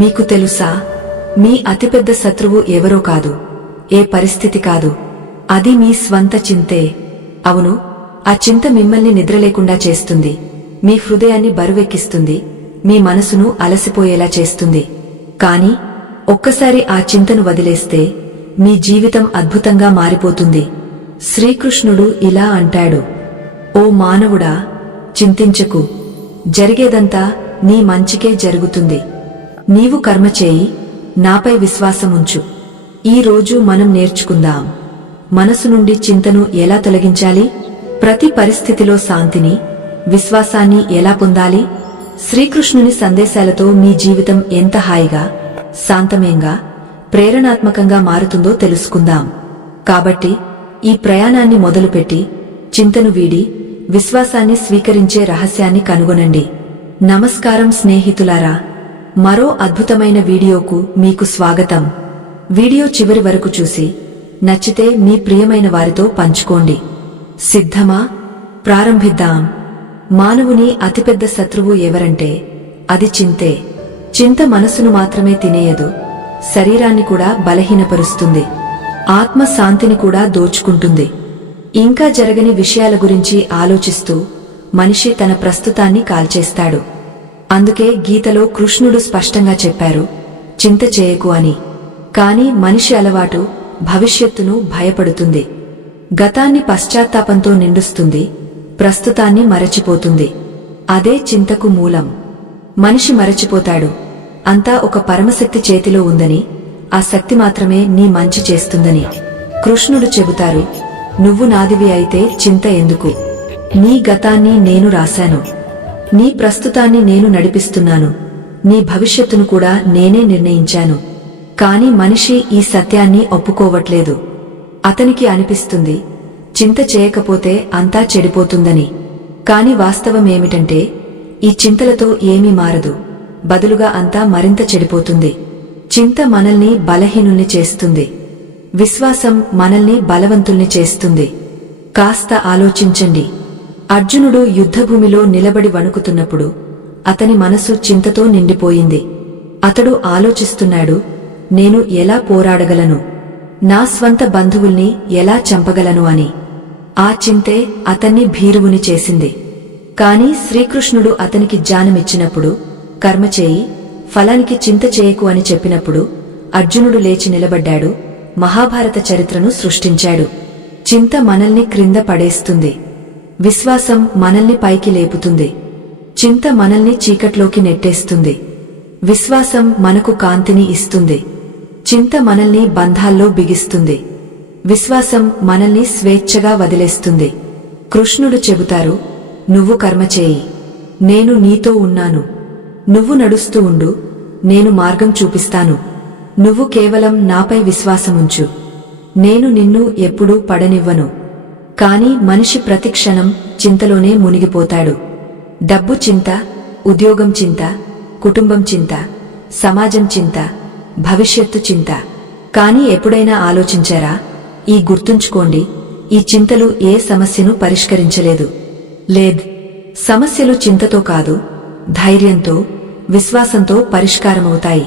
మీకు తెలుసా, మీ అతిపెద్ద శత్రువు ఎవరో కాదు, ఏ పరిస్థితి కాదు, అది మీ స్వంత చింతే. అవును, ఆ చింత మిమ్మల్ని నిద్రలేకుండా చేస్తుంది, మీ హృదయాన్ని బరువెక్కిస్తుంది, మీ మనసును అలసిపోయేలా చేస్తుంది. కాని ఒక్కసారి ఆ చింతను వదిలేస్తే మీ జీవితం అద్భుతంగా మారిపోతుంది. శ్రీకృష్ణుడు ఇలా అంటాడు, ఓ మానవుడా, చింతించకు, జరిగేదంతా నీ మంచికే జరుగుతుంది. నీవు కర్మ చేయి, నాపై విశ్వాసముంచు. ఈ రోజు మనం నేర్చుకుందాం, మనసు నుండి చింతను ఎలా తొలగించాలి, ప్రతి పరిస్థితిలో శాంతిని, విశ్వాసాన్ని ఎలా పొందాలి. శ్రీకృష్ణుని సందేశాలతో మీ జీవితం ఎంత హాయిగా, శాంతమయంగా, ప్రేరణాత్మకంగా మారుతుందో తెలుసుకుందాం. కాబట్టి ఈ ప్రయాణాన్ని మొదలుపెట్టి చింతను వీడి విశ్వాసాన్ని స్వీకరించే రహస్యాన్ని కనుగొనండి. నమస్కారం స్నేహితులారా, మరో అద్భుతమైన వీడియోకు మీకు స్వాగతం. వీడియో చివరి వరకు చూసి నచ్చితే మీ ప్రియమైన వారితో పంచుకోండి. సిద్ధమా? ప్రారంభిద్దాం. మానవుని అతిపెద్ద శత్రువు ఎవరంటే అది చింతే. చింత మనసును మాత్రమే తినేయదు, శరీరాన్ని కూడా బలహీనపరుస్తుంది, ఆత్మ శాంతిని కూడా దోచుకుంటుంది. ఇంకా జరగని విషయాల గురించి ఆలోచిస్తూ మనిషి తన ప్రస్తుతాన్ని కాల్చేస్తాడు. అందుకే గీతలో కృష్ణుడు స్పష్టంగా చెప్పారు, చింత చేయకు అని. కాని మనిషి అలవాటు భవిష్యత్తును భయపడుతుంది, గతాన్ని పశ్చాత్తాపంతో నిండుస్తుంది, ప్రస్తుతాన్ని మరచిపోతుంది. అదే చింతకు మూలం. మనిషి మరచిపోతాడు, అంతా ఒక పరమశక్తి చేతిలో ఉందని, ఆ శక్తి మాత్రమే నీ మంచి చేస్తుందని. కృష్ణుడు చెబుతారు, నువ్వు నాదివి అయితే చింత ఎందుకు? నీ గతాన్ని నేను రాశాను, నీ ప్రస్తుతాన్ని నేను నడిపిస్తున్నాను, నీ భవిష్యత్తును కూడా నేనే నిర్ణయించాను. కాని మనిషి ఈ సత్యాన్ని ఒప్పుకోవట్లేదు. అతనికి అనిపిస్తుంది, చింత చేయకపోతే అంతా చెడిపోతుందని. కాని వాస్తవమేమిటంటే ఈ చింతలతో ఏమీ మారదు, బదులుగా అంతా మరింత చెడిపోతుంది. చింత మనల్ని బలహీనుల్ని చేస్తుంది, విశ్వాసం మనల్ని బలవంతుల్ని చేస్తుంది. కాస్త ఆలోచించండి. అర్జునుడు యుద్ధభూమిలో నిలబడి వణుకుతున్నప్పుడు అతని మనసు చింతతో నిండిపోయింది. అతడు ఆలోచిస్తున్నాడు, నేను ఎలా పోరాడగలను, నా స్వంత బంధువుల్ని ఎలా చంపగలను అని. ఆ చింతే అతన్ని భీరువుని చేసింది. కాని శ్రీకృష్ణుడు అతనికి జ్ఞానమిచ్చినప్పుడు, కర్మ చేయి, ఫలానికి చింత చేయకు అని చెప్పినప్పుడు అర్జునుడు లేచి నిలబడ్డాడు, మహాభారత చరిత్రను సృష్టించాడు. చింత మనల్ని క్రింద పడేస్తుంది, విశ్వాసం మనల్ని పైకి లేపుతుంది. చింత మనల్ని చీకట్లోకి నెట్టేస్తుంది, విశ్వాసం మనకు కాంతిని ఇస్తుంది. చింత మనల్ని బంధాల్లో బిగిస్తుంది, విశ్వాసం మనల్ని స్వేచ్ఛగా వదిలేస్తుంది. కృష్ణుడు చెబుతారు, నువ్వు కర్మ చేయి, నేను నీతో ఉన్నాను. నువ్వు నడుస్తూ ఉండు, నేను మార్గం చూపిస్తాను. నువ్వు కేవలం నాపై విశ్వాసముంచు, నేను నిన్ను ఎప్పుడూ పడనివ్వను. కాని మనిషి ప్రతిక్షణం చింతలోనే మునిగిపోతాడు. డబ్బు చింత, ఉద్యోగం చింత, కుటుంబం చింత, సమాజం చింత, భవిష్యత్తు చింత. కాని ఎప్పుడైనా ఆలోచించారా? ఈ గుర్తుంచుకోండి, ఈ చింతలు ఏ సమస్యను పరిష్కరించలేదు. లేదు, సమస్యలు చింతతో కాదు, ధైర్యంతో, విశ్వాసంతో పరిష్కారమవుతాయి.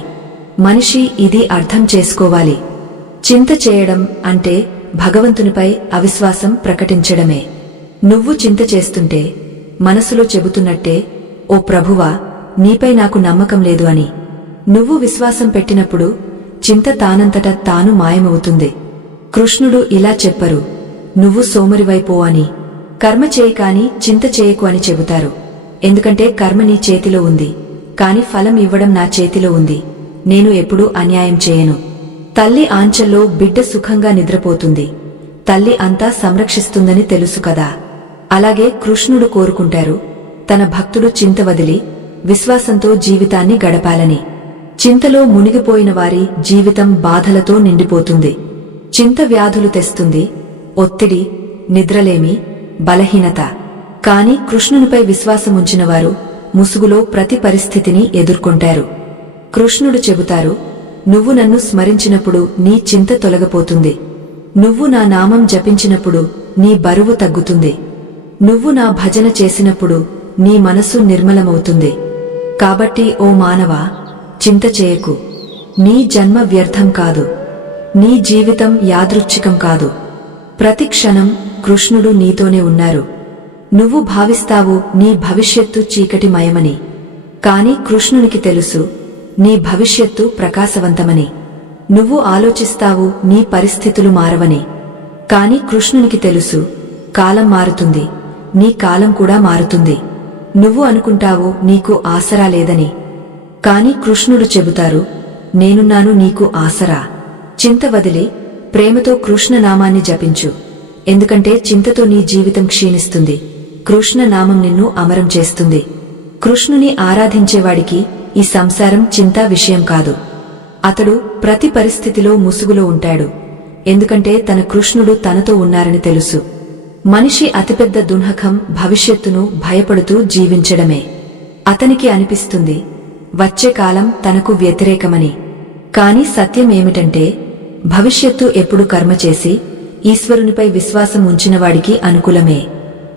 మనిషి ఇది అర్థం చేసుకోవాలి. చింత చేయడం అంటే భగవంతునిపై అవిశ్వాసం ప్రకటించడమే. నువ్వు చింత చేస్తుంటే మనసులో చెబుతున్నట్టే, ఓ ప్రభువా, నీపై నాకు నమ్మకం లేదు అని. నువ్వు విశ్వాసం పెట్టినప్పుడు చింత తానంతట తాను మాయమవుతుంది. కృష్ణుడు ఇలా చెప్పరు, నువ్వు సోమరివైపో అని. కర్మ చేయి కాని చింత చేయకు అని చెబుతారు. ఎందుకంటే కర్మ నీ చేతిలో ఉంది, కాని ఫలం ఇవ్వడం నా చేతిలో ఉంది. నేను ఎప్పుడూ అన్యాయం చేయను. తల్లి ఆంచల్లో బిడ్డ సుఖంగా నిద్రపోతుంది, తల్లి అంతా సంరక్షిస్తుందని తెలుసు కదా. అలాగే కృష్ణుడు కోరుకుంటారు, తన భక్తుడు చింత వదిలి విశ్వాసంతో జీవితాన్ని గడపాలని. చింతలో మునిగిపోయిన వారి జీవితం బాధలతో నిండిపోతుంది. చింత వ్యాధులు తెస్తుంది, ఒత్తిడి, నిద్రలేమి, బలహీనత. కాని కృష్ణునిపై విశ్వాసముంచినవారు ముసుగులో ప్రతి పరిస్థితిని ఎదుర్కొంటారు. కృష్ణుడు చెబుతారు, నువ్వు నన్ను స్మరించినప్పుడు నీ చింత తొలగిపోతుంది. నువ్వు నా నామం జపించినప్పుడు నీ బరువు తగ్గుతుంది. నువ్వు నా భజన చేసినప్పుడు నీ మనసు నిర్మలమవుతుంది. కాబట్టి ఓ మానవా, చింత చేయకు. నీ జన్మ వ్యర్థం కాదు. నీ జీవితం యాదృచ్ఛికం కాదు. ప్రతి క్షణం కృష్ణుడు నీతోనే ఉన్నారు. నువ్వు భావిస్తావు నీ భవిష్యత్తు చీకటిమయమని. కాని కృష్ణునికి తెలుసు నీ భవిష్యత్తు ప్రకాశవంతమని. నువ్వు ఆలోచిస్తావు నీ పరిస్థితులు మారవని. కాని కృష్ణునికి తెలుసు కాలం మారుతుంది, నీ కాలం కూడా మారుతుంది. నువ్వు అనుకుంటావు నీకు ఆసరా లేదని. కాని కృష్ణుడు చెబుతారు, నేనున్నాను నీకు ఆసరా. చింత వదిలి ప్రేమతో కృష్ణనామాన్ని జపించు. ఎందుకంటే చింతతో నీ జీవితం క్షీణిస్తుంది. కృష్ణనామం నిన్ను అమరం చేస్తుంది. కృష్ణుని ఆరాధించేవాడికి ఈ సంసారం చింతా విషయం కాదు. అతడు ప్రతి పరిస్థితిలో ముసుగులో ఉంటాడు. ఎందుకంటే తన కృష్ణుడు తనతో ఉన్నారని తెలుసు. మనిషి అతిపెద్ద దున్హకం భవిష్యత్తును భయపడుతూ జీవించడమే. అతనికి అనిపిస్తుంది వచ్చే కాలం తనకు వ్యతిరేకమని. కాని సత్యమేమిటంటే భవిష్యత్తు ఎప్పుడు కర్మ చేసి ఈశ్వరునిపై విశ్వాసం ఉంచినవాడికి అనుకూలమే.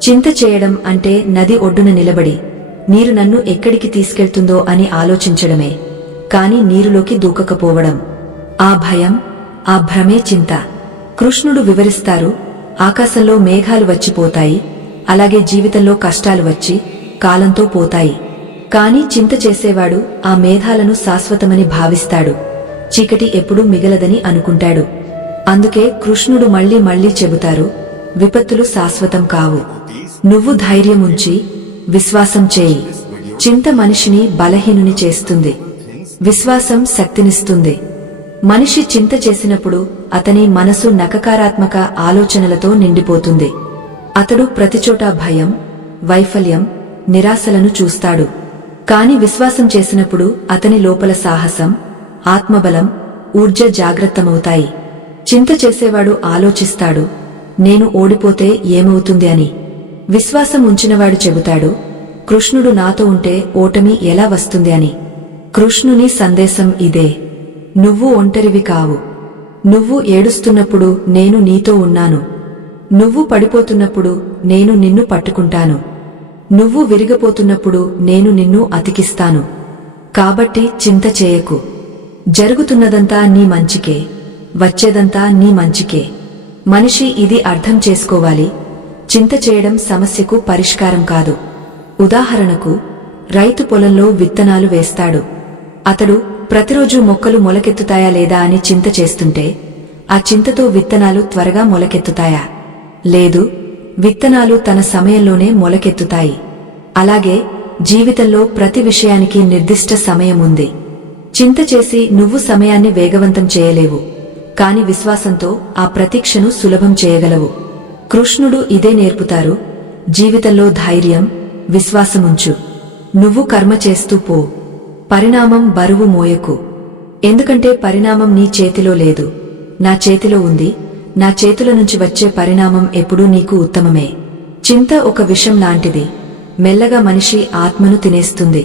చింత చేయడం అంటే నది ఒడ్డున నిలబడి నీరు నన్ను ఎక్కడికి తీసుకెళ్తుందో అని ఆలోచించడమే. కాని నీరులోకి దూకకపోవడం. ఆ భయం, ఆ భ్రమే చింత. కృష్ణుడు వివరిస్తారు, ఆకాశంలో మేఘాలు వచ్చిపోతాయి, అలాగే జీవితంలో కష్టాలు వచ్చి కాలంతో పోతాయి. కాని చింత చేసేవాడు ఆ మేఘాలను శాశ్వతమని భావిస్తాడు. చీకటి ఎప్పుడూ మిగలదని అనుకుంటాడు. అందుకే కృష్ణుడు మళ్లీ మళ్లీ చెబుతారు, విపత్తులు శాశ్వతం కావు. నువ్వు ధైర్యముంచి విశ్వాసం చేయి. చింత మనిషిని బలహీనుని చేస్తుంది. విశ్వాసం శక్తినిస్తుంది. మనిషి చింత చేసినప్పుడు అతని మనసు నకారాత్మక ఆలోచనలతో నిండిపోతుంది. అతడు ప్రతిచోటా భయం, వైఫల్యం, నిరాశలను చూస్తాడు. కాని విశ్వాసం చేసినప్పుడు అతని లోపల సాహసం, ఆత్మబలం, ఊర్జ జాగ్రత్తమవుతాయి. చింత చేసేవాడు ఆలోచిస్తాడు, నేను ఓడిపోతే ఏమవుతుంది అని. విశ్వాసం ఉంచినవాడు చెబుతాడు, కృష్ణుడు నాతో ఉంటే ఓటమి ఎలా వస్తుంది అని. కృష్ణుని సందేశం ఇదే, నువ్వు ఒంటరివి కావు. నువ్వు ఏడుస్తున్నప్పుడు నేను నీతో ఉన్నాను. నువ్వు పడిపోతున్నప్పుడు నేను నిన్ను పట్టుకుంటాను. నువ్వు విరిగిపోతున్నప్పుడు నేను నిన్ను అతికిస్తాను. కాబట్టి చింత చేయకు. జరుగుతున్నదంతా నీ మంచికే, వచ్చేదంతా నీ మంచికే. మనిషి ఇది అర్థం చేసుకోవాలి. చింత చేయడం సమస్యకు పరిష్కారం కాదు. ఉదాహరణకు, రైతు పొలంలో విత్తనాలు వేస్తాడు. అతడు ప్రతిరోజు మొక్కలు మొలకెత్తుతాయా లేదా అని చింత చేస్తుంటే ఆ చింతతో విత్తనాలు త్వరగా మొలకెత్తుతాయా? లేదు, విత్తనాలు తన సమయంలోనే మొలకెత్తుతాయి. అలాగే జీవితంలో ప్రతి విషయానికి నిర్దిష్ట సమయం ఉంది. చింత చేసి నువ్వు సమయాన్ని వేగవంతం చేయలేవు, కాని విశ్వాసంతో ఆ ప్రతీక్షను సులభం చేయగలవు. కృష్ణుడు ఇదే నేర్పుతారు, జీవితంలో ధైర్యం, విశ్వాసముంచు. నువ్వు కర్మ చేస్తూ పో, పరిణామం బరువు మోయకు. ఎందుకంటే పరిణామం నీ చేతిలో లేదు, నా చేతిలో ఉంది. నా చేతుల నుంచి వచ్చే పరిణామం ఎప్పుడూ నీకు ఉత్తమమే. చింత ఒక విషం లాంటిది, మెల్లగా మనిషి ఆత్మను తినేస్తుంది.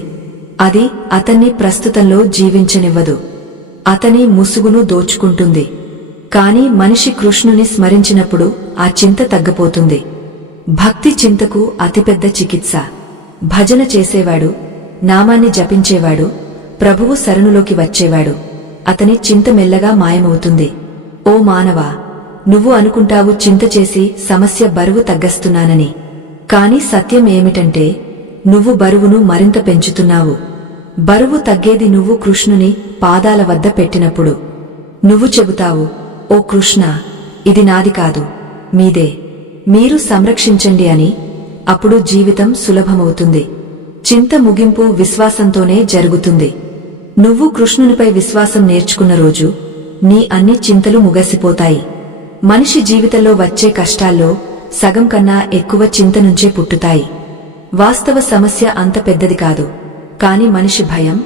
అది అతన్ని ప్రస్తుతంలో జీవించనివ్వదు, అతని ముసుగును దోచుకుంటుంది. కాని మనిషి కృష్ణుని స్మరించినప్పుడు ఆ చింత తగ్గిపోతుంది. భక్తి చింతకు అతిపెద్ద చికిత్స. భజన చేసేవాడు, నామాన్ని జపించేవాడు, ప్రభువు శరణులోకి వచ్చేవాడు, అతని చింత మెల్లగా మాయమవుతుంది. ఓ మానవా, నువ్వు అనుకుంటావు చింత చేసి సమస్య బరువు తగ్గస్తున్నానని. కాని సత్యం ఏమిటంటే నువ్వు బరువును మరింత పెంచుతున్నావు. బరువు తగ్గేది నువ్వు కృష్ణుని పాదాల వద్ద పెట్టినప్పుడు. నువ్వు చెబుతావు, ఓ కృష్ణ, ఇది నాది కాదు, మీదే, మీరు సంరక్షించండి అని. అప్పుడు జీవితం సులభమవుతుంది. చింత ముగింపు విశ్వాసంతోనే జరుగుతుంది. నువ్వు కృష్ణునిపై విశ్వాసం నేర్చుకున్న రోజు నీ అన్ని చింతలు ముగసిపోతాయి. మనిషి జీవితంలో వచ్చే కష్టాల్లో సగం కన్నా ఎక్కువ చింత నుంచే పుట్టుతాయి. వాస్తవ సమస్య అంత పెద్దది కాదు, కాని మనిషి భయం,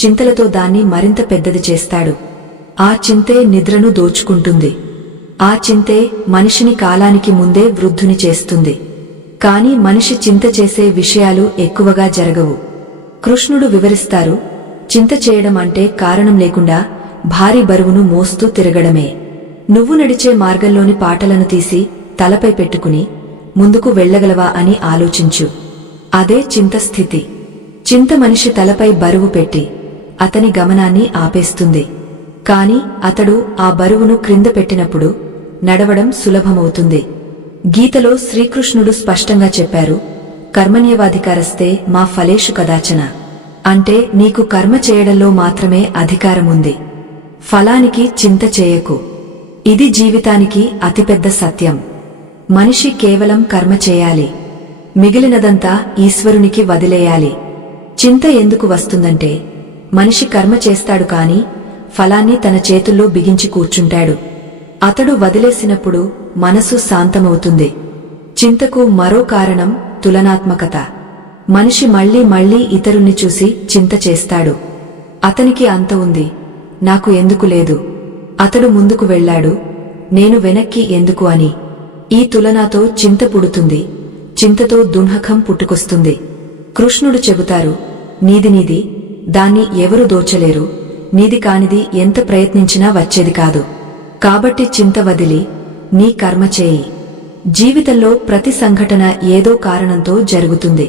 చింతలతో దాన్ని మరింత పెద్దది చేస్తాడు. ఆ చింతే నిద్రను దోచుకుంటుంది. ఆ చింతే మనిషిని కాలానికి ముందే వృద్ధుని చేస్తుంది. కాని మనిషి చింత చేసే విషయాలు ఎక్కువగా జరగవు. కృష్ణుడు వివరిస్తారు, చింత చేయడం అంటే కారణం లేకుండా భారీ బరువును మోస్తూ తిరగడమే. నువ్వు నడిచే మార్గంలోని పాటలను తీసి తలపై పెట్టుకుని ముందుకు వెళ్లగలవా అని ఆలోచించు. అదే చింత స్థితి. చింత మనిషి తలపై బరువు పెట్టి అతని గమనాన్ని ఆపేస్తుంది. కాని అతడు ఆ బరువును క్రింద పెట్టినప్పుడు నడవడం సులభమవుతుంది. గీతలో శ్రీకృష్ణుడు స్పష్టంగా చెప్పారు, కర్మణ్యేవాధికారస్తే మా ఫలేషు కదాచన. అంటే నీకు కర్మ చేయడంలో మాత్రమే అధికారముంది, ఫలానికి చింత చేయకు. ఇది జీవితానికి అతిపెద్ద సత్యం. మనిషి కేవలం కర్మ చేయాలి, మిగిలినదంతా ఈశ్వరునికి వదిలేయాలి. చింత ఎందుకు వస్తుందంటే మనిషి కర్మ చేస్తాడు కాని ఫలాన్ని తన చేతుల్లో బిగించి కూర్చుంటాడు. అతడు వదిలేసినప్పుడు మనసు శాంతమవుతుంది. చింతకు మరో కారణం తులనాత్మకత. మనిషి మళ్లీ మళ్లీ ఇతరుణ్ణి చూసి చింత చేస్తాడు. అతనికి అంత ఉంది, నాకు ఎందుకు లేదు, అతడు ముందుకు వెళ్లాడు, నేను వెనక్కి ఎందుకు అని. ఈ తులనాతో చింత పుడుతుంది, చింతతో దున్హకం పుట్టుకొస్తుంది. కృష్ణుడు చెబుతారు, నీది దాన్ని ఎవరు దోచలేరు, నీది కానిది ఎంత ప్రయత్నించినా వచ్చేది కాదు. కాబట్టి చింత వదిలి నీ కర్మ చేయి. జీవితంలో ప్రతి సంఘటన ఏదో కారణంతో జరుగుతుంది.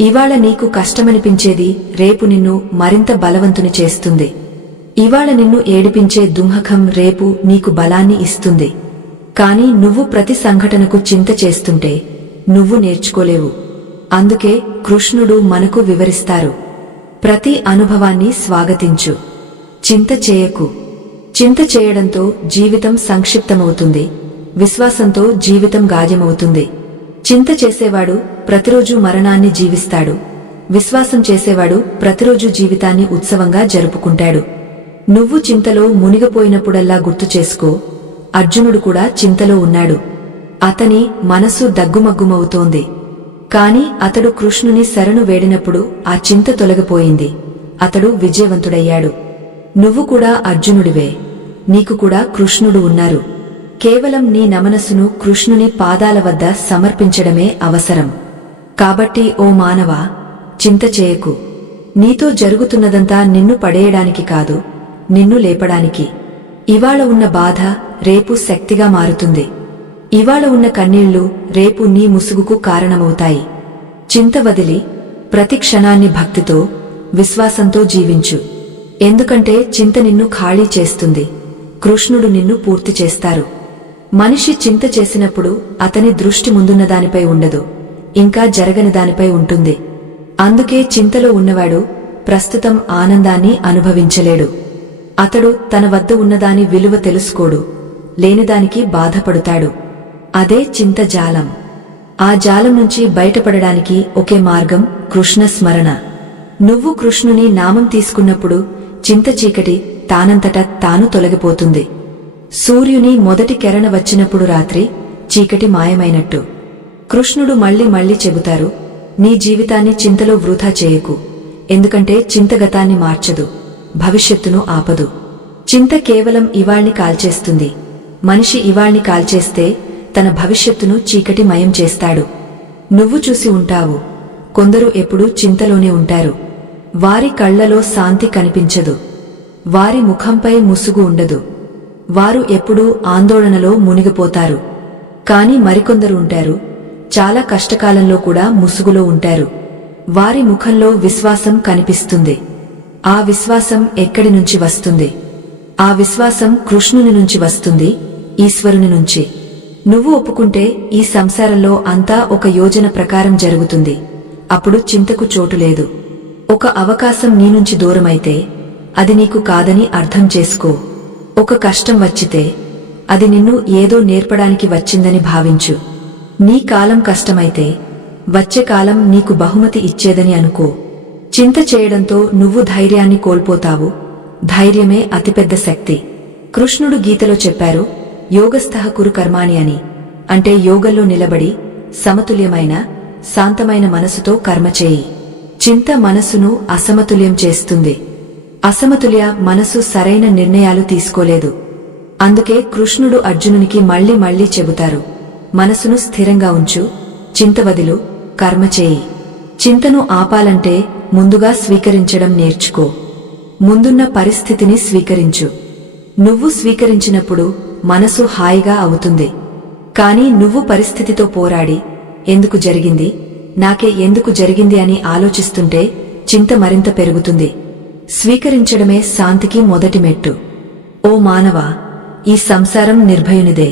ఇవాళ నీకు కష్టమనిపించేది రేపు నిన్ను మరింత బలవంతుని చేస్తుంది. ఇవాళ నిన్ను ఏడిపించే దుంహకం రేపు నీకు బలాన్ని ఇస్తుంది. కాని నువ్వు ప్రతి సంఘటనకు చింత చేస్తుంటే నువ్వు నేర్చుకోలేవు. అందుకే కృష్ణుడు మనకు వివరిస్తారు, ప్రతి అనుభవాన్ని స్వాగతించు, చింత చేయకు. చింత చేయడంతో జీవితం సంక్షిప్తమవుతుంది, విశ్వాసంతో జీవితం గాజమవుతుంది. చింత చేసేవాడు ప్రతిరోజు మరణాన్ని జీవిస్తాడు, విశ్వాసం చేసేవాడు ప్రతిరోజు జీవితాన్ని ఉత్సవంగా జరుపుకుంటాడు. నువ్వు చింతలో మునిగిపోయినప్పుడల్లా గుర్తు చేసుకో, అర్జునుడు కూడా చింతలో ఉన్నాడు. అతని మనసు దగ్గుమగ్గుమవుతోంది. కాని అతడు కృష్ణుని శరణు వేడినప్పుడు ఆ చింత తొలగిపోయింది. అతడు విజయవంతుడయ్యాడు. నువ్వు కూడా అర్జునుడివే, నీకు కూడా కృష్ణుడు ఉన్నారు. కేవలం నీ నమనస్సును కృష్ణుని పాదాల వద్ద సమర్పించడమే అవసరం. కాబట్టి ఓ మానవా, చింత చేయకు. నీతో జరుగుతున్నదంతా నిన్ను పడేయడానికి కాదు, నిన్ను లేపడానికి. ఇవాళ ఉన్న బాధ రేపు శక్తిగా మారుతుంది. ఇవాళ ఉన్న కన్నీళ్లు రేపు నీ ముసుగుకు కారణమవుతాయి. చింత వదిలి ప్రతి క్షణాన్ని భక్తితో, విశ్వాసంతో జీవించు. ఎందుకంటే చింత నిన్ను ఖాళీ చేస్తుంది, కృష్ణుడు నిన్ను పూర్తి చేస్తారు. మనిషి చింత చేసినప్పుడు అతని దృష్టి ముందున్న దానిపై ఉండదు, ఇంకా జరగని దానిపై ఉంటుంది. అందుకే చింతలో ఉన్నవాడు ప్రస్తుతం ఆనందాన్ని అనుభవించలేడు. అతడు తన వద్ద ఉన్నదాని విలువ తెలుసుకోడు, లేనిదానికి బాధపడుతాడు. అదే చింత జాలం. ఆ జాలం నుంచి బయటపడడానికి ఒకే మార్గం కృష్ణ స్మరణ. నువ్వు కృష్ణుని నామం తీసుకున్నప్పుడు చింత చీకటి తానంతట తాను తొలగిపోతుంది. సూర్యుని మొదటి కిరణ వచ్చినప్పుడు రాత్రి చీకటి మాయమైనట్టు. కృష్ణుడు మళ్లీ మళ్లీ చెబుతారు, నీ జీవితాన్ని చింతలో వృధా చేయకు. ఎందుకంటే చింత గతాన్ని మార్చదు, భవిష్యత్తును ఆపదు. చింత కేవలం ఇవాళ్ని కాల్చేస్తుంది. మనిషి ఇవాళ్ని కాల్చేస్తే తన భవిష్యత్తును చీకటి మయం చేస్తాడు. నువ్వు చూసి ఉంటావు, కొందరు ఎప్పుడూ చింతలోనే ఉంటారు. వారి కళ్లలో శాంతి కనిపించదు, వారి ముఖంపై ముసుగు ఉండదు. వారు ఎప్పుడూ ఆందోళనలో మునిగిపోతారు. కాని మరికొందరు ఉంటారు, చాలా కష్టకాలంలో కూడా ముసుగులో ఉంటారు. వారి ముఖంలో విశ్వాసం కనిపిస్తుంది. ఆ విశ్వాసం ఎక్కడి నుంచి వస్తుంది? ఆ విశ్వాసం కృష్ణుని నుంచి వస్తుంది, ఈశ్వరుని నుంచి. నువ్వు ఒప్పుకుంటే ఈ సంసారంలో అంతా ఒక యోజన ప్రకారం జరుగుతుంది. అప్పుడు చింతకు చోటు లేదు. ఒక అవకాశం నీ నుంచి దూరమైతే అది నీకు కాదని అర్థం చేసుకో. ఒక కష్టం వచ్చితే అది నిన్ను ఏదో నేర్పడానికి వచ్చిందని భావించు. నీ కాలం కష్టమైతే వచ్చే కాలం నీకు బహుమతి ఇచ్చేదని అనుకో. చింత చేయడంతో నువ్వు ధైర్యాన్ని కోల్పోతావు. ధైర్యమే అతిపెద్ద శక్తి. కృష్ణుడు గీతలో చెప్పారు, యోగస్థః కురు కర్మాణి అని. అంటే యోగంలో నిలబడి సమతుల్యమైన, శాంతమైన మనసుతో కర్మ చేయి. చింత మనసును అసమతుల్యం చేస్తుంది. అసమతుల్య మనసు సరైన నిర్ణయాలు తీసుకోలేదు. అందుకే కృష్ణుడు అర్జునునికి మళ్లీ మళ్లీ చెబుతారు, మనసును స్థిరంగా ఉంచు, చింత వదిలు, కర్మ చేయి. చింతను ఆపాలంటే ముందుగా స్వీకరించడం నేర్చుకో. ముందున్న పరిస్థితిని స్వీకరించు. నువ్వు స్వీకరించినప్పుడు మనసు హాయిగా అవుతుంది. కాని నువ్వు పరిస్థితితో పోరాడి ఎందుకు జరిగింది, నాకే ఎందుకు జరిగింది అని ఆలోచిస్తుంటే చింత మరింత పెరుగుతుంది. స్వీకరించడమే శాంతికి మొదటి మెట్టు. ఓ మానవా, ఈ సంసారం నిర్భయునిదే.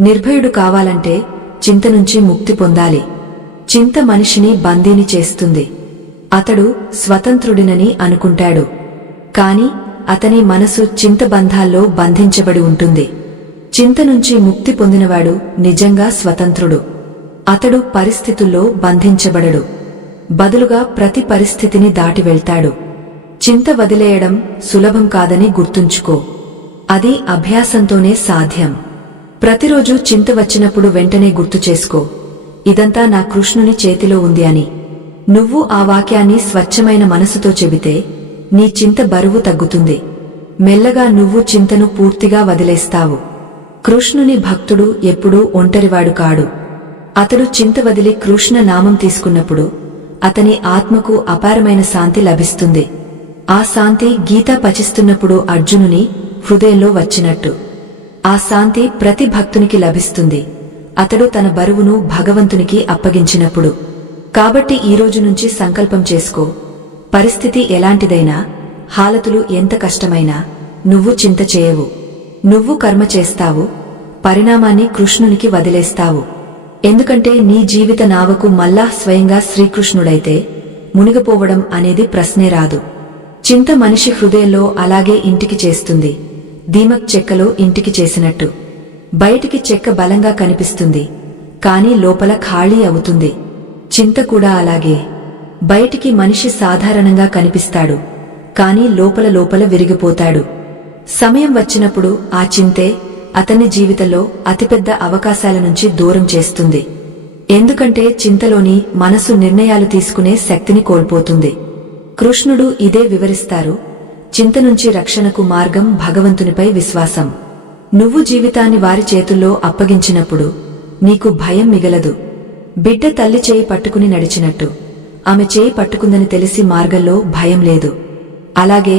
నిర్భయుడు కావాలంటే చింత నుంచి ముక్తి పొందాలి. చింత మనిషిని బందీని చేస్తుంది. అతడు స్వతంత్రుడినని అనుకుంటాడు, కాని అతని మనసు చింతబంధాల్లో బంధించబడి ఉంటుంది. చింత నుంచి ముక్తి పొందినవాడు నిజంగా స్వతంత్రుడు. అతడు పరిస్థితుల్లో బంధించబడడు. బదులుగా ప్రతి పరిస్థితిని దాటి వెళ్తాడు. చింత వదిలేయడం సులభం కాదని గుర్తుంచుకో. అది అభ్యాసంతోనే సాధ్యం. ప్రతిరోజు చింత వచ్చినప్పుడు వెంటనే గుర్తు చేసుకో, ఇదంతా నా కృష్ణుని చేతిలో ఉంది అని. నువ్వు ఆ వాక్యాన్ని స్వచ్ఛమైన మనసుతో చెబితే నీ చింత బరువు తగ్గుతుంది. మెల్లగా నువ్వు చింతను పూర్తిగా వదిలేస్తావు. కృష్ణుని భక్తుడు ఎప్పుడూ ఒంటరివాడు కాడు. అతడు చింత వదిలి కృష్ణ నామం తీసుకున్నప్పుడు అతని ఆత్మకు అపారమైన శాంతి లభిస్తుంది. ఆ శాంతి గీత పచిస్తున్నప్పుడు అర్జునుని హృదయంలో వచ్చినట్టు. ఆ శాంతి ప్రతి భక్తునికి లభిస్తుంది, అతడు తన బరువును భగవంతునికి అప్పగించినప్పుడు. కాబట్టి ఈరోజు నుంచి సంకల్పం చేసుకో, పరిస్థితి ఎలాంటిదైనా, హాలతులు ఎంత కష్టమైనా నువ్వు చింత చేయవు. నువ్వు కర్మ చేస్తావు, పరిణామాన్ని కృష్ణునికి వదిలేస్తావు. ఎందుకంటే నీ జీవిత నావకు మల్లా స్వయంగా శ్రీకృష్ణుడైతే మునిగిపోవడం అనేది ప్రశ్నే రాదు. చింత మనిషి హృదయంలో అలాగే ఇంటికి చేస్తుంది, దీమక్ చెక్కలో ఇంటికి చేసినట్టు. బయటికి చెక్క బలంగా కనిపిస్తుంది, కాని లోపల ఖాళీ అవుతుంది. చింత కూడా అలాగే. బయటికి మనిషి సాధారణంగా కనిపిస్తాడు, కాని లోపల లోపల విరిగిపోతాడు. సమయం వచ్చినప్పుడు ఆ చింతే అతని జీవితంలో అతిపెద్ద అవకాశాల నుంచి దూరం చేస్తుంది. ఎందుకంటే చింతలోని మనసు నిర్ణయాలు తీసుకునే శక్తిని కోల్పోతుంది. కృష్ణుడు ఇదే వివరిస్తారు. చింత నుంచి రక్షణకు మార్గం భగవంతునిపై విశ్వాసం. నువ్వు జీవితాన్ని వారి చేతుల్లో అప్పగించినప్పుడు నీకు భయం మిగలదు. బిడ్డ తల్లి చేయి పట్టుకుని నడిచినట్టు ఆమె చేయి పట్టుకుందని తెలిసి మార్గంలో భయం లేదు. అలాగే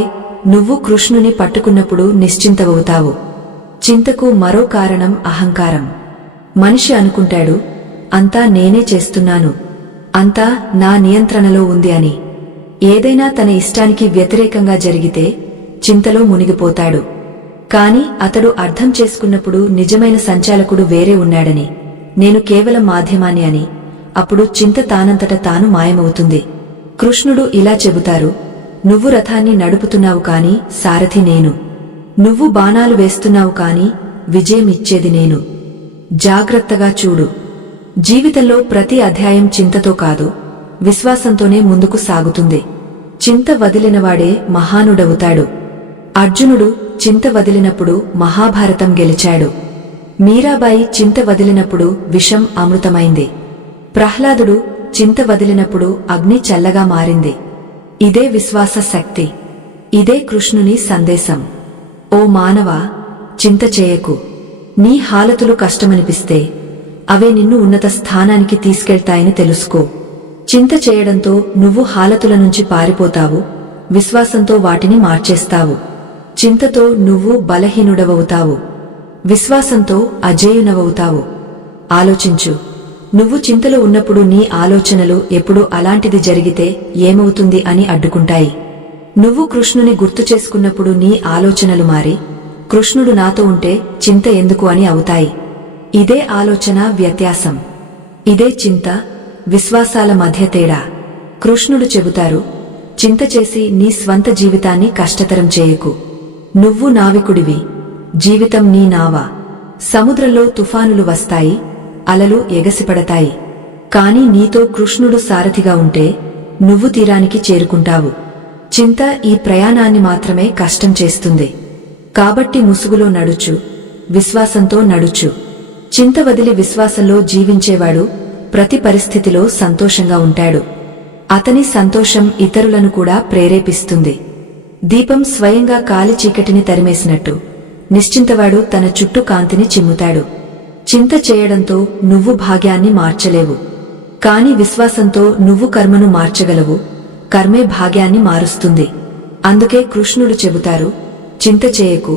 నువ్వు కృష్ణుని పట్టుకున్నప్పుడు నిశ్చింతవవుతావు. చింతకు మరో కారణం అహంకారం. మనిషి అనుకుంటాడు, అంతా నేనే చేస్తున్నాను, అంతా నా నియంత్రణలో ఉంది అని. ఏదైనా తన ఇష్టానికి వ్యతిరేకంగా జరిగితే చింతలో మునిగిపోతాడు. కాని అతడు అర్థం చేసుకున్నప్పుడు నిజమైన సంచాలకుడు వేరే ఉన్నాడని, నేను కేవలం మాధ్యమాన్ని అని, అప్పుడు చింత తానంతట తాను మాయమవుతుంది. కృష్ణుడు ఇలా చెబుతారు, నువ్వు రథాన్ని నడుపుతున్నావు కాని సారథి నేను. నువ్వు బాణాలు వేస్తున్నావు కాని విజయం ఇచ్చేది నేను. జాగ్రత్తగా చూడు. జీవితంలో ప్రతి అధ్యాయం చింతతో కాదు, విశ్వాసంతోనే ముందుకు సాగుతుంది. చింత వదిలినవాడే మహానుడవుతాడు. అర్జునుడు చింత వదిలినప్పుడు మహాభారతం గెలిచాడు. మీరాబాయి చింత వదిలినప్పుడు విషం అమృతమైంది. ప్రహ్లాదుడు చింత వదిలినప్పుడు అగ్ని చల్లగా మారింది. ఇదే విశ్వాస శక్తి. ఇదే కృష్ణుని సందేశం. ఓ మానవా, చింత చేయకు. నీ హాలతులు కష్టమనిపిస్తే అవే నిన్ను ఉన్నత స్థానానికి తీసుకెళ్తాయని తెలుసుకో. చింత చేయడంతో నువ్వు హాలతుల నుంచి పారిపోతావు, విశ్వాసంతో వాటిని మార్చేస్తావు. చింతతో నువ్వు బలహీనుడవవుతావు, విశ్వాసంతో అజేయునవవుతావు. ఆలోచించు. నువ్వు చింతలో ఉన్నప్పుడు నీ ఆలోచనలు ఎప్పుడు అలాంటిది జరిగితే ఏమవుతుంది అని అడ్డుకుంటాయి. నువ్వు కృష్ణుని గుర్తు చేసుకున్నప్పుడు నీ ఆలోచనలు మారి, కృష్ణుడు నాతో ఉంటే చింత ఎందుకు అని అవుతాయి. ఇదే ఆలోచన వ్యత్యాసం. ఇదే చింత, విశ్వాసాల మధ్య తేడా. కృష్ణుడు చెబుతారు, చింత చేసి నీ స్వంత జీవితాన్ని కష్టతరం చేయకు. నువ్వు నావికుడివి, జీవితం నీ నావ. సముద్రంలో తుఫానులు వస్తాయి, అలలు ఎగసిపడతాయి. కాని నీతో కృష్ణుడు సారథిగా ఉంటే నువ్వు తీరానికి చేరుకుంటావు. చింత ఈ ప్రయాణాన్ని మాత్రమే కష్టం చేస్తుంది. కాబట్టి ముసుగులో నడుచు, విశ్వాసంతో నడుచు. చింత వదిలి విశ్వాసంలో జీవించేవాడు ప్రతి పరిస్థితిలో సంతోషంగా ఉంటాడు. అతని సంతోషం ఇతరులను కూడా ప్రేరేపిస్తుంది. దీపం స్వయంగా కాలి చీకటిని తరిమేసినట్టు నిశ్చింతవాడు తన చుట్టూ కాంతిని చిమ్ముతాడు. చింత చేయడంతో నువ్వు భాగ్యాన్ని మార్చలేవు, కాని విశ్వాసంతో నువ్వు కర్మను మార్చగలవు. కర్మే భాగ్యాన్ని మారుస్తుంది. అందుకే కృష్ణుడు చెబుతారు, చింత చేయకు,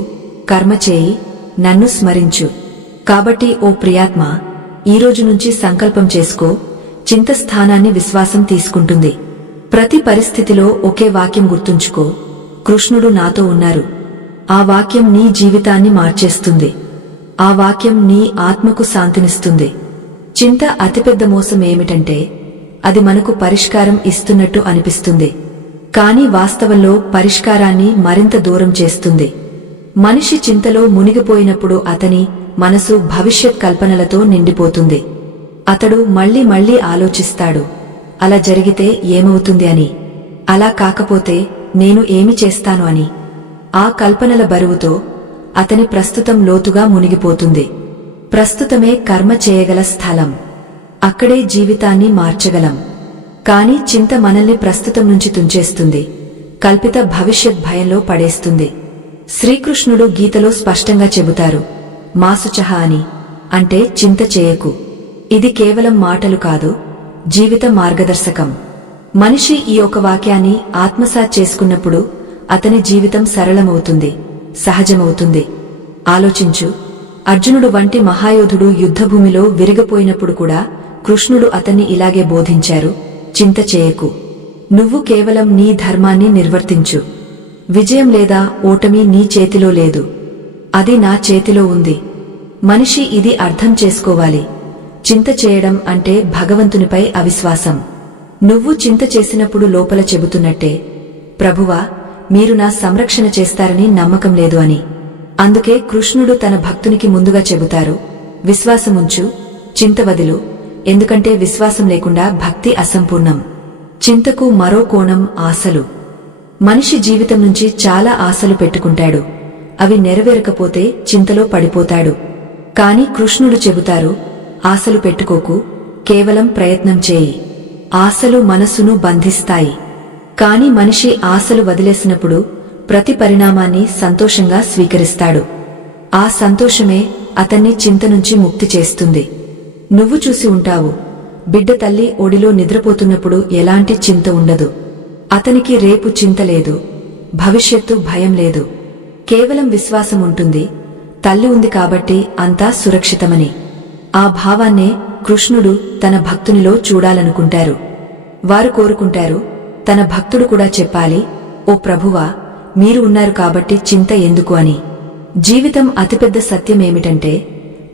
కర్మ చేయి, నన్ను స్మరించు. కాబట్టి ఓ ప్రియాత్మా, ఈరోజు నుంచి సంకల్పం చేసుకో. చింత స్థానాన్ని విశ్వాసం తీసుకుంటుంది. ప్రతి పరిస్థితిలో ఒకే వాక్యం గుర్తుంచుకో, కృష్ణుడు నాతో ఉన్నారు. ఆ వాక్యం నీ జీవితాన్ని మార్చేస్తుంది. ఆ వాక్యం నీ ఆత్మకు శాంతినిస్తుంది. చింత అతిపెద్ద మోసం ఏమిటంటే అది మనకు పరిష్కారం ఇస్తున్నట్టు అనిపిస్తుంది, కాని వాస్తవంలో పరిష్కారాన్ని మరింత దూరం చేస్తుంది. మనిషి చింతలో మునిగిపోయినప్పుడు అతని మనసు భవిష్యత్ కల్పనలతో నిండిపోతుంది. అతడు మళ్లీ మళ్లీ ఆలోచిస్తాడు, అలా జరిగితే ఏమవుతుంది అని, అలా కాకపోతే నేను ఏమి చేస్తాను అని. ఆ కల్పనల బరువుతో అతని ప్రస్తుతం లోతుగా మునిగిపోతుంది. ప్రస్తుతమే కర్మ చేయగల స్థలం. అక్కడే జీవితాన్ని మార్చగలం. కాని చింత మనల్ని ప్రస్తుతం నుంచి తుంచేస్తుంది, కల్పిత భవిష్యత్ భయంలో పడేస్తుంది. శ్రీకృష్ణుడు గీతలో స్పష్టంగా చెబుతారు, మాసుచహ అని, అంటే చింత చేయకు. ఇది కేవలం మాటలు కాదు, జీవిత మార్గదర్శకం. మనిషి ఈ ఒక వాక్యాన్ని ఆత్మసాత్ చేసుకున్నప్పుడు అతని జీవితం సరళమవుతుంది, సహజమవుతుంది. ఆలోచించు, అర్జునుడు వంటి మహాయోధుడు యుద్ధభూమిలో విరిగిపోయినప్పుడు కూడా కృష్ణుడు అతన్ని ఇలాగే బోధించారు, చింత చేయకు. నువ్వు కేవలం నీ ధర్మాన్ని నిర్వర్తించు. విజయం లేదా ఓటమి నీ చేతిలో లేదు, అది నా చేతిలో ఉంది. మనిషి ఇది అర్థం చేసుకోవాలి. చింత చేయడం అంటే భగవంతునిపై అవిశ్వాసం. నువ్వు చింత చేసినప్పుడు లోపల చెబుతున్నట్టే, ప్రభువా, మీరు నా సంరక్షణ చేస్తారని నమ్మకం లేదు అని. అందుకే కృష్ణుడు తన భక్తునికి ముందుగా చెబుతారు, విశ్వాసముంచు, చింత వదిలు, ఎందుకంటే విశ్వాసం లేకుండా భక్తి అసంపూర్ణం. చింతకు మరో కోణం ఆశలు. మనిషి జీవితం నుంచి చాలా ఆశలు పెట్టుకుంటాడు, అవి నెరవేరకపోతే చింతలో పడిపోతాడు. కాని కృష్ణుడు చెబుతారు, ఆశలు పెట్టుకోకు, కేవలం ప్రయత్నం చేయి. ఆశలు మనసును బంధిస్తాయి. కాని మనిషి ఆశలు వదిలేసినప్పుడు ప్రతి పరిణామాన్ని సంతోషంగా స్వీకరిస్తాడు. ఆ సంతోషమే అతన్ని చింత నుంచి ముక్తి చేస్తుంది. నువ్వు చూసి ఉంటావు, బిడ్డ తల్లి ఒడిలో నిద్రపోతున్నప్పుడు ఎలాంటి చింత ఉండదు. అతనికి రేపు చింత లేదు, భవిష్యత్తు భయం లేదు. కేవలం విశ్వాసం ఉంటుంది, తల్లి ఉంది కాబట్టి అంతా సురక్షితమని. ఆ భావాన్నే కృష్ణుడు తన భక్తునిలో చూడాలనుకుంటారు. వారు కోరుకుంటారు, తన భక్తుడు కూడా చెప్పాలి, ఓ ప్రభువా, మీరు ఉన్నారు కాబట్టి చింత ఎందుకు అని. జీవితం అతిపెద్ద సత్యమేమిటంటే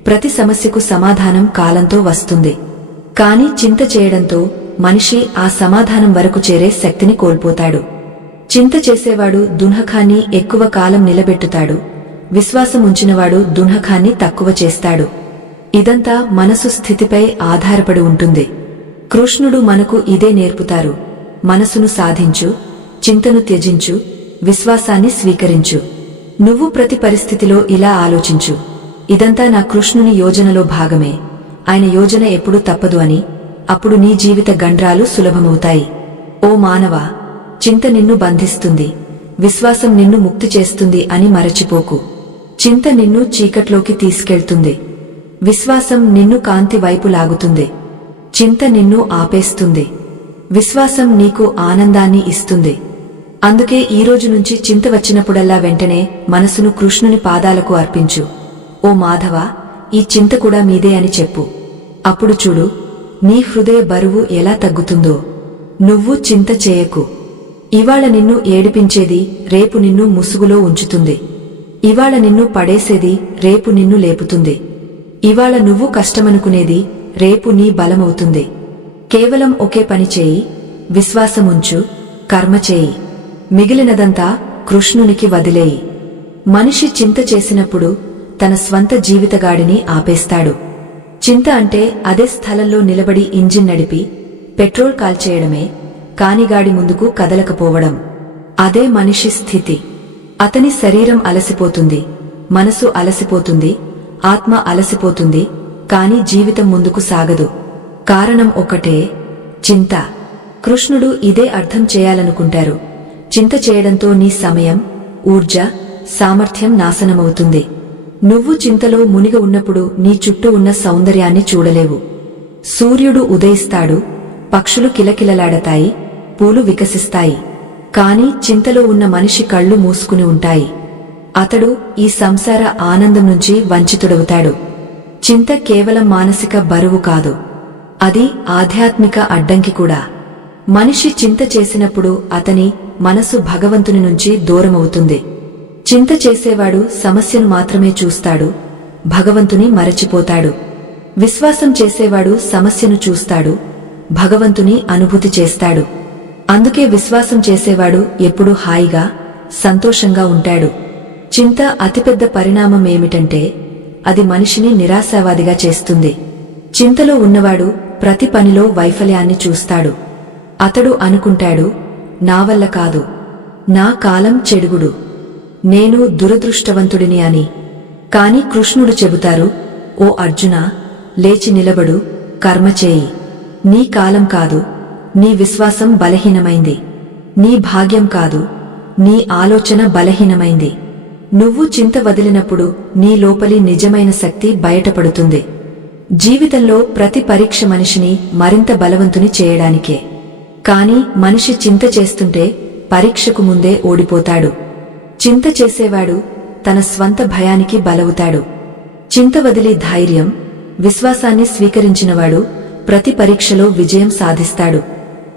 ప్రతి సమస్యకు సమాధానం కాలంతో వస్తుంది. కాని చింత చేయడంతో మనిషి ఆ సమాధానం వరకు చేరే శక్తిని కోల్పోతాడు. చింత చేసేవాడు దున్హకాన్ని ఎక్కువ కాలం నిలబెట్టుతాడు, విశ్వాసం ఉంచినవాడు దున్హకాన్ని తక్కువ చేస్తాడు. ఇదంతా మనసు స్థితిపై ఆధారపడి ఉంటుంది. కృష్ణుడు మనకు ఇదే నేర్పుతారు, మనసును సాధించు, చింతను త్యజించు, విశ్వాసాన్ని స్వీకరించు. నువ్వు ప్రతి పరిస్థితిలో ఇలా ఆలోచించు, ఇదంతా నా కృష్ణుని యోజనలో భాగమే, ఆయన యోజన ఎప్పుడూ తప్పదు అని. అప్పుడు నీ జీవిత గండ్రాలు సులభమవుతాయి. ఓ మానవా, చింత నిన్ను బంధిస్తుంది, విశ్వాసం నిన్ను ముక్తి చేస్తుంది అని మరచిపోకు. చింత నిన్ను చీకట్లోకి తీసుకెళ్తుంది, విశ్వాసం నిన్ను కాంతి వైపు లాగుతుంది. చింత నిన్ను ఆపేస్తుంది, విశ్వాసం నీకు ఆనందాన్ని ఇస్తుంది. అందుకే ఈరోజు నుంచి చింత వచ్చినప్పుడల్లా వెంటనే మనసును కృష్ణుని పాదాలకు అర్పించు. ఓ మాధవ, ఈ చింత కూడా మీదే అని చెప్పు. అప్పుడు చూడు, నీ హృదయ బరువు ఎలా తగ్గుతుందో. నువ్వు చింత చేయకు. ఇవాళ నిన్ను ఏడిపించేది రేపు నిన్ను ముసుగులో ఉంచుతుంది. ఇవాళ నిన్ను పడేసేది రేపు నిన్ను లేపుతుంది. ఇవాళ నువ్వు కష్టమనుకునేది రేపు నీ బలమవుతుంది. కేవలం ఒకే పని చేయి, విశ్వాసముంచు, కర్మ చేయి. మిగిలినదంతా కృష్ణునికి వదిలేయి. మనిషి చింత చేసినప్పుడు తన స్వంత జీవితగాడిని ఆపేస్తాడు. చింత అంటే అదే స్థలంలో నిలబడి ఇంజిన్ నడిపి పెట్రోల్ కాల్చేయడమే, కానిగాడి ముందుకు కదలకపోవడం. అదే మనిషి స్థితి. అతని శరీరం అలసిపోతుంది, మనసు అలసిపోతుంది, ఆత్మ అలసిపోతుంది, కాని జీవితం ముందుకు సాగదు. కారణం ఒకటే, చింత. కృష్ణుడు ఇదే అర్థం చేయాలనుకుంటారు. చింత చేయడంతో నీ సమయం, ఊర్జ, సామర్థ్యం నాశనమవుతుంది. నువ్వు చింతలో మునిగి ఉన్నప్పుడు నీ చుట్టూ ఉన్న సౌందర్యాన్ని చూడలేవు. సూర్యుడు ఉదయిస్తాడు, పక్షులు కిలకిలలాడతాయి, పూలు వికసిస్తాయి. కాని చింతలో ఉన్న మనిషి కళ్ళు మూసుకుని ఉంటాయి. అతడు ఈ సంసార ఆనందం నుంచి వంచితుడవుతాడు. చింత కేవలం మానసిక బరువు కాదు, అది ఆధ్యాత్మిక అడ్డంకి కూడా. మనిషి చింత చేసినప్పుడు అతని మనసు భగవంతుని నుంచి దూరమవుతుంది. చింత చేసేవాడు సమస్యను మాత్రమే చూస్తాడు, భగవంతుని మరచిపోతాడు. విశ్వాసం చేసేవాడు సమస్యను చూస్తాడు, భగవంతుని అనుభూతి చేస్తాడు. అందుకే విశ్వాసం చేసేవాడు ఎప్పుడూ హాయిగా, సంతోషంగా ఉంటాడు. చింత అతిపెద్ద పరిణామం ఏమిటంటే అది మనిషిని నిరాశావాదిగా చేస్తుంది. చింతలో ఉన్నవాడు ప్రతి పనిలో వైఫల్యాన్ని చూస్తాడు. అతడు అనుకుంటాడు, నా వల్ల కాదు, నా కాలం చెడుగుడు, నేను దురదృష్టవంతుడిని అని. కాని కృష్ణుడు చెబుతారు, ఓ అర్జునా, లేచి నిలబడు, కర్మ చేయి. నీ కాలం కాదు, నీ విశ్వాసం బలహీనమైంది. నీ భాగ్యం కాదు, నీ ఆలోచన బలహీనమైంది. నువ్వు చింత వదిలినప్పుడు నీ లోపలి నిజమైన శక్తి బయటపడుతుంది. జీవితంలో ప్రతి పరీక్ష మనిషిని మరింత బలవంతుని చేయడానికే. కాని మనిషి చింత చేస్తుంటే పరీక్షకు ముందే ఓడిపోతాడు. చింత చేసేవాడు తన స్వంత భయానికి బలవుతాడు. చింత వదిలి ధైర్యం, విశ్వాసాన్ని స్వీకరించినవాడు ప్రతి పరీక్షలో విజయం సాధిస్తాడు.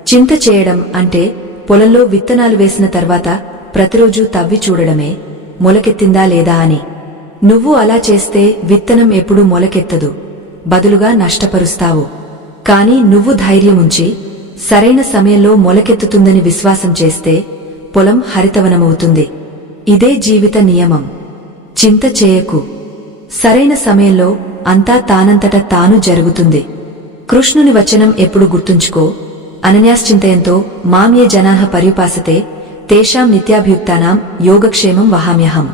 చింత చేయడం అంటే పొలంలో విత్తనాలు వేసిన తర్వాత ప్రతిరోజూ తవ్వి చూడడమే, మొలకెత్తిందా లేదా అని. నువ్వు అలా చేస్తే విత్తనం ఎప్పుడూ మొలకెత్తదు, బదులుగా నష్టపరుస్తావు. కాని నువ్వు ధైర్యముంచి సరైన సమయంలో మొలకెత్తుతుందని విశ్వాసం చేస్తే పొలం హరితవనమవుతుంది. ఇదే జీవిత నియమం. చింత చేయకు. సరైన సమయంలో అంతా తానంతట తాను జరుగుతుంది. కృష్ణుని వచనం ఎప్పుడు గుర్తుంచుకో, అనన్యాశ్చింతయంతో మామ్యే జనాః పర్యుపాసతే తేషాం నిత్యాభ్యుక్తానాం యోగక్షేమం వహామ్యహం.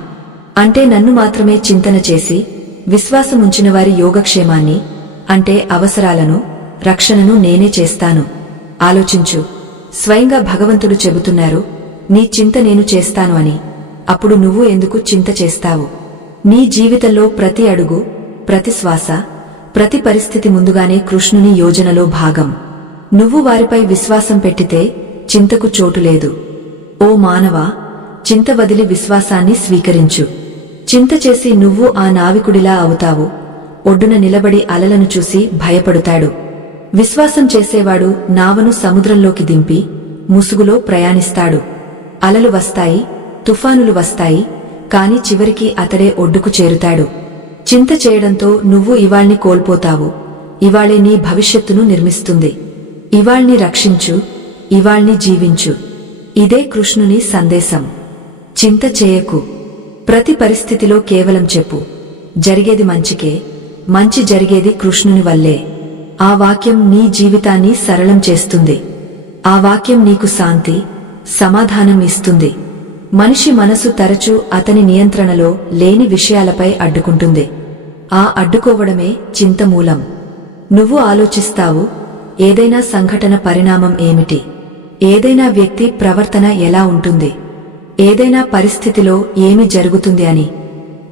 అంటే నన్ను మాత్రమే చింతన చేసి విశ్వాసముంచినవారి యోగక్షేమాన్ని, అంటే అవసరాలను, రక్షణను నేనే చేస్తాను. ఆలోచించు. స్వయంగా భగవంతుడు చెబుతున్నారు, నీ చింత నేను చేస్తాను అని. అప్పుడు నువ్వు ఎందుకు చింత చేస్తావు? నీ జీవితంలో ప్రతి అడుగు, ప్రతి శ్వాస, ప్రతి పరిస్థితి ముందుగానే కృష్ణుని యోజనలో భాగం. నువ్వు వారిపై విశ్వాసం పెట్టితే చింతకు చోటు లేదు. ఓ మానవా, చింత వదిలి విశ్వాసాన్ని స్వీకరించు. చింత చేసి నువ్వు ఆ నావికుడిలా అవుతావు. ఒడ్డున నిలబడి అలలను చూసి భయపడుతాడు. విశ్వాసం చేసేవాడు నావను సముద్రంలోకి దింపి ముసుగులో ప్రయాణిస్తాడు. అలలు వస్తాయి, తుఫానులు వస్తాయి, కాని చివరికి అతడే ఒడ్డుకు చేరుతాడు. చింత చేయడంతో నువ్వు ఇవాళ్ని కోల్పోతావు. ఇవాళే నీ భవిష్యత్తును నిర్మిస్తుంది. ఇవాళ్ని రక్షించు, ఇవాళ్ని జీవించు. ఇదే కృష్ణుని సందేశం. చింత చేయకు. ప్రతి పరిస్థితిలో కేవలం చెప్పు, జరిగేది మంచికే, మంచి జరిగేది కృష్ణుని వల్లే. ఆ వాక్యం నీ జీవితాన్ని సరళం చేస్తుంది. ఆ వాక్యం నీకు శాంతి, సమాధానం ఇస్తుంది. మనిషి మనసు తరచూ అతని నియంత్రణలో లేని విషయాలపై అడ్డుకుంటుంది. ఆ అడ్డుకోవడమే చింతమూలం. నువ్వు ఆలోచిస్తావు, ఏదైనా సంఘటన పరిణామం ఏమిటి, ఏదైనా వ్యక్తి ప్రవర్తన ఎలా ఉంటుంది, ఏదైనా పరిస్థితిలో ఏమి జరుగుతుంది అని.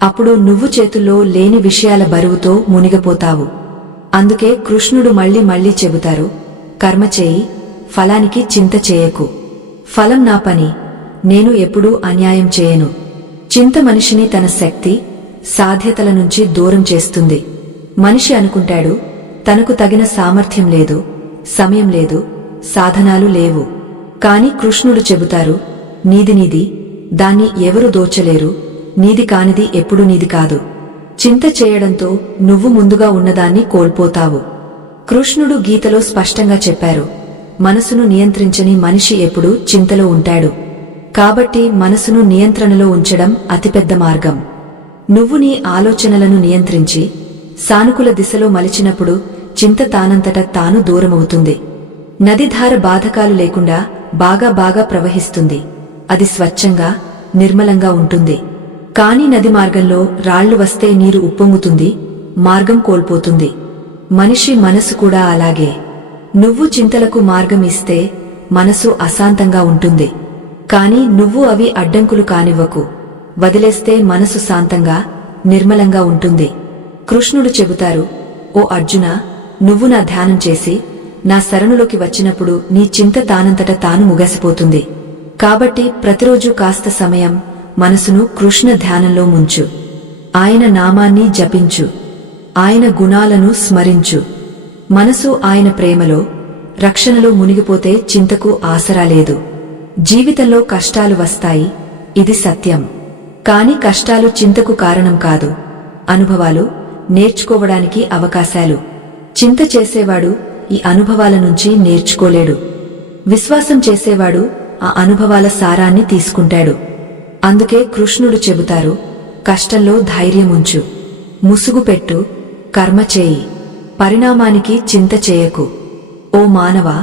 అప్పుడు నువ్వు చేతుల్లో లేని విషయాల బరువుతో మునిగిపోతావు. అందుకే కృష్ణుడు మళ్ళీ మళ్ళీ చెబుతారు, కర్మ చేయి, ఫలానికి చింత చేయకు. ఫలం నా పని, నేను ఎప్పుడూ అన్యాయం చేయను. చింత మనిషిని తన శక్తి, సాధ్యతల నుంచి దూరం చేస్తుంది. మనిషి అనుకుంటాడు, తనకు తగిన సామర్థ్యం లేదు, సమయం లేదు, సాధనాలు లేవు. కాని కృష్ణుడు చెబుతారు, నీది నీది, దాన్ని ఎవరు దోచలేరు, నీది కానిది ఎప్పుడూ నీది కాదు. చింత చేయడంతో నువ్వు ముందుగా ఉన్నదాన్ని కోల్పోతావు. కృష్ణుడు గీతలో స్పష్టంగా చెప్పారు, మనసును నియంత్రించని మనిషి ఎప్పుడూ చింతలో ఉంటాడు. కాబట్టి మనసును నియంత్రణలో ఉంచడం అతిపెద్ద మార్గం. నువ్వు నీ ఆలోచనలను నియంత్రించి సానుకూల దిశలో మలిచినప్పుడు చింత తానంతట తాను దూరమవుతుంది. నదిధార బాధకాలు లేకుండా బాగా ప్రవహిస్తుంది. అది స్వచ్ఛంగా, నిర్మలంగా ఉంటుంది. కాని నది మార్గంలో రాళ్లు వస్తే నీరు ఉప్పొంగుతుంది, మార్గం కోల్పోతుంది. మనిషి మనసు కూడా అలాగే. నువ్వు చింతలకు మార్గం ఇస్తే మనసు అశాంతంగా ఉంటుంది. కాని నువ్వు అవి అడ్డంకులు కానివ్వకు. వదిలేస్తే మనసు శాంతంగా, నిర్మలంగా ఉంటుంది. కృష్ణుడు చెబుతారు, ఓ అర్జునా, నువ్వు నా ధ్యానం చేసి నా శరణులోకి వచ్చినప్పుడు నీ చింత తానంతట తాను ముగసిపోతుంది. కాబట్టి ప్రతిరోజు కాస్త సమయం మనసును కృష్ణ ధ్యానంలో ముంచు. ఆయన నామాన్ని జపించు. ఆయన గుణాలను స్మరించు. మనసు ఆయన ప్రేమలో, రక్షణలో మునిగిపోతే చింతకు ఆసరా లేదు. జీవితంలో కష్టాలు వస్తాయి, ఇది సత్యం. కాని కష్టాలు చింతకు కారణం కాదు, అనుభవాలు, నేర్చుకోవడానికి అవకాశాలు. చింత చేసేవాడు ఈ అనుభవాల నుంచి నేర్చుకోలేడు. విశ్వాసం చేసేవాడు ఆ అనుభవాల సారాన్ని తీసుకుంటాడు. అందుకే కృష్ణుడు చెబుతారు, కష్టంలో ధైర్యముంచు, ముసుగు పెట్టు, కర్మ చేయి, పరిణామానికి చింత చేయకు. ఓ మానవా,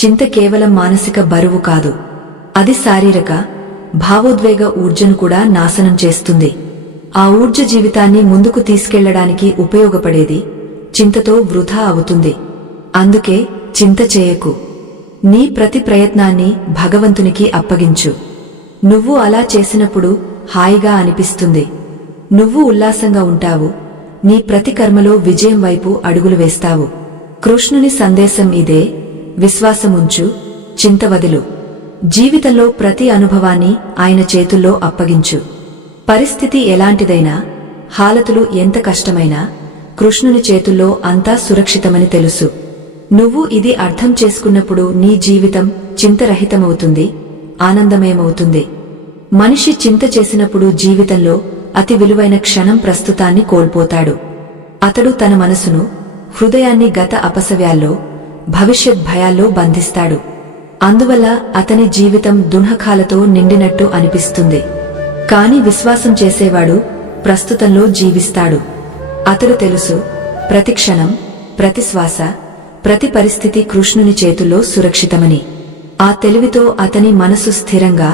చింత కేవలం మానసిక బరువు కాదు, అది శారీరక, భావోద్వేగ ఊర్జను కూడా నాశనం చేస్తుంది. ఆ ఊర్జ జీవితాన్ని ముందుకు తీసుకెళ్లడానికి ఉపయోగపడేది చింతతో వృధా అవుతుంది. అందుకే చింత చేయకు. నీ ప్రతి ప్రయత్నాన్ని భగవంతునికి అప్పగించు. నువ్వు అలా చేసినప్పుడు హాయిగా అనిపిస్తుంది. నువ్వు ఉల్లాసంగా ఉంటావు. నీ ప్రతి కర్మలో విజయం వైపు అడుగులు వేస్తావు. కృష్ణుని సందేశం ఇదే, విశ్వాసముంచు, చింత వదిలు. జీవితంలో ప్రతి అనుభవాన్ని ఆయన చేతుల్లో అప్పగించు. పరిస్థితి ఎలాంటిదైనా, హాలతులు ఎంత కష్టమైనా కృష్ణుని చేతుల్లో అంతా సురక్షితమని తెలుసు. నువ్వు ఇది అర్థం చేసుకున్నప్పుడు నీ జీవితం చింతరహితమవుతుంది, ఆనందమయమవుతుంది. మనిషి చింత చేసినప్పుడు జీవితంలో అతి విలువైన క్షణం ప్రస్తుతాన్ని కోల్పోతాడు. అతడు తన మనసును, హృదయాన్ని గత అపసవ్యాల్లో, భవిష్యత్ భయాల్లో బంధిస్తాడు. అందువల్ల అతని జీవితం దుఃఖాలతో నిండినట్టు అనిపిస్తుంది. కాని విశ్వాసం చేసేవాడు ప్రస్తుతంలో జీవిస్తాడు. అతడు తెలుసు, ప్రతి క్షణం, ప్రతి శ్వాస, ప్రతి పరిస్థితి కృష్ణుని చేతుల్లో సురక్షితమని. ఆ తెలివితో అతని మనసు స్థిరంగా,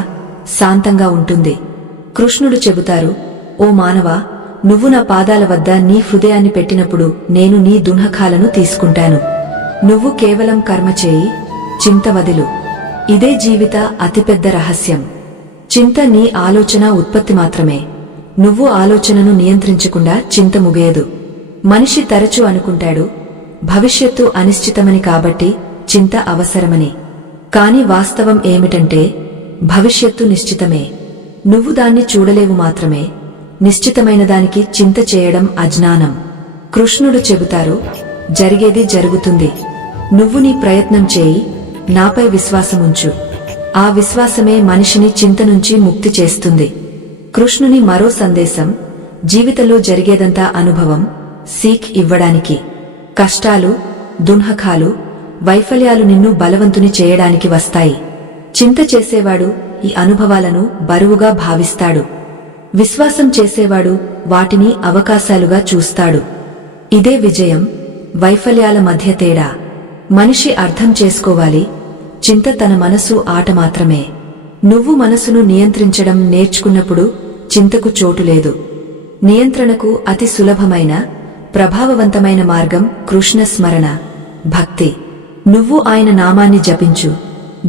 శాంతంగా ఉంటుంది. కృష్ణుడు చెబుతారు, ఓ మానవా, నువ్వు నా పాదాల వద్ద నీ హృదయాన్ని పెట్టినప్పుడు నేను నీ దుఃఖాలను తీసుకుంటాను. నువ్వు కేవలం కర్మ చేయి, చింత వదిలు. ఇదే జీవిత అతిపెద్ద రహస్యం. చింత నీ ఆలోచన ఉత్పత్తి మాత్రమే. నువ్వు ఆలోచనను నియంత్రించకుండా చింత ముగియదు. మనిషి తరచూ అనుకుంటాడు, భవిష్యత్తు అనిశ్చితమని కాబట్టి చింత అవసరమని. కాని వాస్తవం ఏమిటంటే భవిష్యత్తు నిశ్చితమే. నువ్వు దాన్ని చూడలేవు మాత్రమే. నిశ్చితమైన దానికి చింత చేయడం అజ్ఞానం. కృష్ణుడు చెబుతారు, జరిగేది జరుగుతుంది. నువ్వు నీ ప్రయత్నం చేయి, నాపై విశ్వాసముంచు. ఆ విశ్వాసమే మనిషిని చింత నుంచి ముక్తి చేస్తుంది. కృష్ణుని మరో సందేశం, జీవితంలో జరిగేదంతా అనుభవం, సీక్ ఇవ్వడానికి. కష్టాలు, దుఃఖాలు, వైఫల్యాలు నిన్ను బలవంతుని చేయడానికి వస్తాయి. చింత చేసేవాడు ఈ అనుభవాలను బరువుగా భావిస్తాడు. విశ్వాసం చేసేవాడు వాటిని అవకాశాలుగా చూస్తాడు. ఇదే విజయం, వైఫల్యాల మధ్య తేడా. మనిషి అర్థం చేసుకోవాలి, చింత తన మనసు ఆట మాత్రమే. నువ్వు మనసును నియంత్రించడం నేర్చుకున్నప్పుడు చింతకు చోటు లేదు. నియంత్రణకు అతి సులభమైన, ప్రభావవంతమైన మార్గం కృష్ణ స్మరణ, భక్తి. నువ్వు ఆయన నామాన్ని జపించు,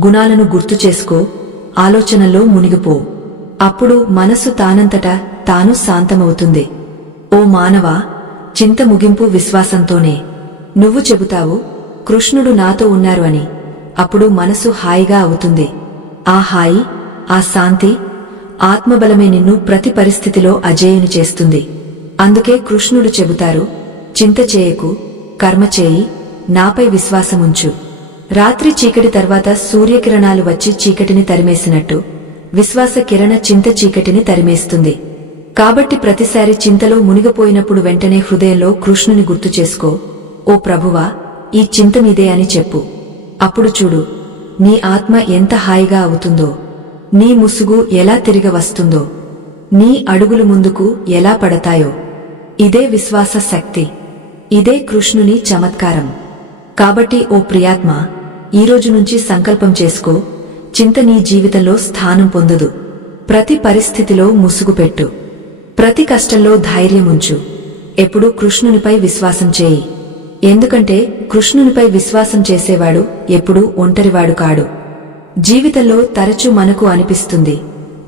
గుణాలను గుర్తు చేసుకో, ఆలోచనల్లో మునిగిపో. అప్పుడు మనసు తానంతటా తాను శాంతమవుతుంది. ఓ మానవా, చింత ముగింపు విశ్వాసంతోనే. నువ్వు చెబుతావు, కృష్ణుడు నాతో ఉన్నారు అని. అప్పుడు మనసు హాయిగా అవుతుంది. ఆ హాయి, ఆ శాంతి, ఆత్మబలమే నిన్ను ప్రతి పరిస్థితిలో అజేయుని చేస్తుంది. అందుకే కృష్ణుడు చెబుతారు, చింత చేయకు, కర్మ చేయి, నాపై విశ్వాసముంచు. రాత్రి చీకటి తర్వాత సూర్యకిరణాలు వచ్చి చీకటిని తరిమేసినట్టు విశ్వాస కిరణ చింత చీకటిని తరిమేస్తుంది. కాబట్టి ప్రతిసారి చింతలో మునిగిపోయినప్పుడు వెంటనే హృదయంలో కృష్ణుని గుర్తు చేసుకో, ఓ ప్రభువా, ఈ చింత మీదే అని చెప్పు. అప్పుడు చూడు, నీ ఆత్మ ఎంత హాయిగా అవుతుందో, నీ ముసుగు ఎలా తిరిగి వస్తుందో, నీ అడుగులు ముందుకు ఎలా పడతాయో. ఇదే విశ్వాస శక్తి. ఇదే కృష్ణుని చమత్కారం. కాబట్టి ఓ ప్రియాత్మ, ఈరోజు నుంచి సంకల్పం చేసుకో, చింత నీ జీవితంలో స్థానం పొందదు. ప్రతి పరిస్థితిలో ముసుగు పెట్టు, ప్రతి కష్టంలో ధైర్యముంచు. ఎప్పుడూ కృష్ణునిపై విశ్వాసం చేయి. ఎందుకంటే కృష్ణునిపై విశ్వాసం చేసేవాడు ఎప్పుడూ ఒంటరివాడు కాడు. జీవితంలో తరచూ మనకు అనిపిస్తుంది,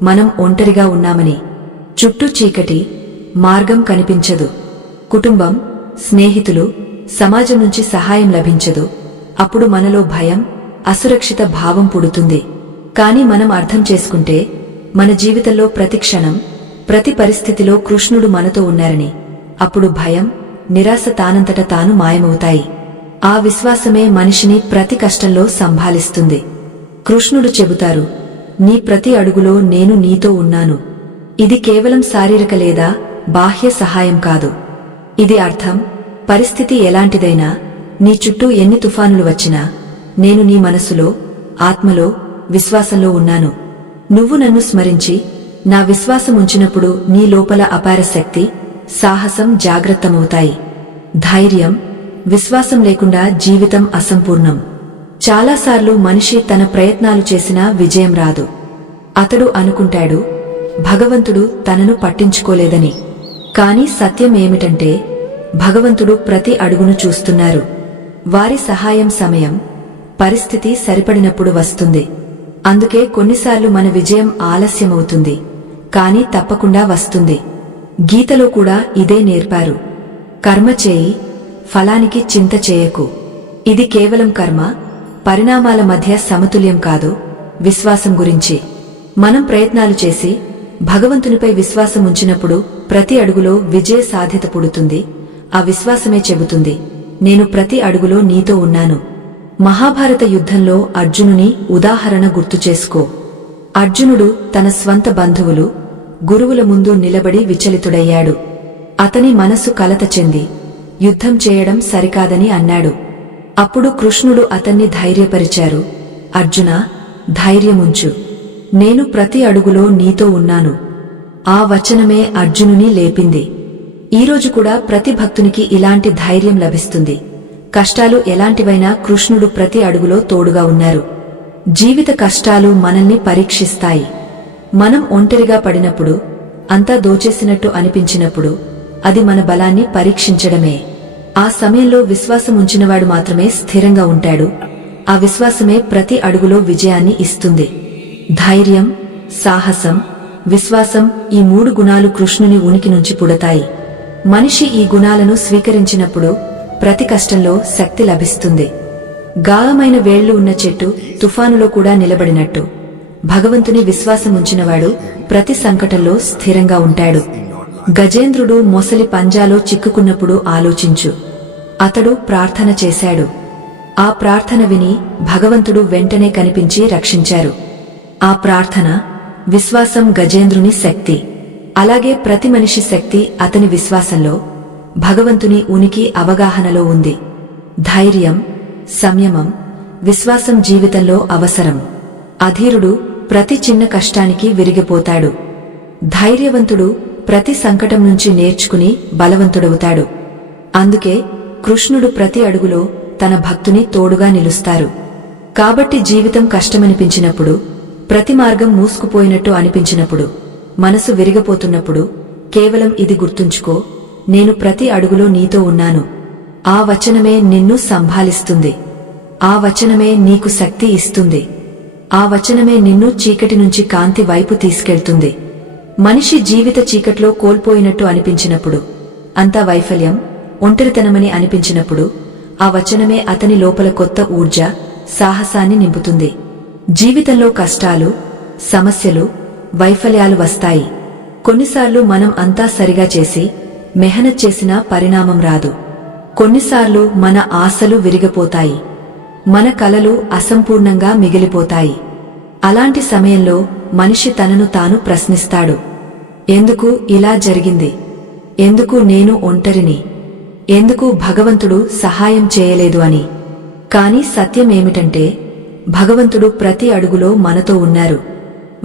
మనం ఒంటరిగా ఉన్నామని. చుట్టూ చీకటి, మార్గం కనిపించదు. కుటుంబం, స్నేహితులు, సమాజం నుంచి సహాయం లభించదు. అప్పుడు మనలో భయం, అసురక్షిత భావం పుడుతుంది. కాని మనం అర్థం చేసుకుంటే మన జీవితంలో ప్రతి క్షణం, ప్రతి పరిస్థితిలో కృష్ణుడు మనతో ఉన్నారని, అప్పుడు భయం, నిరాశ తానంతట తాను మాయమవుతాయి. ఆ విశ్వాసమే మనిషిని ప్రతి కష్టంలో సంభాలిస్తుంది. కృష్ణుడు చెబుతారు, నీ ప్రతి అడుగులో నేను నీతో ఉన్నాను. ఇది కేవలం శారీరక లేదా బాహ్య సహాయం కాదు. ఇది అర్థం, పరిస్థితి ఎలాంటిదైనా, నీ చుట్టూ ఎన్ని తుఫానులు వచ్చినా నేను నీ మనసులో, ఆత్మలో, విశ్వాసంలో ఉన్నాను. నువ్వు నన్ను స్మరించి నా విశ్వాసం ఉంచినప్పుడు నీ లోపల అపార శక్తి, సాహసం జాగ్రత్తమవుతాయి. ధైర్యం, విశ్వాసం లేకుండా జీవితం అసంపూర్ణం. చాలాసార్లు మనిషి తన ప్రయత్నాలు చేసినా విజయం రాదు. అతడు అనుకుంటాడు, భగవంతుడు తనను పట్టించుకోలేదని. కాని సత్యం ఏమిటంటే, భగవంతుడు ప్రతి అడుగును చూస్తున్నారు. వారి సహాయం సమయం, పరిస్థితి సరిపడినప్పుడు వస్తుంది. అందుకే కొన్నిసార్లు మన విజయం ఆలస్యమవుతుంది, కాని తప్పకుండా వస్తుంది. గీతలో కూడా ఇదే నేర్పారు. కర్మ చేయి, ఫలానికి చింత చేయకు. ఇది కేవలం కర్మ, పరిణామాల మధ్య సమతుల్యం కాదు, విశ్వాసం గురించి. మనం ప్రయత్నాలు చేసి భగవంతునిపై విశ్వాసం ఉంచినప్పుడు ప్రతి అడుగులో విజయ సాధ్యత పుడుతుంది. ఆ విశ్వాసమే చెబుతుంది, నేను ప్రతి అడుగులో నీతో ఉన్నాను. మహాభారత యుద్ధంలో అర్జునుని ఉదాహరణ గుర్తుచేసుకో. అర్జునుడు తన స్వంత బంధువులు, గురువుల ముందు నిలబడి విచలితుడయ్యాడు. అతని మనసు కలత చెంది యుద్ధం చేయడం సరికాదని అన్నాడు. అప్పుడు కృష్ణుడు అతన్ని ధైర్యపరిచారు. అర్జునా, ధైర్యముంచు, నేను ప్రతి అడుగులో నీతో ఉన్నాను. ఆ వచనమే అర్జునుని లేపింది. ఈరోజు కూడా ప్రతి భక్తునికి ఇలాంటి ధైర్యం లభిస్తుంది. కష్టాలు ఎలాంటివైనా కృష్ణుడు ప్రతి అడుగులో తోడుగా ఉన్నారు. జీవిత కష్టాలు మనల్ని పరీక్షిస్తాయి. మనం ఒంటరిగా పడినప్పుడు, అంతా దోచేసినట్టు అనిపించినప్పుడు, అది మన బలాన్ని పరీక్షించడమే. ఆ సమయంలో విశ్వాసం ఉంచినవాడు మాత్రమే స్థిరంగా ఉంటాడు. ఆ విశ్వాసమే ప్రతి అడుగులో విజయాన్ని ఇస్తుంది. ధైర్యం, సాహసం, విశ్వాసం, ఈ 3 గుణాలు కృష్ణుని ఉనికి నుంచి పుడతాయి. మనిషి ఈ గుణాలను స్వీకరించినప్పుడు ప్రతి కష్టంలో శక్తి లభిస్తుంది. గాఢమైన వేళ్లు ఉన్న చెట్టు తుఫానులో కూడా నిలబడినట్టు, భగవంతుని విశ్వాసం ఉంచినవాడు ప్రతి సంకటంలో స్థిరంగా ఉంటాడు. గజేంద్రుడు మొసలి పంజాలో చిక్కుకున్నప్పుడు ఆలోచించు. అతడు ప్రార్థన చేశాడు. ఆ ప్రార్థన విని భగవంతుడు వెంటనే కనిపించి రక్షించారు. ఆ ప్రార్థన, విశ్వాసం గజేంద్రుని శక్తి. అలాగే ప్రతి మనిషి శక్తి అతని విశ్వాసంలో, భగవంతుని ఉనికి అవగాహనలో ఉంది. ధైర్యం, సంయమం, విశ్వాసం జీవితంలో అవసరం. అధీరుడు ప్రతి చిన్న కష్టానికి విరిగిపోతాడు. ధైర్యవంతుడు ప్రతి సంకటం నుంచి నేర్చుకుని బలవంతుడవుతాడు. అందుకే కృష్ణుడు ప్రతి అడుగులో తన భక్తుని తోడుగా నిలుస్తారు. కాబట్టి జీవితం కష్టమనిపించినప్పుడు, ప్రతి మార్గం మూసుకుపోయినట్టు అనిపించినప్పుడు, మనసు విరిగిపోతున్నప్పుడు కేవలం ఇది గుర్తుంచుకో, నేను ప్రతి అడుగులో నీతో ఉన్నాను. ఆ వచనమే నిన్ను సంభాళిస్తుంది. ఆ వచనమే నీకు శక్తి ఇస్తుంది. ఆ వచనమే నిన్ను చీకటి నుంచి కాంతి వైపు తీసుకెళ్తుంది. మనిషి జీవిత చీకట్లో కోల్పోయినట్టు అనిపించినప్పుడు, అంతా వైఫల్యం, ఒంటరితనమని అనిపించినప్పుడు, ఆ వచనమే అతని లోపల కొత్త ఊర్జ, సాహసాన్ని నింపుతుంది. జీవితంలో కష్టాలు, సమస్యలు, వైఫల్యాలు వస్తాయి. కొన్నిసార్లు మనం అంతా సరిగా చేసి మెహనత్ చేసినా పరిణామం రాదు. కొన్నిసార్లు మన ఆశలు విరిగిపోతాయి. మన కలలు అసంపూర్ణంగా మిగిలిపోతాయి. అలాంటి సమయంలో మనిషి తనను తాను ప్రశ్నిస్తాడు, ఎందుకు ఇలా జరిగింది? ఎందుకు నేను ఒంటరిని? ఎందుకు భగవంతుడు సహాయం చేయలేదు అని. కాని సత్యమేమిటంటే, భగవంతుడు ప్రతి అడుగులో మనతో ఉన్నారు.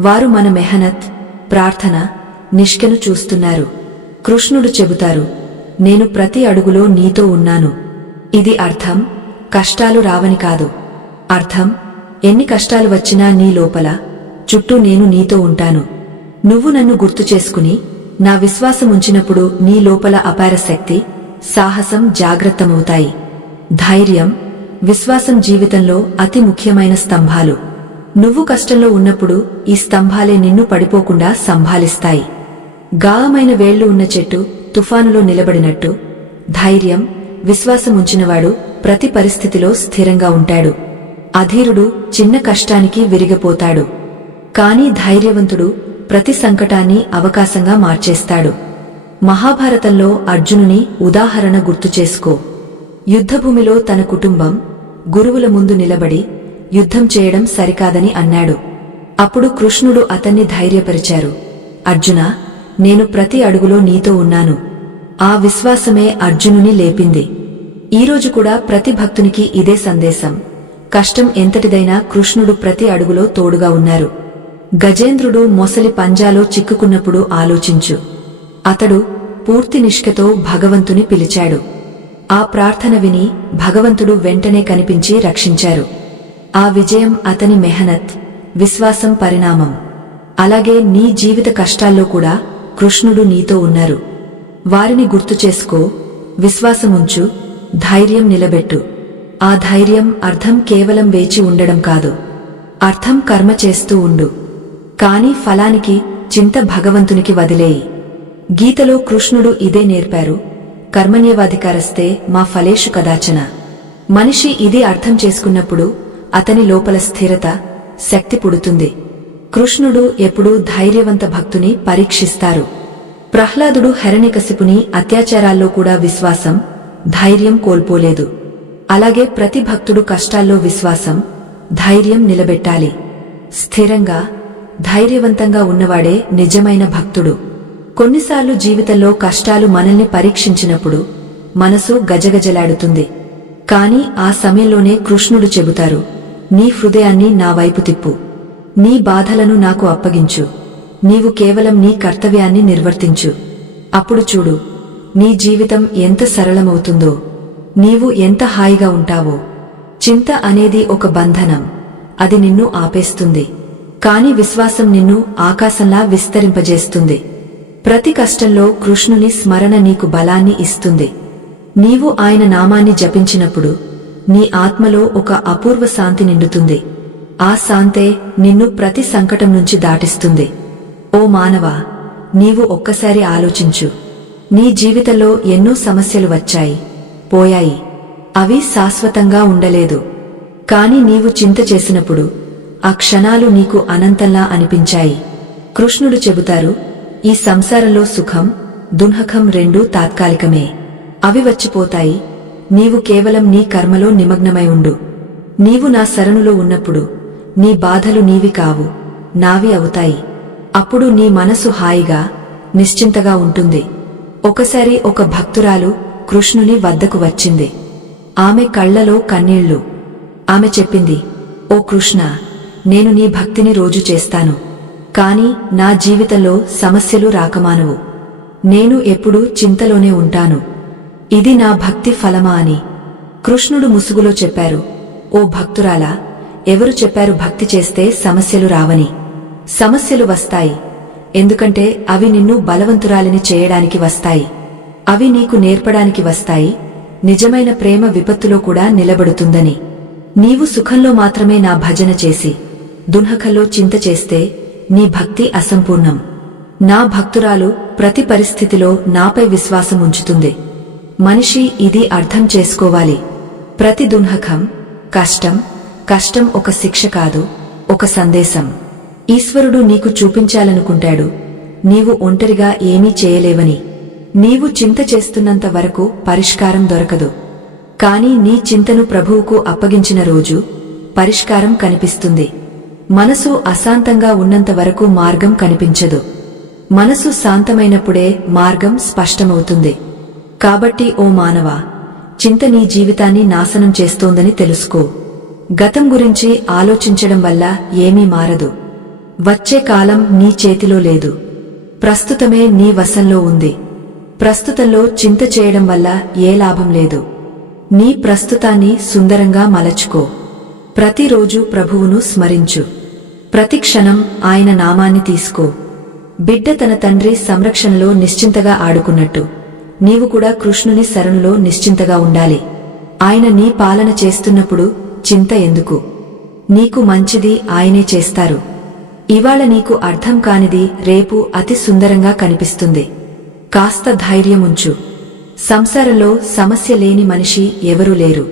వారు మన మెహనత్, ప్రార్థన, నిష్కను చూస్తున్నారు. కృష్ణుడు చెబుతారు, నేను ప్రతి అడుగులో నీతో ఉన్నాను. ఇది అర్థం, కష్టాలు రావని కాదు. అర్థం, ఎన్ని కష్టాలు వచ్చినా నీ లోపల, చుట్టూ నేను నీతో ఉంటాను. నువ్వు నన్ను గుర్తు చేసుకుని నా విశ్వాసం ఉంచినప్పుడు నీ లోపల అపార శక్తి, సాహసం జాగ్రత్తమవుతాయి. ధైర్యం, విశ్వాసం జీవితంలో అతి ముఖ్యమైన స్తంభాలు. నువ్వు కష్టంలో ఉన్నప్పుడు ఈ స్తంభాలే నిన్ను పడిపోకుండా సంభాలిస్తాయి. గాఢమైన వేళ్లు ఉన్న చెట్టు తుఫానులో నిలబడినట్టు, ధైర్యం, విశ్వాసం ఉంచినవాడు ప్రతి పరిస్థితిలో స్థిరంగా ఉంటాడు. అధీరుడు చిన్న కష్టానికి విరిగిపోతాడు. కాని ధైర్యవంతుడు ప్రతి సంకటాన్ని అవకాశంగా మార్చేస్తాడు. మహాభారతంలో అర్జునుని ఉదాహరణ గుర్తుచేసుకో. యుద్ధభూమిలో తన కుటుంబం, గురువుల ముందు నిలబడి యుద్ధం చేయడం సరికాదని అన్నాడు. అప్పుడు కృష్ణుడు అతన్ని ధైర్యపరిచారు. అర్జునా, నేను ప్రతి అడుగులో నీతో ఉన్నాను. ఆ విశ్వాసమే అర్జునుని లేపింది. ఈరోజు కూడా ప్రతి భక్తునికి ఇదే సందేశం. కష్టం ఎంతటిదైనా కృష్ణుడు ప్రతి అడుగులో తోడుగా ఉన్నారు. గజేంద్రుడు మొసలి పంజాలో చిక్కుకున్నప్పుడు ఆలోచించు. అతడు పూర్తి నిష్ఠతో భగవంతుని పిలిచాడు. ఆ ప్రార్థన విని భగవంతుడు వెంటనే కనిపించి రక్షించారు. ఆ విజయం అతని మెహనత్, విశ్వాసం పరిణామం. అలాగే నీ జీవిత కష్టాల్లో కూడా కృష్ణుడు నీతో ఉన్నారు. వారిని గుర్తు చేసుకో, విశ్వాసముంచు, ధైర్యం నిలబెట్టు. ఆ ధైర్యం అర్థం కేవలం వేచి ఉండడం కాదు, అర్థం కర్మ చేస్తూ ఉండు. కాని ఫలానికి చింత భగవంతునికి వదిలేయి. గీతలో కృష్ణుడు ఇదే నేర్పారు. కర్మణ్యేవాధికారస్తే మా ఫలేషు కదాచన. మనిషి ఇది అర్థం చేసుకున్నప్పుడు అతని లోపల స్థిరత, శక్తి పుడుతుంది. కృష్ణుడు ఎప్పుడూ ధైర్యవంత భక్తుని పరీక్షిస్తారు. ప్రహ్లాదుడు హిరణ్యకశిపుని అత్యాచారాల్లో కూడా విశ్వాసం, ధైర్యం కోల్పోలేదు. అలాగే ప్రతి భక్తుడు కష్టాల్లో విశ్వాసం, ధైర్యం నిలబెట్టాలి. స్థిరంగా, ధైర్యవంతంగా ఉన్నవాడే నిజమైన భక్తుడు. కొన్నిసార్లు జీవితంలో కష్టాలు మనల్ని పరీక్షించినప్పుడు మనసు గజగజలాడుతుంది. కాని ఆ సమయంలోనే కృష్ణుడు చెబుతారు, నీ హృదయాన్ని నా వైపు తిప్పు, నీ బాధలను నాకు అప్పగించు, నీవు కేవలం నీ కర్తవ్యాన్ని నిర్వర్తించు. అప్పుడు చూడు, నీ జీవితం ఎంత సరళమవుతుందో, నీవు ఎంత హాయిగా ఉంటావో. చింత అనేది ఒక బంధనం, అది నిన్ను ఆపేస్తుంది. కాని విశ్వాసం నిన్ను ఆకాశంలా విస్తరింపజేస్తుంది. ప్రతి కష్టంలో కృష్ణుని స్మరణ నీకు బలాన్ని ఇస్తుంది. నీవు ఆయన నామాన్ని జపించినప్పుడు నీ ఆత్మలో ఒక అపూర్వ శాంతి నిండుతుంది. ఆ శాంతే నిన్ను ప్రతి సంకటం నుంచి దాటిస్తుంది. ఓ మానవా, నీవు ఒక్కసారి ఆలోచించు. నీ జీవితంలో ఎన్నో సమస్యలు వచ్చాయి, పోయాయి. అవి శాశ్వతంగా ఉండలేదు. కాని నీవు చింత చేసినప్పుడు ఆ క్షణాలు నీకు అనంతంలా అనిపించాయి. కృష్ణుడు చెబుతారు, ఈ సంసారంలో సుఖం, దుఃఖం రెండూ తాత్కాలికమే. అవి వచ్చిపోతాయి. నీవు కేవలం నీ కర్మలో నిమగ్నమై ఉండు. నీవు నా శరణులో ఉన్నప్పుడు నీ బాధలు నీవి కావు, నావి అవుతాయి. అప్పుడు నీ మనసు హాయిగా, నిశ్చింతగా ఉంటుంది. ఒకసారి ఒక భక్తురాలు కృష్ణుని వద్దకు వచ్చింది. ఆమె కళ్లలో కన్నీళ్లు. ఆమె చెప్పింది, ఓ కృష్ణ, నేను నీ భక్తిని రోజు చేస్తాను. కాని నా జీవితంలో సమస్యలు రాకమానవు. నేను ఎప్పుడూ చింతలోనే ఉంటాను. ఇది నా భక్తి ఫలమా అని కృష్ణుడు ముసుగులో చెప్పారు. ఓ భక్తురాలా, ఎవరు చెప్పారు భక్తి చేస్తే సమస్యలు రావని? సమస్యలు వస్తాయి, ఎందుకంటే అవి నిన్ను బలవంతురాలిని చేయడానికి వస్తాయి. అవి నీకు నేర్పడానికి వస్తాయి, నిజమైన ప్రేమ విపత్తులో కూడా నిలబడుతుందని. నీవు సుఖంలో మాత్రమే నా భజన చేసి దుఃఖంలో చింత చేస్తే నీ భక్తి అసంపూర్ణం. నా భక్తురాలు ప్రతి పరిస్థితిలో నాపై విశ్వాసం ఉంచుతుంది. మనిషి ఇది అర్థం చేసుకోవాలి. ప్రతి దుఃఖం, కష్టం ఒక శిక్ష కాదు, ఒక సందేశం. ఈశ్వరుడు నీకు చూపించాలనుకుంటాడు, నీవు ఒంటరిగా ఏమీ చేయలేవని. నీవు చింత చేస్తున్నంత వరకు పరిష్కారం దొరకదు. కాని నీ చింతను ప్రభువుకు అప్పగించిన రోజు పరిష్కారం కనిపిస్తుంది. మనసు అశాంతంగా ఉన్నంత వరకు మార్గం కనిపించదు. మనసు శాంతమైనప్పుడే మార్గం స్పష్టమవుతుంది. కాబట్టి ఓ మానవా, చింత నీ జీవితాన్ని నాశనం చేస్తోందని తెలుసుకో. గతం గురించి ఆలోచించడం వల్ల ఏమీ మారదు. వచ్చే కాలం నీ చేతిలో లేదు, ప్రస్తుతమే నీ వశంలో ఉంది. ప్రస్తుతంలో చింత చేయడం వల్ల ఏ లాభం లేదు. నీ ప్రస్తుతాన్ని సుందరంగా మలచుకో. ప్రతిరోజు ప్రభువును స్మరించు. ప్రతి క్షణం ఆయన నామాన్ని తీసుకో. బిడ్డ తన తండ్రి సంరక్షణలో నిశ్చింతగా ఆడుకున్నట్టు నీవు కూడా కృష్ణుని శరణులో నిశ్చింతగా ఉండాలి. ఆయన నీ పాలన చేస్తున్నప్పుడు చింత ఎందుకు? నీకు మంచిది ఆయనే చేస్తారు. ఇవాళ నీకు అర్థం కానిది రేపు అతి సుందరంగా కనిపిస్తుంది. కాస్త ధైర్యముంచు. సంసారంలో సమస్య లేని మనిషి ఎవరూ లేరు.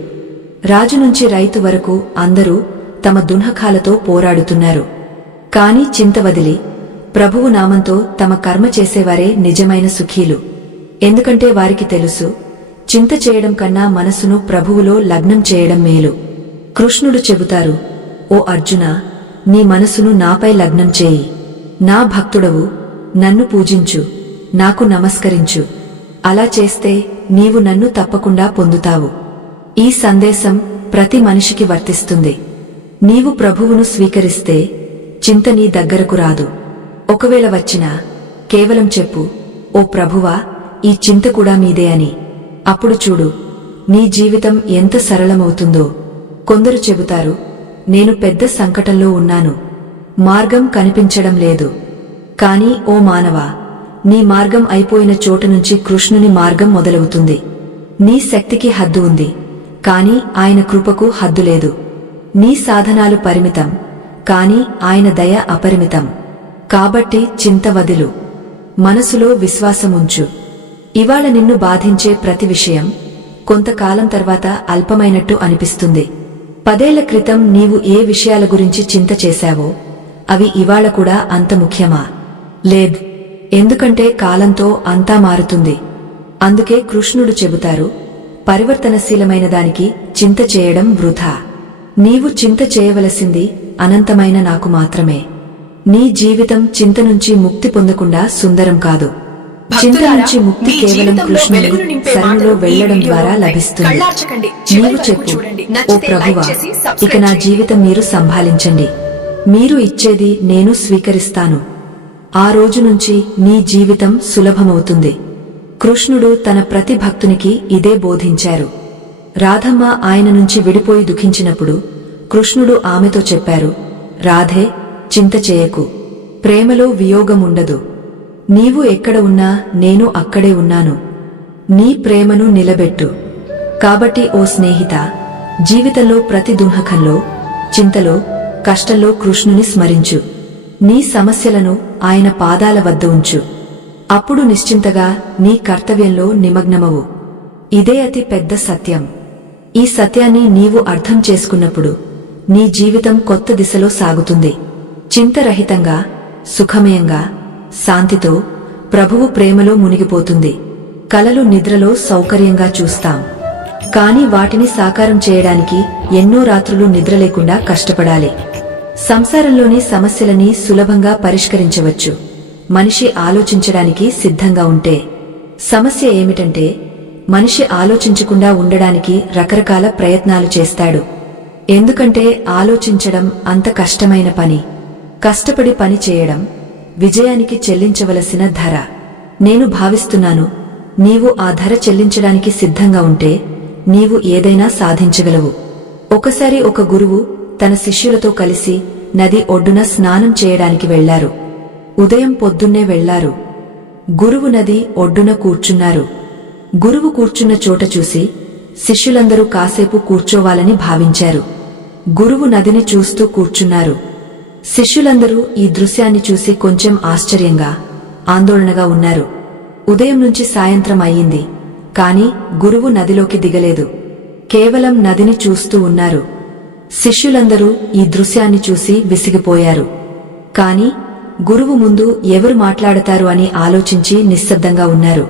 రాజు నుంచి రైతు వరకు అందరూ తమ దుఃఖాలతో పోరాడుతున్నారు. కాని చింత వదిలి ప్రభువు నామంతో తమ కర్మ చేసేవారే నిజమైన సుఖీలు. ఎందుకంటే వారికి తెలుసు, చింత చేయడం కన్నా మనసును ప్రభువులో లగ్నం చేయడం మేలు. కృష్ణుడు చెబుతారు, ఓ అర్జునా, నీ మనసును నాపై లగ్నం చేయి. నా భక్తుడవు, నన్ను పూజించు, నాకు నమస్కరించు. అలా చేస్తే నీవు నన్ను తప్పకుండా పొందుతావు. ఈ సందేశం ప్రతి మనిషికి వర్తిస్తుంది. నీవు ప్రభువును స్వీకరిస్తే చింత నీ దగ్గరకు రాదు. ఒకవేళ వచ్చినా కేవలం చెప్పు, ఓ ప్రభువా, ఈ చింత కూడా మీదే అని. అప్పుడు చూడు, నీ జీవితం ఎంత సరళమవుతుందో. కొందరు చెబుతారు, నేను పెద్ద సంకటంలో ఉన్నాను, మార్గం కనిపించడం లేదు. కాని ఓ మానవా, నీ మార్గం అయిపోయిన చోట నుంచి కృష్ణుని మార్గం మొదలవుతుంది. నీ శక్తికి హద్దు ఉంది, కాని ఆయన కృపకు హద్దు లేదు. నీ సాధనాలు పరిమితం, కాని ఆయన దయ అపరిమితం. కాబట్టి చింత వదిలు, మనసులో విశ్వాసముంచు. ఇవాళ నిన్ను బాధించే ప్రతి విషయం కొంతకాలం తర్వాత అల్పమైనట్టు అనిపిస్తుంది. 10 ఏళ్ల క్రితం నీవు ఏ విషయాల గురించి చింత చేశావో అవి ఇవాళ కూడా అంత ముఖ్యమా? లేదు. ఎందుకంటే కాలంతో అంతా మారుతుంది. అందుకే కృష్ణుడు చెబుతారు, పరివర్తనశీలమైన దానికి చింత చేయడం వృథా. నీవు చింత చేయవలసింది అనంతమైన నాకు మాత్రమే. నీ జీవితం చింత నుంచి ముక్తి పొందకుండా సుందరం కాదు. చింత నుంచి ముక్తి కేవలం కృష్ణుని శరణులో వెళ్లడం ద్వారా లభిస్తుంది. నీవు చెప్పు, ఓ ప్రభువా, ఇక నా జీవితం మీరు సంభాళించండి. మీరు ఇచ్చేది నేను స్వీకరిస్తాను. ఆ రోజు నుంచి నీ జీవితం సులభమవుతుంది. కృష్ణుడు తన ప్రతి భక్తునికి ఇదే బోధించారు. రాధమ్మ ఆయన నుంచి విడిపోయి దుఃఖించినప్పుడు కృష్ణుడు ఆమెతో చెప్పారు, రాధే, చింత చేయకు. ప్రేమలో వియోగముండదు. నీవు ఎక్కడ ఉన్నా నేను అక్కడే ఉన్నాను. నీ ప్రేమను నిలబెట్టు. కాబట్టి ఓ స్నేహితా, జీవితంలో ప్రతి దుఃఖంలో, చింతలో, కష్టంలో కృష్ణుని స్మరించు. నీ సమస్యలను ఆయన పాదాల వద్ద ఉంచు. అప్పుడు నిశ్చింతగా నీ కర్తవ్యంలో నిమగ్నమవు. ఇదే అతి పెద్ద సత్యం. ఈ సత్యాన్ని నీవు అర్థం చేసుకున్నప్పుడు నీ జీవితం కొత్త దిశలో సాగుతుంది. చింతరహితంగా, సుఖమయంగా, శాంతితో ప్రభువు ప్రేమలో మునిగిపోతుంది. కలలు నిద్రలో సౌకర్యంగా చూస్తాం, కాని వాటిని సాకారం చేయడానికి ఎన్నో రాత్రులు నిద్రలేకుండా కష్టపడాలి. సంసారంలోని సమస్యలని సులభంగా పరిష్కరించవచ్చు, మనిషి ఆలోచించడానికి సిద్ధంగా ఉంటే. సమస్య ఏమిటంటే, మనిషి ఆలోచించకుండా ఉండడానికి రకరకాల ప్రయత్నాలు చేస్తాడు. ఎందుకంటే ఆలోచించడం అంత కష్టమైన పని. కష్టపడి పని చేయడం విజయానికి చెల్లించవలసిన ధర. నేను భావిస్తున్నాను, నీవు ఆ ధర చెల్లించడానికి సిద్ధంగా ఉంటే నీవు ఏదైనా సాధించగలవు. ఒకసారి ఒక గురువు తన శిష్యులతో కలిసి నది ఒడ్డున స్నానం చేయడానికి వెళ్లారు. ఉదయం పొద్దున్నే వెళ్లారు. గురువు నది ఒడ్డున కూర్చున్నారు. గురువు కూర్చున్న చోట చూసి శిష్యులందరూ కాసేపు కూర్చోవాలని భావించారు. గురువు నదిని చూస్తూ కూర్చున్నారు. శిష్యులందరూ ఈ దృశ్యాన్ని చూసి కొంచెం ఆశ్చర్యంగా, ఆందోళనగా ఉన్నారు. ఉదయం నుంచి సాయంత్రం అయ్యింది, కాని గురువు నదిలోకి దిగలేదు. కేవలం నదిని చూస్తూ ఉన్నారు. శిష్యులందరూ ఈ దృశ్యాన్ని చూసి విసిగిపోయారు. కాని గురువు ముందు ఎవరు మాట్లాడతారు అని ఆలోచించి నిశ్శబ్దంగా ఉన్నారు.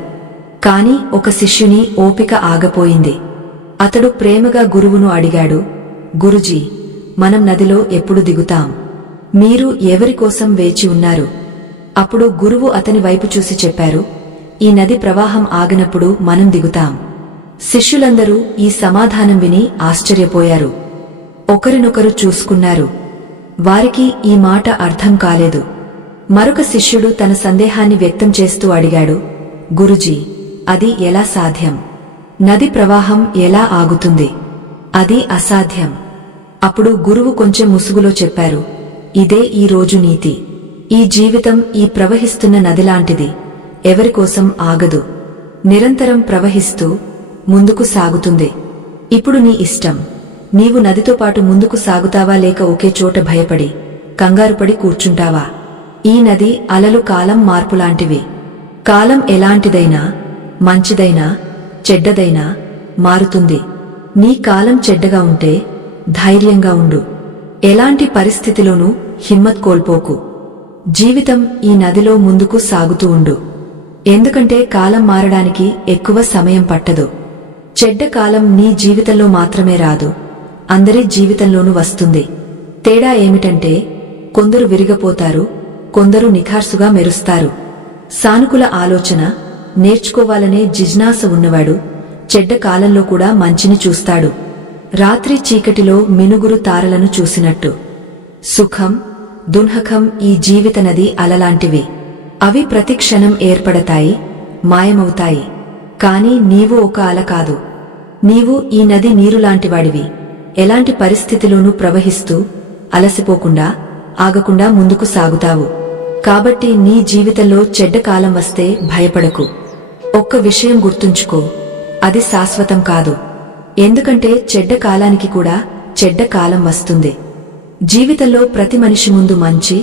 కాని ఒక శిష్యుని ఓపిక ఆగపోయింది. అతడు ప్రేమగా గురువును అడిగాడు, గురుజీ, మనం నదిలో ఎప్పుడు దిగుతాం? మీరు ఎవరికోసం వేచి ఉన్నారు? అప్పుడు గురువు అతని వైపు చూసి చెప్పారు, ఈ నది ప్రవాహం ఆగినప్పుడు మనం దిగుతాం. శిష్యులందరూ ఈ సమాధానం విని ఆశ్చర్యపోయారు. ఒకరినొకరు చూసుకున్నారు. వారికి ఈ మాట అర్థం కాలేదు. మరొక శిష్యుడు తన సందేహాన్ని వ్యక్తం చేస్తూ అడిగాడు, గురుజీ, అది ఎలా సాధ్యం? నది ప్రవాహం ఎలా ఆగుతుంది? అది అసాధ్యం. అప్పుడు గురువు కొంచెం ముసుగులో చెప్పారు, ఇదే ఈ రోజు నీతి. ఈ జీవితం ఈ ప్రవహిస్తున్న నదిలాంటిది, ఎవరికోసం ఆగదు. నిరంతరం ప్రవహిస్తూ ముందుకు సాగుతుంది. ఇప్పుడు నీ ఇష్టం. నీవు నదితో పాటు ముందుకు సాగుతావా, లేక ఒకే చోట భయపడి కంగారుపడి కూర్చుంటావా? ఈ నది అలలు కాలం మార్పులాంటివి. కాలం ఎలాంటిదైనా, మంచిదైనా చెడ్డదైనా మారుతుంది. నీ కాలం చెడ్డగా ఉంటే ధైర్యంగా ఉండు. ఎలాంటి పరిస్థితిలోనూ హిమ్మత్ కోల్పోకు. జీవితం ఈ నదిలో ముందుకు సాగుతూ ఉండు. ఎందుకంటే కాలం మారడానికి ఎక్కువ సమయం పట్టదు. చెడ్డ కాలం నీ జీవితంలో మాత్రమే రాదు, అందరి జీవితంలోనూ వస్తుంది. తేడా ఏమిటంటే కొందరు విరిగపోతారు, కొందరు నిఖార్సుగా మెరుస్తారు. సానుకూల ఆలోచన, నేర్చుకోవాలనే జిజ్ఞాస ఉన్నవాడు చెడ్డ కాలంలో కూడా మంచిని చూస్తాడు. రాత్రి చీకటిలో మినుగురు తారలను చూసినట్టు. సుఖం, దున్హకం ఈ జీవిత నది అలలాంటివి. అవి ప్రతిక్షణం ఏర్పడతాయి, మాయమవుతాయి. కాని నీవు ఒక అల కాదు. నీవు ఈ నది నీరులాంటివాడివి. ఎలాంటి పరిస్థితిలోనూ ప్రవహిస్తూ అలసిపోకుండా, ఆగకుండా ముందుకు సాగుతావు. కాబట్టి నీ జీవితంలో చెడ్డ కాలం వస్తే భయపడకు. ఒక్క విషయం గుర్తుంచుకో, అది శాశ్వతం కాదు. ఎందుకంటే చెడ్డ కాలానికి కూడా చెడ్డ కాలం వస్తుంది. జీవితంలో ప్రతి మనిషి ముందు మంచి,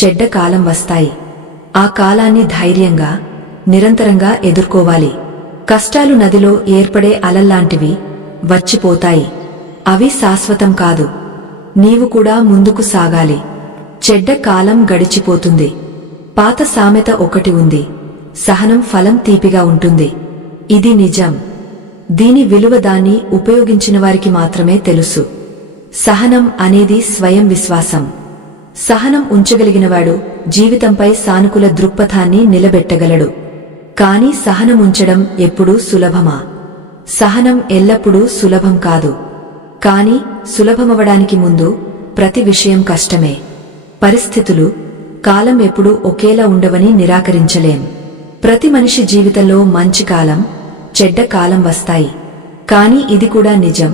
చెడ్డ కాలం వస్తాయి. ఆ కాలాన్ని ధైర్యంగా, నిరంతరంగా ఎదుర్కోవాలి. కష్టాలు నదిలో ఏర్పడే అలల్లాంటివి, వచ్చిపోతాయి. అవి శాశ్వతం కాదు. నీవు కూడా ముందుకు సాగాలి. చెడ్డ కాలం గడిచిపోతుంది. పాత సామెత ఒకటి ఉంది, సహనం ఫలం తీపిగా ఉంటుంది. ఇది నిజం. దీని విలువ దాన్ని ఉపయోగించిన వారికి మాత్రమే తెలుసు. సహనం అనేది స్వయం విశ్వాసం. సహనం ఉంచగలిగినవాడు జీవితంపై సానుకూల దృక్పథాన్ని నిలబెట్టగలడు. కాని సహనముంచడం ఎప్పుడూ సులభమా? సహనం ఎల్లప్పుడూ సులభం కాదు. కాని సులభమవడానికి ముందు ప్రతి విషయం కష్టమే. పరిస్థితులు, కాలం ఎప్పుడూ ఒకేలా ఉండవని నిరాకరించలేం. ప్రతి మనిషి జీవితంలో మంచి కాలం, చెడ్డ కాలం వస్తాయి. కాని ఇది కూడా నిజం,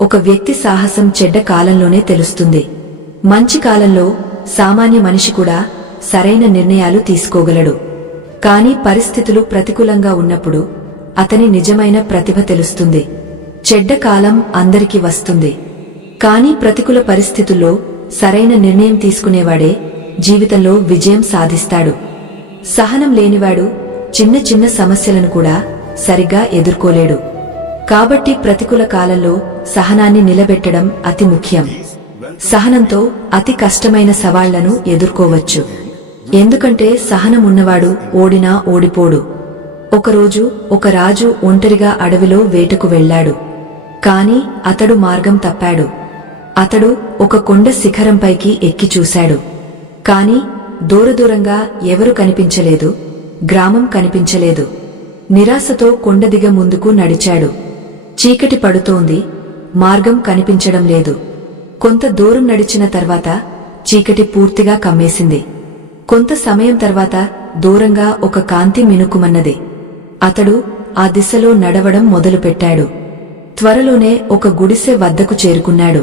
ఒక వ్యక్తి సాహసం చెడ్డ కాలంలోనే తెలుస్తుంది. మంచి కాలంలో సామాన్య మనిషి కూడా సరైన నిర్ణయాలు తీసుకోగలడు. కాని పరిస్థితులు ప్రతికూలంగా ఉన్నప్పుడు అతని నిజమైన ప్రతిభ తెలుస్తుంది. చెడ్డ కాలం అందరికీ వస్తుంది. కాని ప్రతికూల పరిస్థితుల్లో సరైన నిర్ణయం తీసుకునేవాడే జీవితంలో విజయం సాధిస్తాడు. సహనం లేనివాడు చిన్న చిన్న సమస్యలను కూడా సరిగ్గా ఎదుర్కోలేడు. కాబట్టి ప్రతికూల కాలంలో సహనాన్ని నిలబెట్టడం అతి ముఖ్యం. సహనంతో అతి కష్టమైన సవాళ్లను ఎదుర్కోవచ్చు. ఎందుకంటే సహనం ఉన్నవాడు ఓడినా ఓడిపోడు. ఒకరోజు ఒక రాజు ఒంటరిగా అడవిలో వేటకు వెళ్లాడు. కాని అతడు మార్గం తప్పాడు. అతడు ఒక కొండ శిఖరంపైకి ఎక్కి చూశాడు. కాని దూరదూరంగా ఎవరు కనిపించలేదు, గ్రామం కనిపించలేదు. నిరాశతో కొండదిగ ముందుకు నడిచాడు. చీకటి పడుతోంది, మార్గం కనిపించడం లేదు. కొంత దూరం నడిచిన తర్వాత చీకటి పూర్తిగా కమ్మేసింది. కొంత సమయం తర్వాత దూరంగా ఒక కాంతి మినుకుమన్నది. అతడు ఆ దిశలో నడవడం మొదలుపెట్టాడు. త్వరలోనే ఒక గుడిసె వద్దకు చేరుకున్నాడు.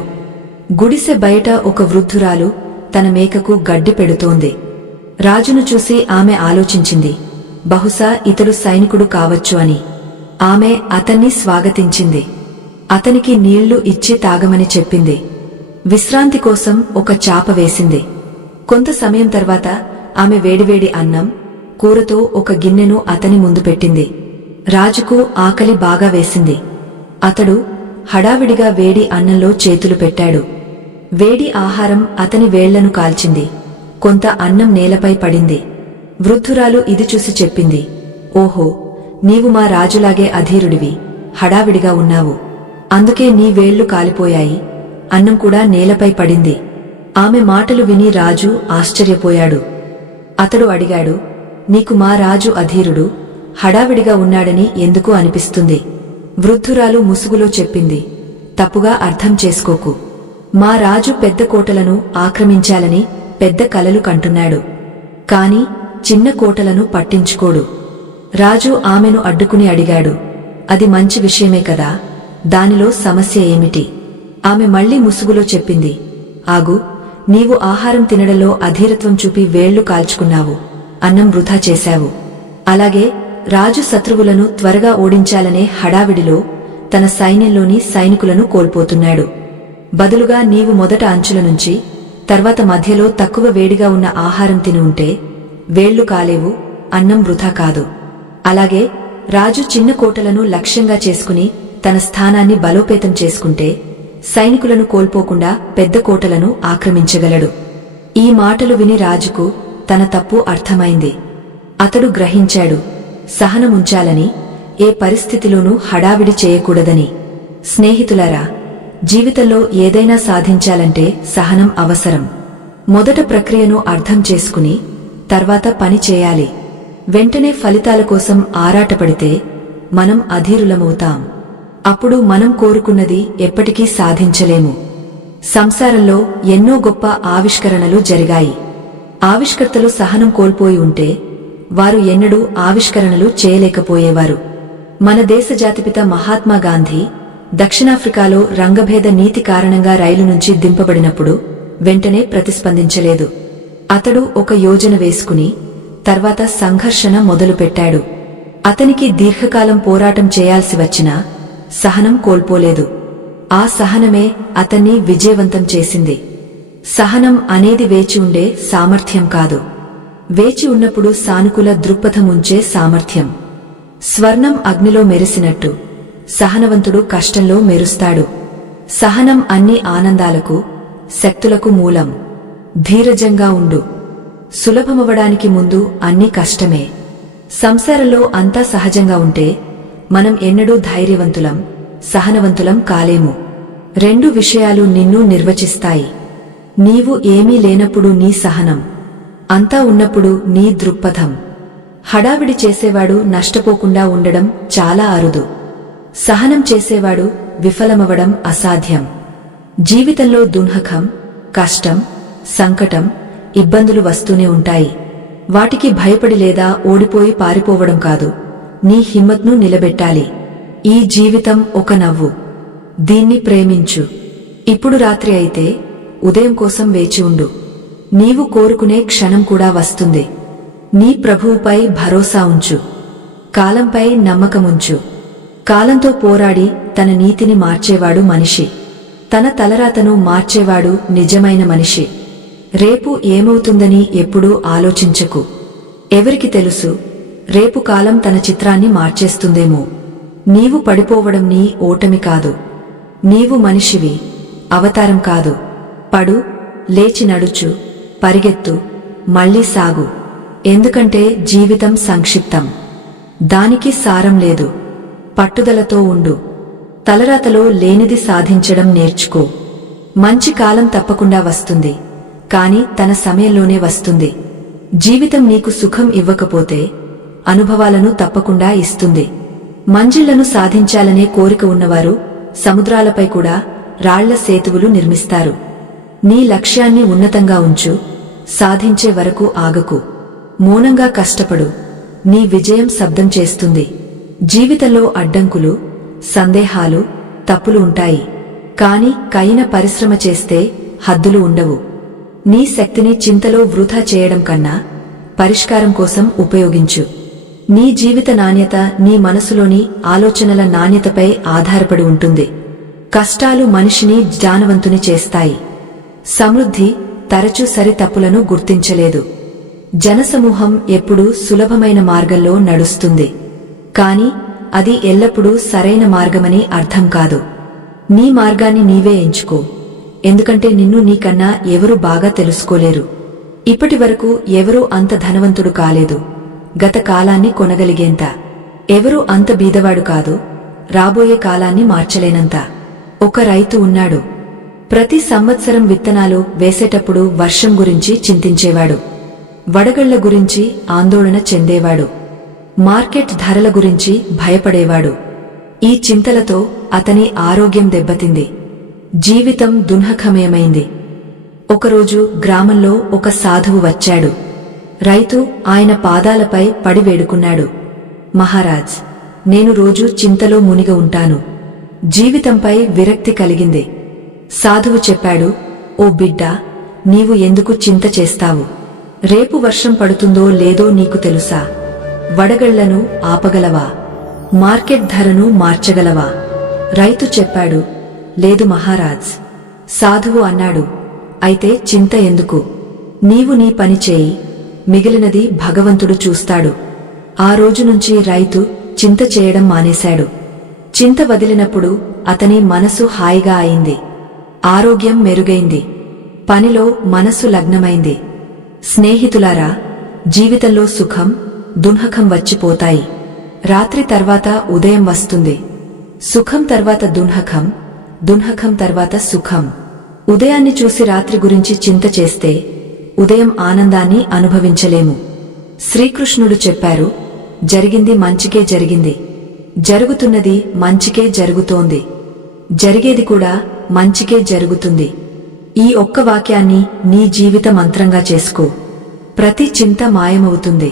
గుడిసె బయట ఒక వృద్ధురాలు తన మేకకు గడ్డి పెడుతోంది. రాజును చూసి ఆమె ఆలోచించింది, బహుశా ఇతడు సైనికుడు కావచ్చు అని. ఆమె అతన్ని స్వాగతించింది. అతనికి నీళ్లు ఇచ్చి తాగమని చెప్పింది. విశ్రాంతి కోసం ఒక చాప వేసింది. కొంత సమయం తర్వాత ఆమె వేడివేడి అన్నం, కూరతో ఒక గిన్నెను అతని ముందు పెట్టింది. రాజుకు ఆకలి బాగా వేసింది. అతడు హడావిడిగా వేడి అన్నంలో చేతులు పెట్టాడు. వేడి ఆహారం అతని వేళ్లను కాల్చింది. కొంత అన్నం నేలపై పడింది. వృద్ధురాలు ఇది చూసి చెప్పింది, ఓహో, నీవు మా రాజులాగే అధీరుడివి, హడావిడిగా ఉన్నావు. అందుకే నీ వేళ్లు కాలిపోయాయి, అన్నం కూడా నేలపై పడింది. ఆమె మాటలు విని రాజు ఆశ్చర్యపోయాడు. అతడు అడిగాడు, నీకు మా రాజు అధీరుడు, హడావిడిగా ఉన్నాడని ఎందుకు అనిపిస్తుంది? వృద్ధురాలు ముసుగులో చెప్పింది, తప్పుగా అర్థం చేసుకోకు. మా రాజు పెద్ద కోటలను ఆక్రమించాలని పెద్ద కలలు కంటున్నాడు. కాని చిన్న కోటలను పట్టించుకోడు. రాజు ఆమెను అడ్డుకుని అడిగాడు, అది మంచి విషయమే కదా, దానిలో సమస్య ఏమిటి? ఆమె మళ్లీ ముసుగులో చెప్పింది, ఆగు, నీవు ఆహారం తినడంలో అధీరత్వం చూపి వేళ్లు కాల్చుకున్నావు, అన్నం వృధా చేశావు. అలాగే రాజు శత్రువులను త్వరగా ఓడించాలనే హడావిడిలో తన సైన్యంలోని సైనికులను కోల్పోతున్నాడు. బదులుగా నీవు మొదట అంచుల నుంచి, తర్వాత మధ్యలో తక్కువ వేడిగా ఉన్న ఆహారం తిని ఉంటే వేళ్లు కాలేవు, అన్నం వృధా కాదు. అలాగే రాజు చిన్న కోటలను లక్ష్యంగా చేసుకుని తన స్థానాన్ని బలోపేతం చేసుకుంటే సైనికులను కోల్పోకుండా పెద్ద కోటలను ఆక్రమించగలడు. ఈ మాటలు విని రాజుకు తన తప్పు అర్థమైంది. అతడు గ్రహించాడు, సహనముంచాలని, ఏ పరిస్థితిలోనూ హడావిడి చేయకూడదని. స్నేహితులారా, జీవితంలో ఏదైనా సాధించాలంటే సహనం అవసరం. మొదట ప్రక్రియను అర్థం చేసుకుని తర్వాత పని చేయాలి. వెంటనే ఫలితాల కోసం ఆరాటపడితే మనం అధీరులమవుతాం. అప్పుడు మనం కోరుకున్నది ఎప్పటికీ సాధించలేము. సంసారంలో ఎన్నో గొప్ప ఆవిష్కరణలు జరిగాయి. ఆవిష్కర్తలు సహనం కోల్పోయి ఉంటే వారు ఎన్నడూ ఆవిష్కరణలు చేయలేకపోయేవారు. మన దేశ జాతిపిత మహాత్మా గాంధీ దక్షిణాఫ్రికాలో రంగభేద నీతి కారణంగా రైలు నుంచి దింపబడినప్పుడు వెంటనే ప్రతిస్పందించలేదు. అతడు ఒక యోజన వేసుకుని తర్వాత సంఘర్షణ మొదలుపెట్టాడు. అతనికి దీర్ఘకాలం పోరాటం చేయాల్సి వచ్చినా సహనం కోల్పోలేదు. ఆ సహనమే అతన్ని విజయవంతం చేసింది. సహనం అనేది వేచి ఉండే సామర్థ్యం కాదు, వేచి ఉన్నప్పుడు సానుకూల దృక్పథం ఉంచే సామర్థ్యం. స్వర్ణం అగ్నిలో మెరిసినట్టు సహనవంతుడు కష్టంలో మెరుస్తాడు. సహనం అన్ని ఆనందాలకు, శక్తులకు మూలం. ధీరజంగా ఉండు. సులభమవడానికి ముందు అన్ని కష్టమే. సంసారంలో అంతా సహజంగా ఉంటే మనం ఎన్నడూ ధైర్యవంతులం, సహనవంతులం కాలేము. రెండు విషయాలు నిన్ను నిర్వచిస్తాయి. నీవు ఏమీ లేనప్పుడు నీ సహనం, అంతా ఉన్నప్పుడు నీ దృక్పథం. హడావిడి చేసేవాడు నష్టపోకుండా ఉండడం చాలా అరుదు. సహనం చేసేవాడు విఫలమవడం అసాధ్యం. జీవితంలో దున్హకం, కష్టం, సంకటం, ఇబ్బందులు వస్తూనే ఉంటాయి. వాటికి భయపడి లేదా ఓడిపోయి పారిపోవడం కాదు, నీ హిమ్మత్ను నిలబెట్టాలి. ఈ జీవితం ఒక నవ్వు, దీన్ని ప్రేమించు. ఇప్పుడు రాత్రి అయితే ఉదయం కోసం వేచి ఉండు. నీవు కోరుకునే క్షణం కూడా వస్తుంది. నీ ప్రభువుపై భరోసా ఉంచు. కాలంపై నమ్మకముంచు. కాలంతో పోరాడి తన నీతిని మార్చేవాడు మనిషి. తన తలరాతను మార్చేవాడు నిజమైన మనిషి. రేపు ఏమవుతుందని ఎప్పుడూ ఆలోచించకు. ఎవరికి తెలుసు, రేపు కాలం తన చిత్రాన్ని మార్చేస్తుందేమో. నీవు పడిపోవడం నీ ఓటమి కాదు. నీవు మనిషివి, అవతారం కాదు. పడు, లేచి నడుచు, పరిగెత్తు, మళ్లీ సాగు. ఎందుకంటే జీవితం సంక్షిప్తం. దానికి సారం లేదు. పట్టుదలతో ఉండు. తలరాతలో లేనిది సాధించడం నేర్చుకో. మంచి కాలం తప్పకుండా వస్తుంది, కాని తన సమయంలోనే వస్తుంది. జీవితం నీకు సుఖం ఇవ్వకపోతే అనుభవాలను తప్పకుండా ఇస్తుంది. మంజిళ్లను సాధించాలనే కోరిక ఉన్నవారు సముద్రాలపై కూడా రాళ్ల సేతువులు నిర్మిస్తారు. నీ లక్ష్యాన్ని ఉన్నతంగా ఉంచు. సాధించే వరకు ఆగకు. మౌనంగా కష్టపడు. నీ విజయం శబ్దం చేస్తుంది. జీవితంలో అడ్డంకులు, సందేహాలు, తప్పులు ఉంటాయి. కాని కైన పరిశ్రమ చేస్తే హద్దులు ఉండవు. నీ శక్తిని చింతలో వృధా చేయడం కన్నా పరిష్కారం కోసం ఉపయోగించు. నీ జీవిత నాణ్యత నీ మనసులోని ఆలోచనల నాణ్యతపై ఆధారపడి ఉంటుంది. కష్టాలు మనిషిని జ్ఞానవంతుని చేస్తాయి. సమృద్ధి తరచూ సరితప్పులను గుర్తించలేదు. జనసమూహం ఎప్పుడూ సులభమైన మార్గంలో నడుస్తుంది, కాని అది ఎల్లప్పుడూ సరైన మార్గమని అర్థం కాదు. నీ మార్గాన్ని నీవే ఎంచుకో. ఎందుకంటే నిన్ను నీకన్నా ఎవరూ బాగా తెలుసుకోలేరు. ఇప్పటివరకు ఎవరూ అంత ధనవంతుడు కాలేదు, గత కాలాన్ని కొనగలిగేంత. ఎవరూ అంత బీదవాడు కాదు, రాబోయే కాలాన్ని మార్చలేనంత. ఒక రైతు ఉన్నాడు. ప్రతి సంవత్సరం విత్తనాలు వేసేటప్పుడు వర్షం గురించి చింతించేవాడు. వడగళ్ల గురించి ఆందోళన చెందేవాడు. మార్కెట్ ధరల గురించి భయపడేవాడు. ఈ చింతలతో అతని ఆరోగ్యం దెబ్బతింది. జీవితం దున్హకమయమైంది. ఒకరోజు గ్రామంలో ఒక సాధువు వచ్చాడు. రైతు ఆయన పాదాలపై పడి వేడుకున్నాడు. మహారాజ్, నేను రోజూ చింతలో మునిగ ఉంటాను. జీవితంపై విరక్తి కలిగింది. సాధువు చెప్పాడు, ఓ బిడ్డా, నీవు ఎందుకు చింత చేస్తావు? రేపు వర్షం పడుతుందో లేదో నీకు తెలుసా? వడగళ్లను ఆపగలవా? మార్కెట్ ధరను మార్చగలవా? రైతు చెప్పాడు, లేదు మహారాజ్. సాధువు అన్నాడు, అయితే చింత ఎందుకు? నీవు నీ పని చేయి, మిగిలినది భగవంతుడు చూస్తాడు. ఆ రోజు నుంచి రైతు చింత చేయడం మానేశాడు. చింత వదిలినప్పుడు అతని మనసు హాయిగా అయింది. ఆరోగ్యం మెరుగైంది. పనిలో మనసు లగ్నమైంది. స్నేహితులారా, జీవితంలో సుఖం, దున్హకం వచ్చిపోతాయి. రాత్రి తర్వాత ఉదయం వస్తుంది. సుఖం తర్వాత దున్హకం, దున్హకం తర్వాత సుఖం. ఉదయాన్ని చూసి రాత్రి గురించి చింత చేస్తే ఉదయం ఆనందాన్ని అనుభవించలేము. శ్రీకృష్ణుడు చెప్పారు, జరిగింది మంచికే జరిగింది, జరుగుతున్నది మంచికే జరుగుతోంది, జరిగేది కూడా మంచికే జరుగుతుంది. ఈ ఒక్క వాక్యాన్ని నీ జీవిత మంత్రంగా చేసుకో. ప్రతి చింత మాయమవుతుంది.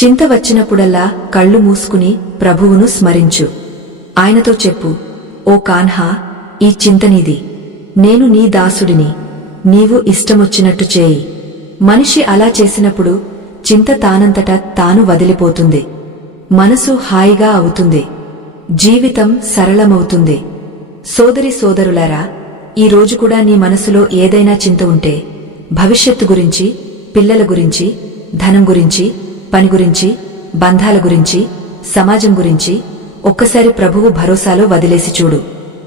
చింత వచ్చినప్పుడల్లా కళ్ళు మూసుకుని ప్రభువును స్మరించు. ఆయనతో చెప్పు, ఓ కాన్హా, ఈ చింత నీది, నేను నీ దాసుడిని, నీవు ఇష్టమొచ్చినట్టు చేయి. మనిషి అలా చేసినప్పుడు చింత తానంతట తాను వదిలిపోతుంది. మనసు హాయిగా అవుతుంది. జీవితం సరళమవుతుంది. సోదరి సోదరులారా, ఈ రోజు కూడా నీ మనసులో ఏదైనా చింత ఉంటే, భవిష్యత్తు గురించి, పిల్లల గురించి, ధనం గురించి, పని గురించి, బంధాల గురించి, సమాజం గురించి ఒక్కసారి ప్రభువు భరోసాలో వదిలేసి చూడు.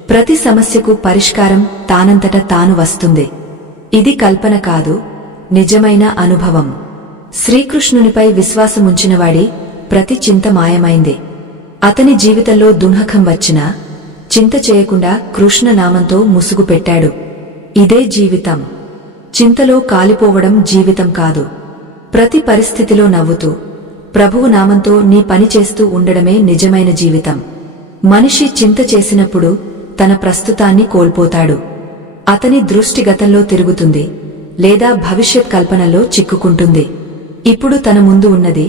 ప్రతి సమస్యకు పరిష్కారం తానంతట తాను వస్తుంది. ఇది కల్పన కాదు, నిజమైన అనుభవం. శ్రీకృష్ణునిపై విశ్వాసముంచినవాడి ప్రతి చింత మాయమైంది. అతని జీవితంలో దుఃఖం వచ్చినా చింత చేయకుండా కృష్ణనామంతో ముసుగు పెట్టాడు. ఇదే జీవితం. చింతలో కాలిపోవడం జీవితం కాదు. ప్రతి పరిస్థితిలో నవ్వుతూ ప్రభువు నామంతో నీ పని చేస్తూ ఉండడమే నిజమైన జీవితం. మనిషి చింత చేసినప్పుడు తన ప్రస్తుతాన్ని కోల్పోతాడు. అతని దృష్టి గతంలో తిరుగుతుంది, లేదా భవిష్యత్ కల్పనలో చిక్కుకుంటుంది. ఇప్పుడు తన ముందు ఉన్నది,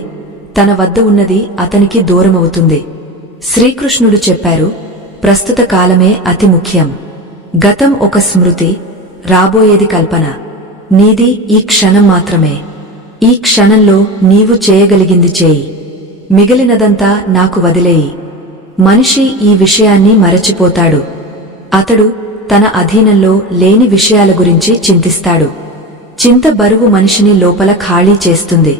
తన వద్ద ఉన్నది అతనికి దూరమవుతుంది. శ్రీకృష్ణుడు చెప్పారు, ప్రస్తుత కాలమే అతి ముఖ్యం. గతం ఒక స్మృతి, రాబోయేది కల్పన. నీది ఈ క్షణం మాత్రమే. ఈ క్షణంలో నీవు చేయగలిగింది చేయి, మిగిలినదంతా నాకు వదిలేయి. మనిషి ఈ విషయాన్ని మరచిపోతాడు. అతడు తన అధీనంలో లేని విషయాల గురించి చింతిస్తాడు. చింత బరువు మనిషిని లోపల ఖాళీ చేస్తుంది.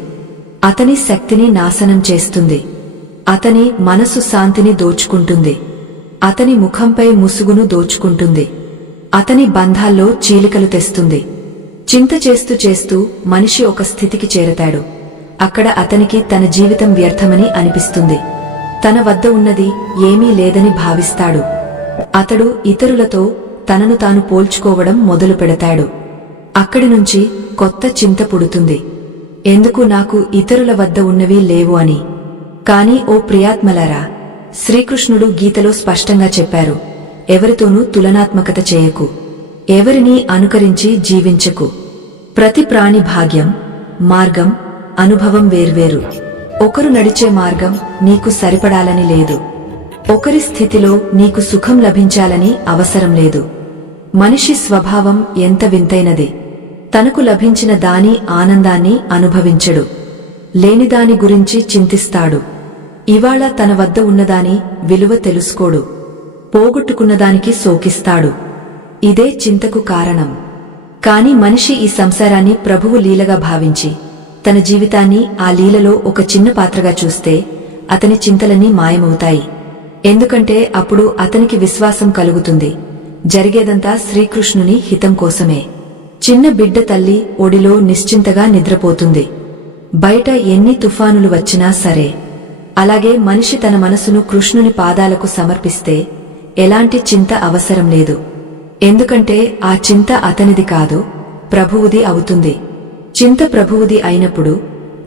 అతని శక్తిని నాశనం చేస్తుంది. అతని మనసు శాంతిని దోచుకుంటుంది. అతని ముఖంపై ముసుగును దోచుకుంటుంది. అతని బంధాల్లో చీలికలు తెస్తుంది. చింత చేస్తూ చేస్తూ మనిషి ఒక స్థితికి చేరతాడు. అక్కడ అతనికి తన జీవితం వ్యర్థమని అనిపిస్తుంది. తన వద్ద ఉన్నది ఏమీ లేదని భావిస్తాడు. అతడు ఇతరులతో తనను తాను పోల్చుకోవడం మొదలు పెడతాడు. అక్కడి నుంచి కొత్త చింత పుడుతుంది. ఎందుకు నాకు ఇతరుల వద్ద ఉన్నవి లేవు అని. కాని ఓ ప్రియాత్మలారా, శ్రీకృష్ణుడు గీతలో స్పష్టంగా చెప్పారు, ఎవరితోనూ తులనాత్మకత చేయకు, ఎవరినీ అనుకరించి జీవించకు. ప్రతి ప్రాణి భాగ్యం, మార్గం, అనుభవం వేర్వేరు. ఒకరు నడిచే మార్గం నీకు సరిపడాలని లేదు. ఒకరి స్థితిలో నీకు సుఖం లభించాలని అవసరం లేదు. మనిషి స్వభావం ఎంత వింతైనది. తనకు లభించిన దాని ఆనందాన్ని అనుభవించడు. లేనిదాని గురించి చింతిస్తాడు. ఇవాళ తన వద్ద ఉన్నదాని విలువ తెలుసుకోడు. పోగొట్టుకున్నదానికి శోకిస్తాడు. ఇదే చింతకు కారణం. కాని మనిషి ఈ సంసారాన్ని ప్రభువు లీలగా భావించి తన జీవితాన్ని ఆ లీలలో ఒక చిన్న పాత్రగా చూస్తే అతని చింతలన్నీ మాయమవుతాయి. ఎందుకంటే అప్పుడు అతనికి విశ్వాసం కలుగుతుంది, జరిగేదంతా శ్రీకృష్ణుని హితం కోసమే. చిన్న బిడ్డ తల్లి ఒడిలో నిశ్చింతగా నిద్రపోతుంది, బయట ఎన్ని తుఫానులు వచ్చినా సరే. అలాగే మనిషి తన మనసును కృష్ణుని పాదాలకు సమర్పిస్తే ఎలాంటి చింత అవసరం లేదు. ఎందుకంటే ఆ చింత అతనిది కాదు, ప్రభువుది అవుతుంది. చింత ప్రభువుది అయినప్పుడు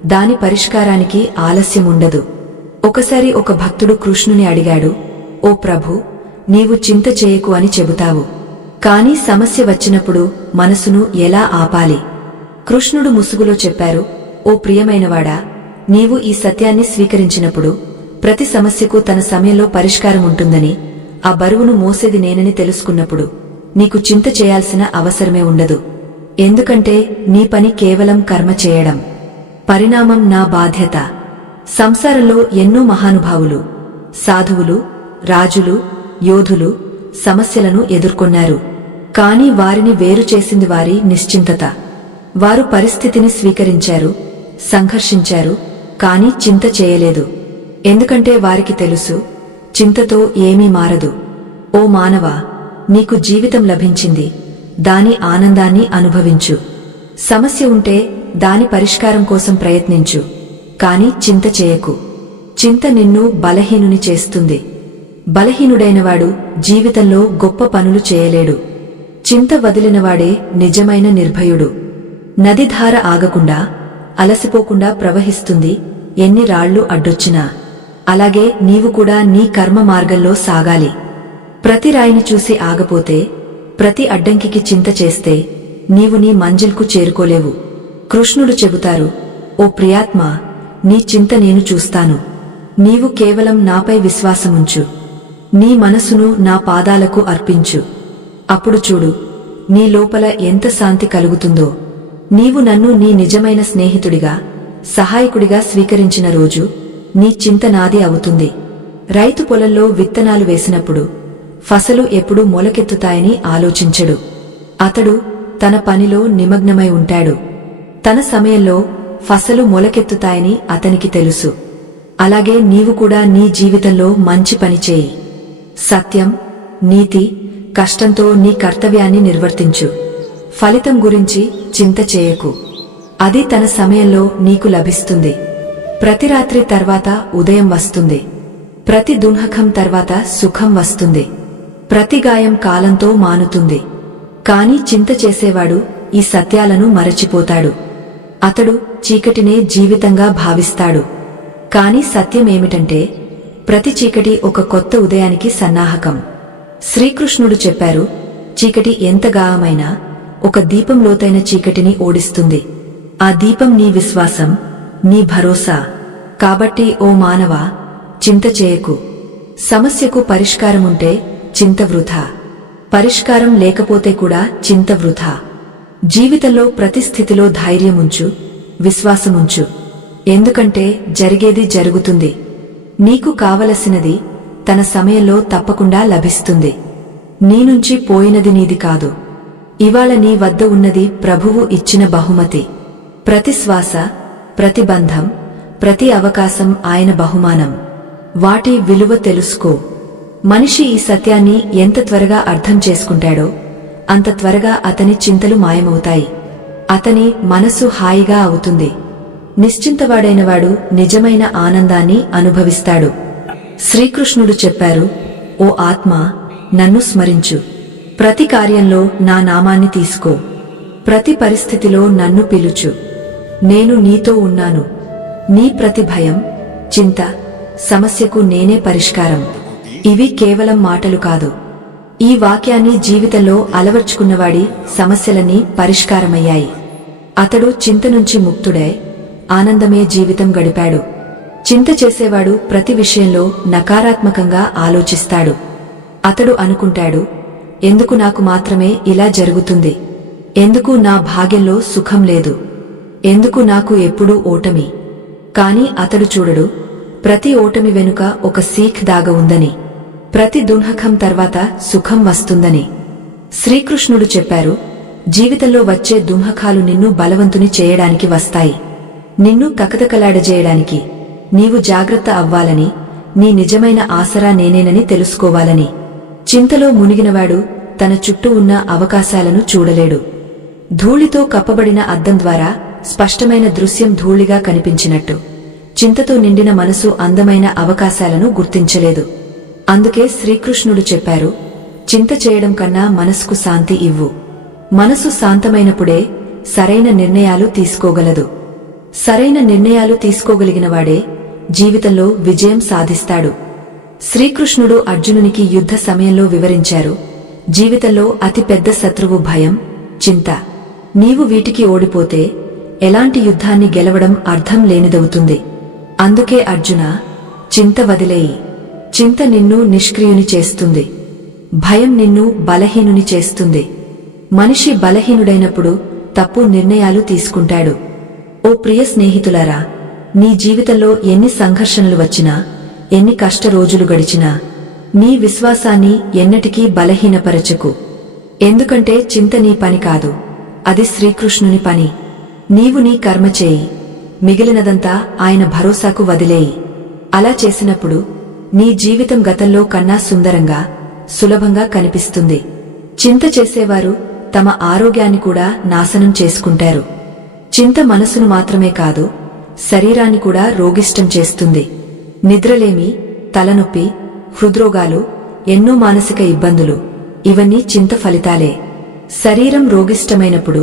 దాని పరిష్కారానికి ఆలస్యముండదు. ఒకసారి ఒక భక్తుడు కృష్ణుని అడిగాడు, ఓ ప్రభూ, నీవు చింత చేయకు అని చెబుతావు, కాని సమస్య వచ్చినప్పుడు మనసును ఎలా ఆపాలి? కృష్ణుడు ముసుగులో చెప్పారు, ఓ ప్రియమైనవాడా, నీవు ఈ సత్యాన్ని స్వీకరించినప్పుడు ప్రతి సమస్యకు తన సమయంలో పరిష్కారం ఉంటుందని, ఆ బరువును మోసేది నేనని తెలుసుకున్నప్పుడు నీకు చింత చేయాల్సిన అవసరమే ఉండదు. ఎందుకంటే నీ పని కేవలం కర్మ చేయడం, పరిణామం నా బాధ్యత. సంసారంలో ఎన్నో మహానుభావులు, సాధువులు, రాజులు, యోధులు సమస్యలను ఎదుర్కొన్నారు. కాని వారిని వేరు చేసింది వారి నిశ్చింతత. వారు పరిస్థితిని స్వీకరించారు, సంఘర్షించారు, కాని చింత చేయలేదు. ఎందుకంటే వారికి తెలుసు, చింతతో ఏమీ మారదు. ఓ మానవా, నీకు జీవితం లభించింది, దాని ఆనందాన్ని అనుభవించు. సమస్య ఉంటే దాని పరిష్కారం కోసం ప్రయత్నించు, కాని చింత చేయకు. చింత నిన్ను బలహీనుని చేస్తుంది. బలహీనుడైనవాడు జీవితంలో గొప్ప పనులు చేయలేడు. చింత వదిలినవాడే నిజమైన నిర్భయుడు. నదిధార ఆగకుండా అలసిపోకుండా ప్రవహిస్తుంది, ఎన్ని రాళ్లు అడ్డొచ్చినా. అలాగే నీవు కూడా నీ కర్మ మార్గంలో సాగాలి. ప్రతి రాయిని చూసి ఆగపోతే, ప్రతి అడ్డంకికి చింత చేస్తే నీవు నీ మంజిల్కు చేరుకోలేవు. కృష్ణుడు చెబుతారు, ఓ ప్రియాత్మా, నీ చింత నేను చూస్తాను. నీవు కేవలం నాపై విశ్వాసముంచు. నీ మనసును నా పాదాలకు అర్పించు. అప్పుడు చూడు, నీ లోపల ఎంత శాంతి కలుగుతుందో. నీవు నన్ను నీ నిజమైన స్నేహితుడిగా, సహాయకుడిగా స్వీకరించిన రోజు నీ చింత నాది అవుతుంది. రైతు పొలంలో విత్తనాలు వేసినప్పుడు ఫసలు ఎప్పుడు మొలకెత్తుతాయని ఆలోచించడు. అతడు తన పనిలో నిమగ్నమై ఉంటాడు. తన సమయంలో ఫసలు మొలకెత్తుతాయని అతనికి తెలుసు. అలాగే నీవు కూడా నీ జీవితంలో మంచి పని చేయి. సత్యం, నీతి, కష్టంతో నీ కర్తవ్యాన్ని నిర్వర్తించు. ఫలితం గురించి చింత చేయకు. అది తన సమయంలో నీకు లభిస్తుంది. ప్రతి రాత్రి తర్వాత ఉదయం వస్తుంది. ప్రతి దుఃఖం తర్వాత సుఖం వస్తుంది. ప్రతి గాయం కాలంతో మానుతుంది. కాని చింత చేసేవాడు ఈ సత్యాలను మరచిపోతాడు. అతడు చీకటినే జీవితంగా భావిస్తాడు. కాని సత్యమేమిటంటే, ప్రతి చీకటి ఒక కొత్త ఉదయానికి సన్నాహకం. శ్రీకృష్ణుడు చెప్పారు, చీకటి ఎంత గాయమైనా ఒక దీపం లోతైన చీకటిని ఓడిస్తుంది. ఆ దీపం నీ విశ్వాసం, నీ భరోసా. కాబట్టి ఓ మానవా, చింత చేయకు. సమస్యకు పరిష్కారముంటే చింత వృథా. పరిష్కారం లేకపోతే కూడా చింత వృథా. జీవితంలో ప్రతి స్థితిలో ధైర్యముంచు, విశ్వాసముంచు. ఎందుకంటే జరిగేది జరుగుతుంది. నీకు కావలసినది తన సమయంలో తప్పకుండా లభిస్తుంది. నీనుంచి పోయినది నీది కాదు. ఇవాళ నీ వద్ద ఉన్నది ప్రభువు ఇచ్చిన బహుమతి. ప్రతి శ్వాస, ప్రతి బంధం, ప్రతి అవకాశం ఆయన బహుమానం. వాటి విలువ తెలుసుకో. మనిషి ఈ సత్యాన్ని ఎంత త్వరగా అర్థం చేసుకుంటాడో అంత త్వరగా అతని చింతలు మాయమవుతాయి. అతని మనసు హాయిగా అవుతుంది. నిశ్చింతవాడైనవాడు నిజమైన ఆనందాన్ని అనుభవిస్తాడు. శ్రీకృష్ణుడు చెప్పారు, ఓ ఆత్మా, నన్ను స్మరించు. ప్రతి కార్యంలో నా నామాన్ని తీసుకో. ప్రతి పరిస్థితిలో నన్ను పిలుచు. నేను నీతో ఉన్నాను. నీ ప్రతి భయం, చింత, సమస్యకు నేనే పరిష్కారం. ఇవి కేవలం మాటలు కాదు. ఈ వాక్యాన్ని జీవితంలో అలవర్చుకున్నవాడి సమస్యలన్నీ పరిష్కారమయ్యాయి. అతడు చింత నుంచి ముక్తుడై ఆనందమే జీవితం గడిపాడు. చింత చేసేవాడు ప్రతి విషయంలో నకారాత్మకంగా ఆలోచిస్తాడు. అతడు అనుకుంటాడు, ఎందుకు నాకు మాత్రమే ఇలా జరుగుతుంది? ఎందుకు నా భాగ్యంలో సుఖం లేదు? ఎందుకు నాకు ఎప్పుడూ ఓటమి? కాని అతడు చూడడు, ప్రతి ఓటమి వెనుక ఒక సీఖ్ దాగ ఉందని. ప్రతి దుఃఖం తర్వాత సుఖం వస్తుందని. శ్రీకృష్ణుడు చెప్పారు, జీవితంలో వచ్చే దుఃఖాలు నిన్ను బలవంతుని చేయడానికి వస్తాయి. నిన్ను కకతకలాడజేయడానికి. నీవు జాగ్రత్త అవ్వాలని, నీ నిజమైన ఆసరా నేనేనని తెలుసుకోవాలని. చింతలో మునిగినవాడు తన చుట్టూ ఉన్న అవకాశాలను చూడలేడు. ధూళితో కప్పబడిన అద్దం ద్వారా స్పష్టమైన దృశ్యం ధూళిగా కనిపించినట్టు చింతతో నిండిన మనసు అందమైన అవకాశాలను గుర్తించలేదు. అందుకే శ్రీకృష్ణుడు చెప్పారు, చింత చేయడం కన్నా మనసుకు శాంతి ఇవ్వు. మనసు శాంతమైనప్పుడే సరైన నిర్ణయాలు తీసుకోగలదు. సరైన నిర్ణయాలు తీసుకోగలిగినవాడే జీవితంలో విజయం సాధిస్తాడు. శ్రీకృష్ణుడు అర్జునునికి యుద్ధ సమయంలో వివరించారు, జీవితంలో అతి పెద్ద శత్రువు భయం, చింత. నీవు వీటికి ఓడిపోతే ఎలాంటి యుద్ధాన్ని గెలవడం అర్థం లేనిదవుతుంది. అందుకే అర్జున, చింత వదిలేయి. చింత నిన్ను నిష్క్రియుని చేస్తుంది. భయం నిన్ను బలహీనుని చేస్తుంది. మనిషి బలహీనుడైనప్పుడు తప్పు నిర్ణయాలు తీసుకుంటాడు. ఓ ప్రియ స్నేహితులారా, నీ జీవితంలో ఎన్ని సంఘర్షణలు వచ్చినా, ఎన్ని కష్ట రోజులు గడిచినా నీ విశ్వాసాన్ని ఎన్నటికీ బలహీనపరచకు. ఎందుకంటే చింత నీ పని కాదు, అది శ్రీకృష్ణుని పని. నీవు నీ కర్మ చేయి, మిగిలినదంతా ఆయన భరోసాకు వదిలేయి. అలా చేసినప్పుడు నీ జీవితం గతంలో కన్నా సుందరంగా, సులభంగా కనిపిస్తుంది. చింత చేసేవారు తమ ఆరోగ్యాన్ని కూడా నాశనం చేసుకుంటారు. చింత మనసును మాత్రమే కాదు, శరీరాన్ని కూడా రోగిష్టం చేస్తుంది. నిద్రలేమి, తలనొప్పి, హృద్రోగాలు, ఎన్నో మానసిక ఇబ్బందులు, ఇవన్నీ చింత ఫలితాలే. శరీరం రోగిష్టమైనప్పుడు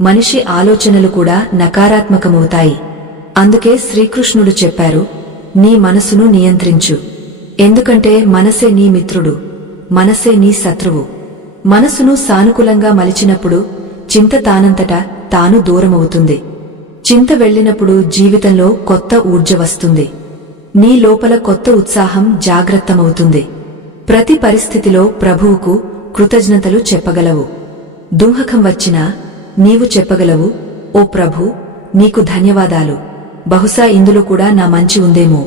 మనిషి ఆలోచనలు కూడా నకారాత్మకమవుతాయి. అందుకే శ్రీకృష్ణుడు చెప్పారు, నీ మనసును నియంత్రించు. ఎందుకంటే మనసే నీ మిత్రుడు, మనసే నీ శత్రువు. మనసును సానుకూలంగా మలిచినప్పుడు చింత తానంతటా తాను దూరమవుతుంది. చింత వెళ్ళినప్పుడు జీవితంలో కొత్త ఊర్జ వస్తుంది. నీ లోపల కొత్త ఉత్సాహం జాగ్రత్తమవుతుంది. ప్రతి పరిస్థితిలో ప్రభువుకు కృతజ్ఞతలు చెప్పగలవు. దుఃఖం వచ్చినా నీవు చెప్పగలవు, ఓ ప్రభూ, నీకు ధన్యవాదాలు. బహుశా ఇందులో కూడా నా మంచి ఉందేమో.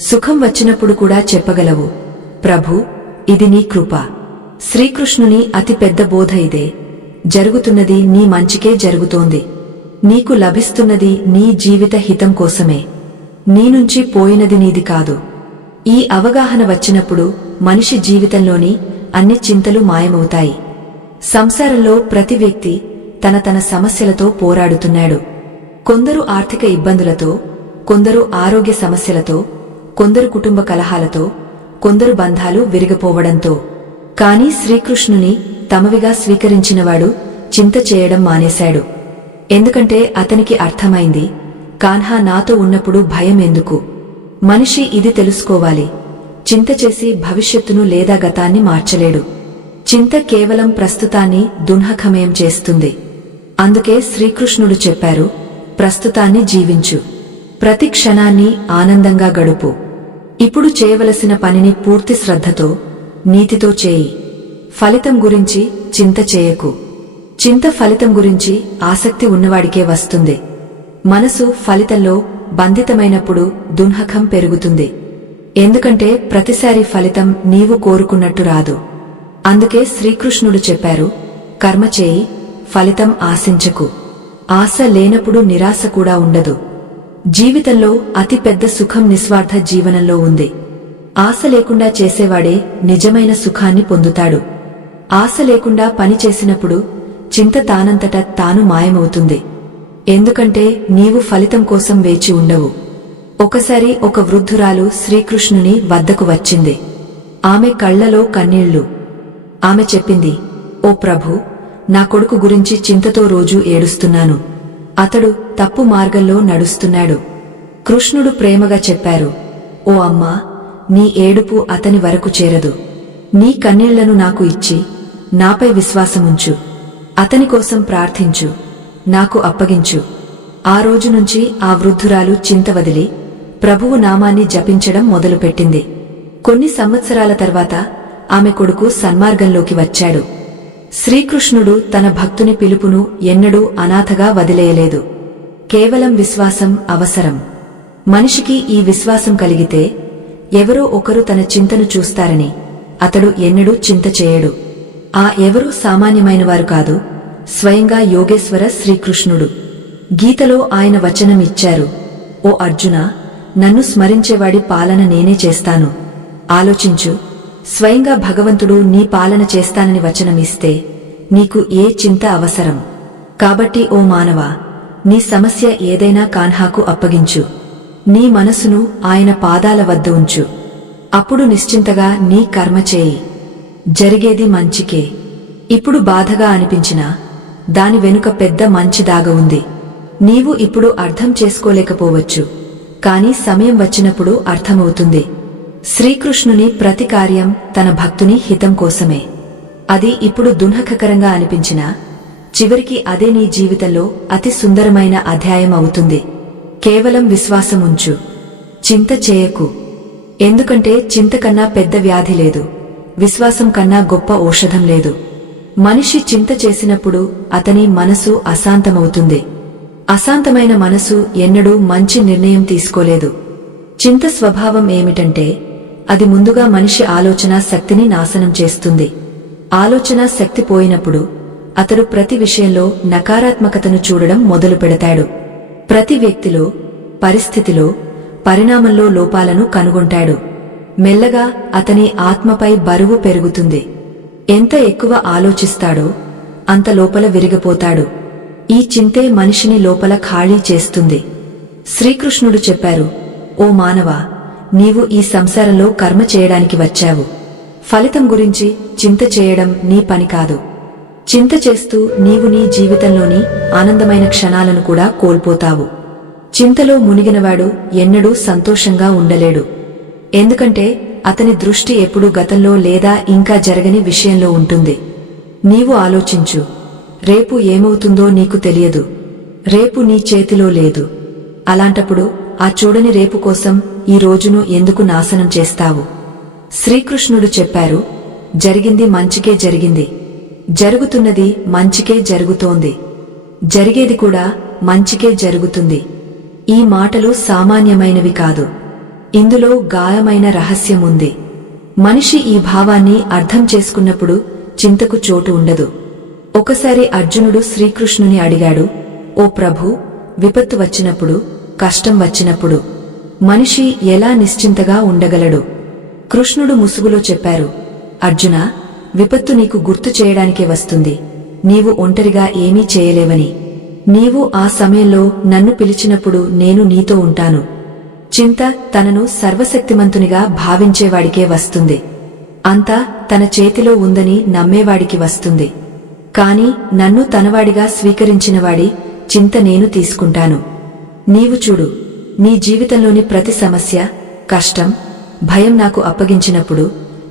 సుఖం వచ్చినప్పుడు కూడా చెప్పగలవు, ప్రభూ, ఇది నీ కృప. శ్రీకృష్ణుని అతి పెద్ద బోధ ఇదే. జరుగుతున్నది నీ మంచికే జరుగుతోంది. నీకు లభిస్తున్నది నీ జీవిత హితం కోసమే. నీ నుంచి పోయినది నీది కాదు. ఈ అవగాహన వచ్చినప్పుడు మనిషి జీవితంలోని అన్ని చింతలు మాయమవుతాయి. సంసారంలో ప్రతి వ్యక్తి తన తన సమస్యలతో పోరాడుతున్నాడు. కొందరు ఆర్థిక ఇబ్బందులతో, కొందరు ఆరోగ్య సమస్యలతో, కొందరు కుటుంబ కలహాలతో, కొందరు బంధాలు విరిగిపోవడంతో. కాని శ్రీకృష్ణుని తమవిగా స్వీకరించినవాడు చింత చేయడం మానేశాడు. ఎందుకంటే అతనికి అర్థమైంది, కాన్హా నాతో ఉన్నప్పుడు భయం ఎందుకు. మనిషి ఇది తెలుసుకోవాలి, చింత చేసి భవిష్యత్తును లేదా గతాన్ని మార్చలేడు. చింత కేవలం ప్రస్తుతాన్ని దుఃఖమయం చేస్తుంది. అందుకే శ్రీకృష్ణుడు చెప్పారు, ప్రస్తుతాన్ని జీవించు, ప్రతి క్షణాన్ని ఆనందంగా గడుపు. ఇప్పుడు చేయవలసిన పనిని పూర్తి శ్రద్ధతో, నీతితో చేయి. ఫలితం గురించి చింత చేయకు. చింత ఫలితం గురించి ఆసక్తి ఉన్నవాడికే వస్తుంది. మనసు ఫలితంలో బంధితమైనప్పుడు దుఃఖం పెరుగుతుంది. ఎందుకంటే ప్రతిసారి ఫలితం నీవు కోరుకున్నట్టు రాదు. అందుకే శ్రీకృష్ణుడు చెప్పారు, కర్మ చేయి, ఫలితం ఆశించకు. ఆశ లేనప్పుడు నిరాశ కూడా ఉండదు. జీవితంలో అతి పెద్ద సుఖం నిస్వార్థ జీవనంలో ఉంది. ఆశ లేకుండా చేసేవాడే నిజమైన సుఖాన్ని పొందుతాడు. ఆశ లేకుండా పని చేసినప్పుడు చింత తానంతట తాను మాయమవుతుంది. ఎందుకంటే నీవు ఫలితం కోసం వేచి ఉండవు. ఒకసారి ఒక వృద్ధురాలు శ్రీకృష్ణుని వద్దకు వచ్చింది. ఆమె కళ్లలో కన్నీళ్లు. ఆమె చెప్పింది, ఓ ప్రభూ, నా కొడుకు గురించి చింతతో రోజూ ఏడుస్తున్నాను. అతడు తప్పు మార్గంలో నడుస్తున్నాడు. కృష్ణుడు ప్రేమగా చెప్పారు, ఓ అమ్మా, నీ ఏడుపు అతని వరకు చేరదు. నీ కన్నీళ్లను నాకు ఇచ్చి నాపై విశ్వాసముంచు. అతని కోసం ప్రార్థించు, నాకు అప్పగించు. ఆ రోజు నుంచి ఆ వృద్ధురాలు చింత వదిలి ప్రభువు నామాన్ని జపించడం మొదలుపెట్టింది. కొన్ని సంవత్సరాల తర్వాత ఆమె కొడుకు సన్మార్గంలోకి వచ్చాడు. శ్రీకృష్ణుడు తన భక్తుని పిలుపును ఎన్నడూ అనాథగా వదిలేయలేదు. కేవలం విశ్వాసం అవసరం. మనిషికి ఈ విశ్వాసం కలిగితే ఎవరో ఒకరు తన చింతను చూస్తారని అతడు ఎన్నడూ చింత చేయడు. ఆ ఎవరూ సామాన్యమైనవారు కాదు, స్వయంగా యోగేశ్వర శ్రీకృష్ణుడు. గీతలో ఆయన వచనం ఇచ్చారు, ఓ అర్జునా, నన్ను స్మరించేవాడి పాలన నేనే చేస్తాను. ఆలోచించు, స్వయంగా భగవంతుడు నీ పాలన చేస్తానని వచనమిస్తే నీకు ఏ చింత అవసరం? కాబట్టి ఓ మానవా, నీ సమస్య ఏదైనా కాన్హాకు అప్పగించు. నీ మనసును ఆయన పాదాల వద్ద ఉంచు. అప్పుడు నిశ్చింతగా నీ కర్మ చేయి. జరిగేది మంచికే. ఇప్పుడు బాధగా అనిపించినా దాని వెనుక పెద్ద మంచి దాగ ఉంది. నీవు ఇప్పుడు అర్థం చేసుకోలేకపోవచ్చు, కాని సమయం వచ్చినప్పుడు అర్థమవుతుంది. శ్రీకృష్ణుని ప్రతి కార్యం తన భక్తుని హితం కోసమే. అది ఇప్పుడు దుఃఖకరంగా అనిపించినా చివరికి అదే నీ జీవితంలో అతి సుందరమైన అధ్యాయం అవుతుంది. కేవలం విశ్వాసముంచు, చింత చేయకు. ఎందుకంటే చింత కన్నా పెద్ద వ్యాధి లేదు, విశ్వాసం కన్నా గొప్ప ఔషధం లేదు. మనిషి చింత చేసినప్పుడు అతని మనసు అశాంతమవుతుంది. అశాంతమైన మనసు ఎన్నడూ మంచి నిర్ణయం తీసుకోలేదు. చింత స్వభావం ఏమిటంటే అది ముందుగా మనిషి ఆలోచనా శక్తిని నాశనం చేస్తుంది. ఆలోచనా శక్తి పోయినప్పుడు అతడు ప్రతి విషయంలో నకారాత్మకతను చూడడం మొదలు పెడతాడు. ప్రతి వ్యక్తిలో, పరిస్థితిలో, పరిణామంలో లోపాలను కనుగొంటాడు. మెల్లగా అతని ఆత్మపై బరువు పెరుగుతుంది. ఎంత ఎక్కువ ఆలోచిస్తాడో అంత లోపల విరిగిపోతాడు. ఈ చింతే మనిషిని లోపల ఖాళీ చేస్తుంది. శ్రీకృష్ణుడు చెప్పారు, ఓ మానవా, నీవు ఈ సంసారంలో కర్మ చేయడానికి వచ్చావు. ఫలితం గురించి చింత చేయడం నీ పని కాదు. చింత చేస్తూ నీవు నీ జీవితంలోని ఆనందమైన క్షణాలను కూడా కోల్పోతావు. చింతలో మునిగినవాడు ఎన్నడూ సంతోషంగా ఉండలేడు. ఎందుకంటే అతని దృష్టి ఎప్పుడూ గతంలో లేదా ఇంకా జరగని విషయంలో ఉంటుంది. నీవు ఆలోచించు, రేపు ఏమవుతుందో నీకు తెలియదు. రేపు నీ చేతిలో లేదు. అలాంటప్పుడు ఆ చూడని రేపు కోసం ఈ రోజును ఎందుకు నాశనం చేస్తావు? శ్రీకృష్ణుడు చెప్పారు, జరిగింది మంచికే జరిగింది, జరుగుతున్నది మంచికే జరుగుతోంది, జరిగేది కూడా మంచికే జరుగుతుంది. ఈ మాటలు సామాన్యమైనవి కాదు. ఇందులో గాయమైన రహస్యముంది. మనిషి ఈ భావాన్ని అర్థం చేసుకున్నప్పుడు చింతకు చోటు ఉండదు. ఒకసారి అర్జునుడు శ్రీకృష్ణుని అడిగాడు, ఓ ప్రభూ, విపత్తు వచ్చినప్పుడు, కష్టం వచ్చినప్పుడు మనిషి ఎలా నిశ్చింతగా ఉండగలడు? కృష్ణుడు ముసుగులో చెప్పారు, అర్జునా, విపత్తు నీకు గుర్తు చేయడానికే వస్తుంది. నీవు ఒంటరిగా ఏమీ చేయలేవని. నీవు ఆ సమయంలో నన్ను పిలిచినప్పుడు నేను నీతో ఉంటాను. చింత తనను సర్వశక్తిమంతునిగా భావించేవాడికే వస్తుంది. అంతా తన చేతిలో ఉందని నమ్మేవాడికి వస్తుంది. కాని నన్ను తనవాడిగా స్వీకరించినవాడి చింత నేను తీసుకుంటాను. నీవు చూడు, నీ జీవితంలోని ప్రతి సమస్య, కష్టం, భయం నాకు అప్పగించినప్పుడు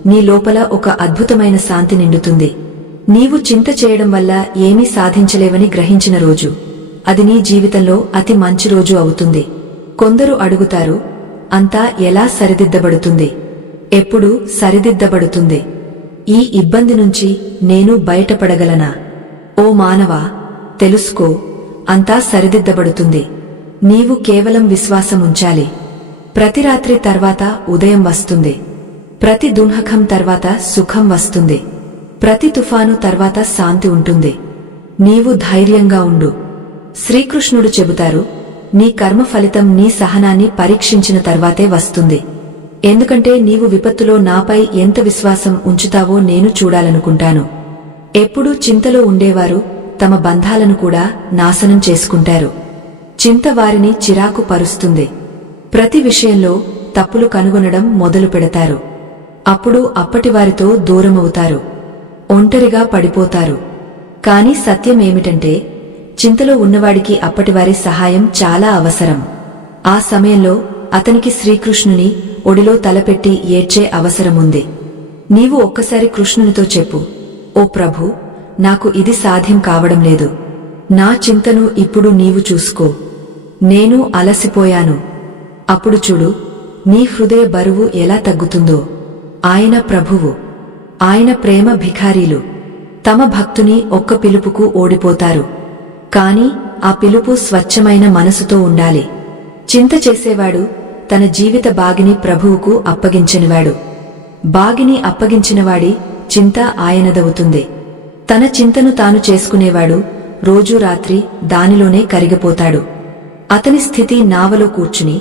నీ లోపల ఒక అద్భుతమైన శాంతి నిండుతుంది. నీవు చింత చేయడం వల్ల ఏమీ సాధించలేవని గ్రహించిన రోజు, అది నీ జీవితంలో అతి మంచి రోజు అవుతుంది. కొందరు అడుగుతారు, అంతా ఎలా సరిదిద్దబడుతుంది? ఎప్పుడు సరిదిద్దబడుతుంది? ఈ ఇబ్బంది నుంచి నేను బయటపడగలనా? ఓ మానవా, తెలుసుకో, అంతా సరిదిద్దబడుతుంది. నీవు కేవలం విశ్వాసముంచాలి. ప్రతి రాత్రి తర్వాత ఉదయం వస్తుంది. ప్రతి దుఃఖం తర్వాత సుఖం వస్తుంది. ప్రతి తుఫాను తర్వాత శాంతి ఉంటుంది. నీవు ధైర్యంగా ఉండు. శ్రీకృష్ణుడు చెబుతారు, నీ కర్మ ఫలితం నీ సహనాన్ని పరీక్షించిన తర్వాతే వస్తుంది. ఎందుకంటే నీవు విపత్తులో నాపై ఎంత విశ్వాసం ఉంచుతావో నేను చూడాలనుకుంటాను. ఎప్పుడూ చింతలో ఉండేవారు తమ బంధాలను కూడా నాశనం చేసుకుంటారు. చింత వారిని చిరాకు పరుస్తుంది. ప్రతి విషయంలో తప్పులు కనుగొనడం మొదలు పెడతారు. అప్పుడు అప్పటివారితో దూరమవుతారు. ఒంటరిగా పడిపోతారు. కాని సత్యమేమిటంటే, చింతలో ఉన్నవాడికి అప్పటివారి సహాయం చాలా అవసరం. ఆ సమయంలో అతనికి శ్రీకృష్ణుని ఒడిలో తలపెట్టి ఏడ్చే అవసరముంది. నీవు ఒక్కసారి కృష్ణునితో చెప్పు, ఓ ప్రభూ, నాకు ఇది సాధ్యం కావడం లేదు. నా చింతను ఇప్పుడు నీవు చూసుకో. నేను అలసిపోయాను. అప్పుడు చూడు, నీ హృదయ బరువు ఎలా తగ్గుతుందో. ఆయన ప్రభువు. ఆయన ప్రేమ భిఖారీలు. తమ భక్తుని ఒక్క పిలుపుకు ఓడిపోతారు. కాని ఆ పిలుపు స్వచ్ఛమైన మనసుతో ఉండాలి. చింత చేసేవాడు తన జీవిత బాగిని ప్రభువుకు అప్పగించినవాడు. బాగిని అప్పగించినవాడి చింత ఆయనదవుతుంది. తన చింతను తాను చేసుకునేవాడు రోజూ రాత్రి దానిలోనే కరిగిపోతాడు. అతని స్థితి నావలో కూర్చుని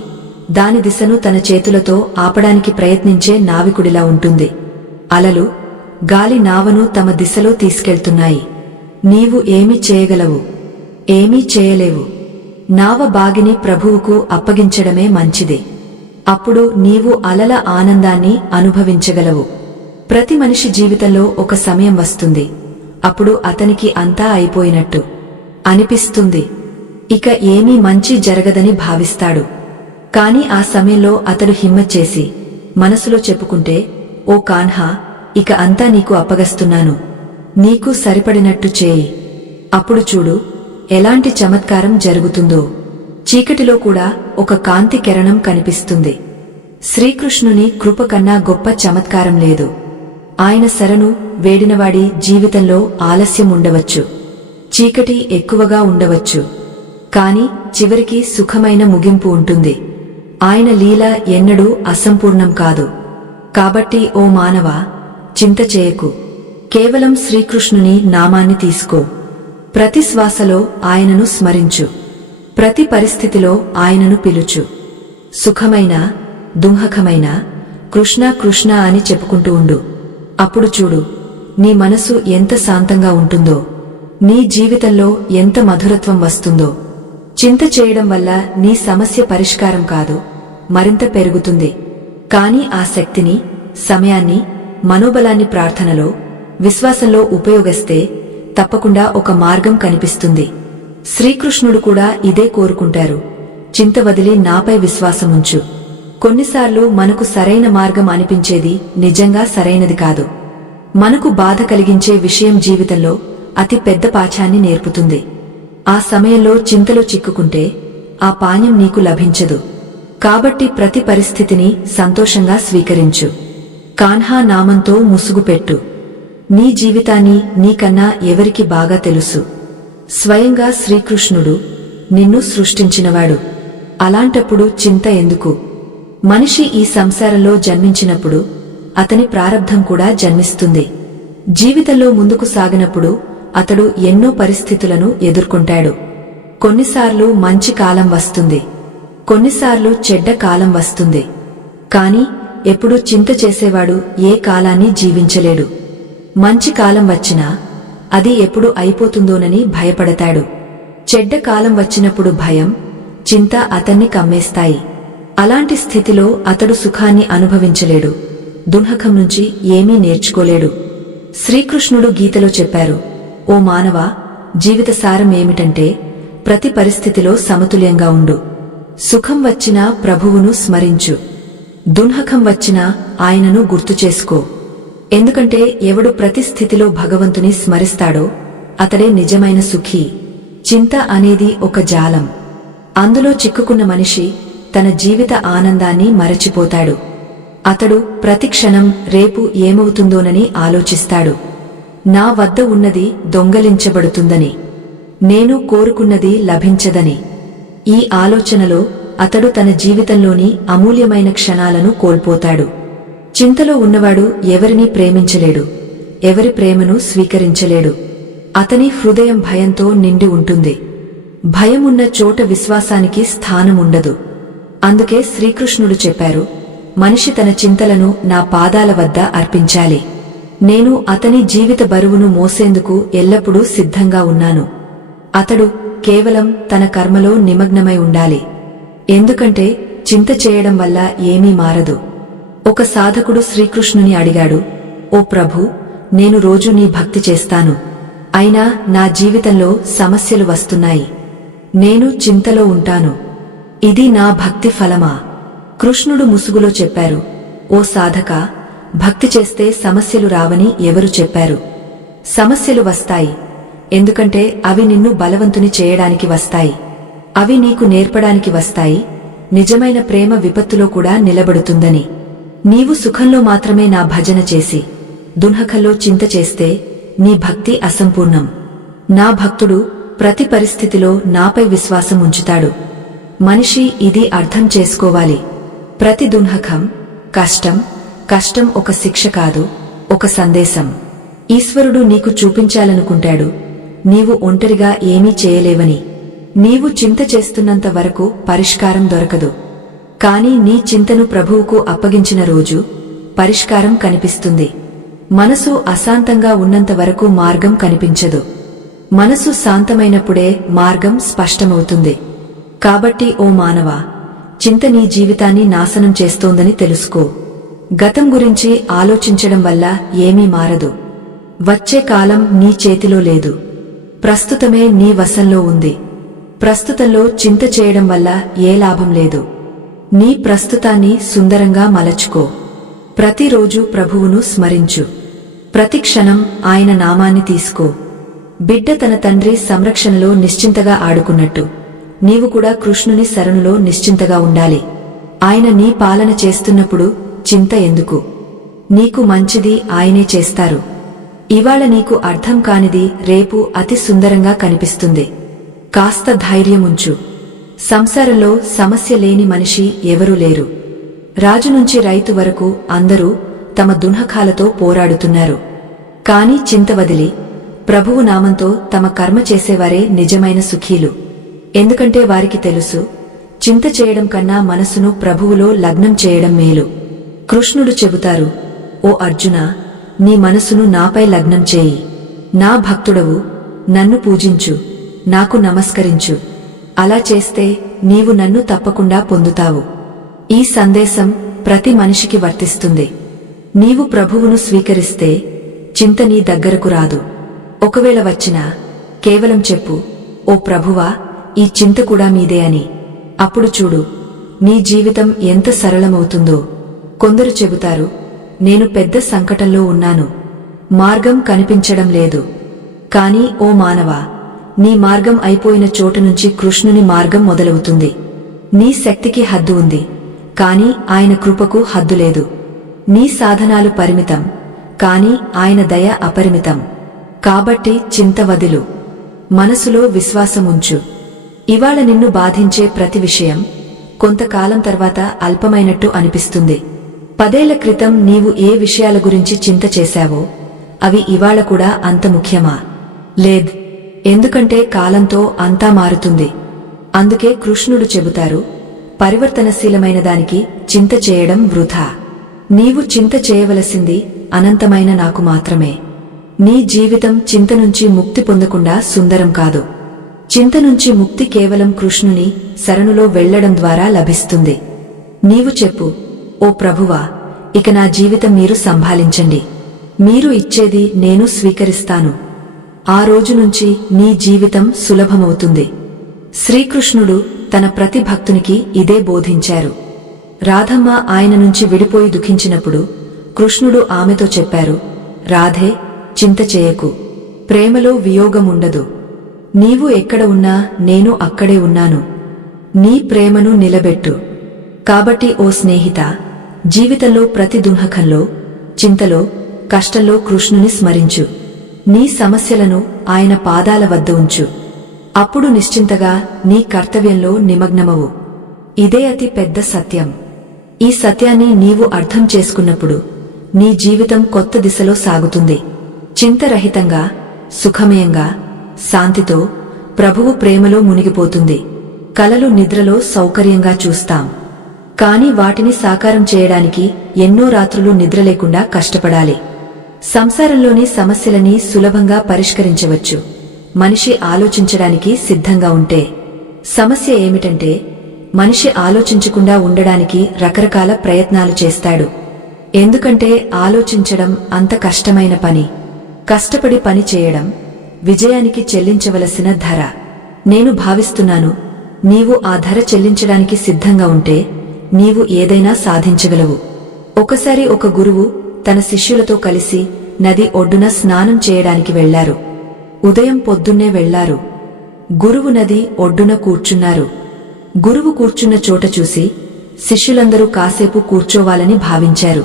దాని దిశను తన చేతులతో ఆపడానికి ప్రయత్నించే నావికుడిలా ఉంటుంది. అలలు, గాలి నావను తమ దిశలో తీసుకెళ్తున్నాయి. నీవు ఏమి చేయగలవు? ఏమీ చేయలేవు. నావ బాగిని ప్రభువుకు అప్పగించడమే మంచిది. అప్పుడు నీవు అలల ఆనందాన్ని అనుభవించగలవు. ప్రతి మనిషి జీవితంలో ఒక సమయం వస్తుంది. అప్పుడు అతనికి అంతా అయిపోయినట్టు అనిపిస్తుంది. ఇక ఏమీ మంచి జరగదని భావిస్తాడు. కాని ఆ సమయంలో అతడు హిమ్మత్ చేసి మనసులో చెప్పుకుంటే, ఓ కాన్హా, ఇక అంతా నీకు అప్పగస్తున్నాను. నీకు సరిపడినట్టు చేయి. అప్పుడు చూడు, ఎలాంటి చమత్కారం జరుగుతుందో. చీకటిలో కూడా ఒక కాంతి కిరణం కనిపిస్తుంది. శ్రీకృష్ణుని కృప కన్నా గొప్ప చమత్కారం లేదు. ఆయన శరణు వేడినవాడి జీవితంలో ఆలస్యం ఉండవచ్చు, చీకటి ఎక్కువగా ఉండవచ్చు, కాని చివరికి సుఖమైన ముగింపు ఉంటుంది. ఆయన లీల ఎన్నడూ అసంపూర్ణం కాదు. కాబట్టి ఓ మానవా, చింత చేయకు. కేవలం శ్రీకృష్ణుని నామాన్ని తీసుకో. ప్రతి శ్వాసలో ఆయనను స్మరించు. ప్రతి పరిస్థితిలో ఆయనను పిలుచు. సుఖమైనా దుఃఖమైనా కృష్ణ కృష్ణ అని చెప్పుకుంటూ ఉండు. అప్పుడు చూడు, నీ మనసు ఎంత శాంతంగా ఉంటుందో. నీ జీవితంలో ఎంత మధురత్వం వస్తుందో. చింత చేయడం వల్ల నీ సమస్య పరిష్కారం కాదు, మరింత పెరుగుతుంది. కాని ఆ శక్తిని, సమయాన్ని, మనోబలాన్ని ప్రార్థనలో, విశ్వాసంలో ఉపయోగిస్తే తప్పకుండా ఒక మార్గం కనిపిస్తుంది. శ్రీకృష్ణుడు కూడా ఇదే కోరుకుంటారు. చింత వదిలి నాపై విశ్వాసముంచు. కొన్నిసార్లు మనకు సరైన మార్గం అనిపించేది నిజంగా సరైనది కాదు. మనకు బాధ కలిగించే విషయం జీవితంలో అతి పెద్ద పాఠాన్ని నేర్పుతుంది. ఆ సమయంలో చింతలో చిక్కుకుంటే ఆ పాణ్యం నీకు లభించదు. కాబట్టి ప్రతి పరిస్థితిని సంతోషంగా స్వీకరించు. కాన్హా నామంతో ముసుగుపెట్టు. నీ జీవితాన్ని నీకన్నా ఎవరికి బాగా తెలుసు? స్వయంగా శ్రీకృష్ణుడు నిన్ను సృష్టించినవాడు. అలాంటప్పుడు చింత ఎందుకు? మనిషి ఈ సంసారంలో జన్మించినప్పుడు అతని ప్రారబ్ధం కూడా జన్మిస్తుంది. జీవితంలో ముందుకు సాగినప్పుడు అతడు ఎన్నో పరిస్థితులను ఎదుర్కొంటాడు. కొన్నిసార్లు మంచి కాలం వస్తుంది, కొన్నిసార్లు చెడ్డ కాలం వస్తుంది. కాని ఎప్పుడూ చింత చేసేవాడు ఏ కాలాన్ని జీవించలేడు. మంచి కాలం వచ్చినా అది ఎప్పుడు అయిపోతుందోనని భయపడతాడు. చెడ్డ కాలం వచ్చినప్పుడు భయం, చింత అతన్ని కమ్మేస్తాయి. అలాంటి స్థితిలో అతడు సుఖాన్ని అనుభవించలేడు, దుఃఖం నుంచి ఏమీ నేర్చుకోలేడు. శ్రీకృష్ణుడు గీతలో చెప్పారు, ఓ మానవా, జీవిత సారం ఏమిటంటే ప్రతి పరిస్థితిలో సమతుల్యంగా ఉండు. సుఖం వచ్చినా ప్రభువును స్మరించు, దుఃఖం వచ్చినా ఆయనను గుర్తుచేసుకో. ఎందుకంటే ఎవడు ప్రతి స్థితిలో భగవంతుని స్మరిస్తాడో అతడే నిజమైన సుఖీ. చింత అనేది ఒక జాలం. అందులో చిక్కుకున్న మనిషి తన జీవిత ఆనందాన్ని మరచిపోతాడు. అతడు ప్రతిక్షణం రేపు ఏమవుతుందోనని ఆలోచిస్తాడు. నా వద్ద ఉన్నది దొంగలించబడుతుందని, నేను కోరుకున్నది లభించదని. ఈ ఆలోచనలో అతడు తన జీవితంలోని అమూల్యమైన క్షణాలను కోల్పోతాడు. చింతలో ఉన్నవాడు ఎవరినీ ప్రేమించలేడు, ఎవరి ప్రేమను స్వీకరించలేడు. అతని హృదయం భయంతో నిండి ఉంటుంది. భయమున్న చోట విశ్వాసానికి స్థానముండదు. అందుకే శ్రీకృష్ణుడు చెప్పారు, మనిషి తన చింతలను నా పాదాల వద్ద అర్పించాలి. నేను అతని జీవిత బరువును మోసేందుకు ఎల్లప్పుడూ సిద్ధంగా ఉన్నాను. అతడు కేవలం తన కర్మలో నిమగ్నమై ఉండాలి. ఎందుకంటే చింత చేయడం వల్ల ఏమీ మారదు. ఒక సాధకుడు శ్రీకృష్ణుని అడిగాడు, ఓ ప్రభూ, నేను రోజూ నీ భక్తి చేస్తాను. అయినా నా జీవితంలో సమస్యలు వస్తున్నాయి. నేను చింతలో ఉంటాను. ఇది నా భక్తి ఫలమా? కృష్ణుడు ముసుగులో చెప్పారు, ఓ సాధకా, భక్తి చేస్తే సమస్యలు రావని ఎవరు చెప్పారు? సమస్యలు వస్తాయి. ఎందుకంటే అవి నిన్ను బలవంతుని చేయడానికి వస్తాయి. అవి నీకు నేర్పడానికి వస్తాయి, నిజమైన ప్రేమ విపత్తులో కూడా నిలబడుతుందని. నీవు సుఖంలో మాత్రమే నా భజన చేసి దుఃఖంలో చింత చేస్తే నీ భక్తి అసంపూర్ణం. నా భక్తుడు ప్రతి పరిస్థితిలో నాపై విశ్వాసం ఉంచుతాడు. మనిషి ఇది అర్థం చేసుకోవాలి. ప్రతి దుఃఖం, కష్టం ఒక శిక్ష కాదు, ఒక సందేశం. ఈశ్వరుడు నీకు చూపించాలనుకుంటాడు, నీవు ఒంటరిగా ఏమీ చేయలేవని. నీవు చింత చేస్తున్నంత వరకు పరిష్కారం దొరకదు. కాని నీ చింతను ప్రభువుకు అప్పగించిన రోజు పరిష్కారం కనిపిస్తుంది. మనసు అశాంతంగా ఉన్నంత వరకు మార్గం కనిపించదు. మనసు శాంతమైనప్పుడే మార్గం స్పష్టమవుతుంది. కాబట్టి ఓ మానవా, చింత నీ జీవితాన్ని నాశనం చేస్తోందని తెలుసుకో. గతం గురించి ఆలోచించడం వల్ల ఏమీ మారదు. వచ్చే కాలం నీ చేతిలో లేదు. ప్రస్తుతమే నీ వశంలో ఉంది. ప్రస్తుతంలో చింత చేయడం వల్ల ఏ లాభం లేదు. నీ ప్రస్తుతాన్ని సుందరంగా మలచుకో. ప్రతిరోజు ప్రభువును స్మరించు. ప్రతి క్షణం ఆయన నామాన్ని తీసుకో. బిడ్డ తన తండ్రి సంరక్షణలో నిశ్చింతగా ఆడుకున్నట్టు నీవు కూడా కృష్ణుని శరణులో నిశ్చింతగా ఉండాలి. ఆయన నీ పాలన చేస్తున్నప్పుడు చింత ఎందుకు? నీకు మంచిది ఆయనే చేస్తారు. ఇవాళ నీకు అర్థం కానిది రేపు అతి సుందరంగా కనిపిస్తుంది. కాస్త ధైర్యముంచు. సంసారంలో సమస్య లేని మనిషి ఎవరూ లేరు. రాజు నుంచి రైతు వరకు అందరూ తమ దుఃఖాలతో పోరాడుతున్నారు. కాని చింత వదిలి ప్రభువు నామంతో తమ కర్మ చేసేవారే నిజమైన సుఖీలు. ఎందుకంటే వారికి తెలుసు, చింత చేయడం కన్నా మనసును ప్రభువులో లగ్నం చేయడం మేలు. కృష్ణుడు చెబుతారు, ఓ అర్జునా, నీ మనసును నాపై లగ్నం చేయి. నా భక్తుడవు, నన్ను పూజించు, నాకు నమస్కరించు. అలా చేస్తే నీవు నన్ను తప్పకుండా పొందుతావు. ఈ సందేశం ప్రతి మనిషికి వర్తిస్తుంది. నీవు ప్రభువును స్వీకరిస్తే చింత నీ దగ్గరకు రాదు. ఒకవేళ వచ్చినా కేవలం చెప్పు, ఓ ప్రభువా, ఈ చింత కూడా మీదే అని. అప్పుడు చూడు, నీ జీవితం ఎంత సరళమవుతుందో. కొందరు చెబుతారు, నేను పెద్ద సంకటంలో ఉన్నాను, మార్గం కనిపించడం లేదు. కాని ఓ మానవా, నీ మార్గం అయిపోయిన చోటు నుంచి కృష్ణుని మార్గం మొదలవుతుంది. నీ శక్తికి హద్దు ఉంది, కాని ఆయన కృపకు హద్దు లేదు. నీ సాధనాలు పరిమితం, కాని ఆయన దయ అపరిమితం. కాబట్టి చింత వదిలు, మనసులో విశ్వాసముంచు. ఇవాళ నిన్ను బాధించే ప్రతి విషయం కొంతకాలం తర్వాత అల్పమైనట్టు అనిపిస్తుంది. 10 ఏళ్ల క్రితం నీవు ఏ విషయాల గురించి చింత చేశావో అవి ఇవాళ కూడా అంత ముఖ్యమా? లేదు. ఎందుకంటే కాలంతో అంతా మారుతుంది. అందుకే కృష్ణుడు చెబుతారు, పరివర్తనశీలమైన దానికి చింత చేయడం వృథా. నీవు చింత చేయవలసింది అనంతమైన నాకు మాత్రమే. నీ జీవితం చింత నుంచి ముక్తి పొందకుండా సుందరం కాదు. చింత నుంచి ముక్తి కేవలం కృష్ణుని శరణులో వెళ్లడం ద్వారా లభిస్తుంది. నీవు చెప్పు, ఓ ప్రభువా, ఇక నా జీవితం మీరు సంభాళించండి. మీరు ఇచ్చేది నేను స్వీకరిస్తాను. ఆ రోజు నుంచి నీ జీవితం సులభమవుతుంది. శ్రీకృష్ణుడు తన ప్రతి భక్తునికి ఇదే బోధించారు. రాధమ్మ ఆయన నుంచి విడిపోయి దుఃఖించినప్పుడు కృష్ణుడు ఆమెతో చెప్పారు, రాధే, చింత చేయకు, ప్రేమలో వియోగముండదు. నీవు ఎక్కడ ఉన్నా నేను అక్కడే ఉన్నాను. నీ ప్రేమను నిలబెట్టు. కాబట్టి ఓ స్నేహిత, జీవితంలో ప్రతి దుఃఖంలో, చింతలో, కష్టంలో కృష్ణుని స్మరించు. నీ సమస్యలను ఆయన పాదాల వద్ద ఉంచు. అప్పుడు నిశ్చింతగా నీ కర్తవ్యంలో నిమగ్నమవు. ఇదే అతి పెద్ద సత్యం. ఈ సత్యాన్ని నీవు అర్థం చేసుకున్నప్పుడు నీ జీవితం కొత్త దిశలో సాగుతుంది. చింతరహితంగా, సుఖమయంగా, శాంతితో, ప్రభువు ప్రేమలో మునిగిపోతుంది. కలలు నిద్రలో సౌకర్యంగా చూస్తాం, కాని వాటిని సాకారం చేయడానికి ఎన్నో రాత్రులు నిద్రలేకుండా కష్టపడాలి. సంసారంలోని సమస్యలని సులభంగా పరిష్కరించవచ్చు, మనిషి ఆలోచించడానికి సిద్ధంగా ఉంటే. సమస్య ఏమిటంటే, మనిషి ఆలోచించకుండా ఉండడానికి రకరకాల ప్రయత్నాలు చేస్తాడు. ఎందుకంటే ఆలోచించడం అంత కష్టమైన పని. కష్టపడి పని చేయడం విజయానికి చెల్లించవలసిన ధర. నేను భావిస్తున్నాను, నీవు ఆ ధర చెల్లించడానికి సిద్ధంగా ఉంటే నీవు ఏదైనా సాధించగలవు. ఒకసారి ఒక గురువు తన శిష్యులతో కలిసి నది ఒడ్డున స్నానం చేయడానికి వెళ్లారు. ఉదయం పొద్దున్నే వెళ్లారు. గురువు నది ఒడ్డున కూర్చున్నారు. గురువు కూర్చున్న చోట చూసి శిష్యులందరూ కాసేపు కూర్చోవాలని భావించారు.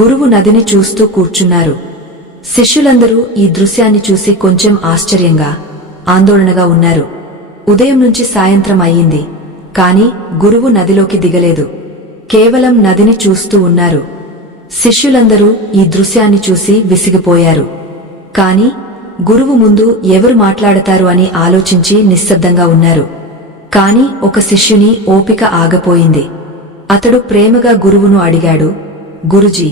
గురువు నదిని చూస్తూ కూర్చున్నారు. శిష్యులందరూ ఈ దృశ్యాన్ని చూసి కొంచెం ఆశ్చర్యంగా, ఆందోళనగా ఉన్నారు. ఉదయం నుంచి సాయంత్రం అయ్యింది, కాని గురువు నదిలోకి దిగలేదు. కేవలం నదిని చూస్తూ ఉన్నారు. శిష్యులందరూ ఈ దృశ్యాన్ని చూసి విసిగిపోయారు. కాని గురువు ముందు ఎవరు మాట్లాడతారు అని ఆలోచించి నిశ్శబ్దంగా ఉన్నారు. కాని ఒక శిష్యుని ఓపిక ఆగపోయింది. అతడు ప్రేమగా గురువును అడిగాడు, గురుజీ,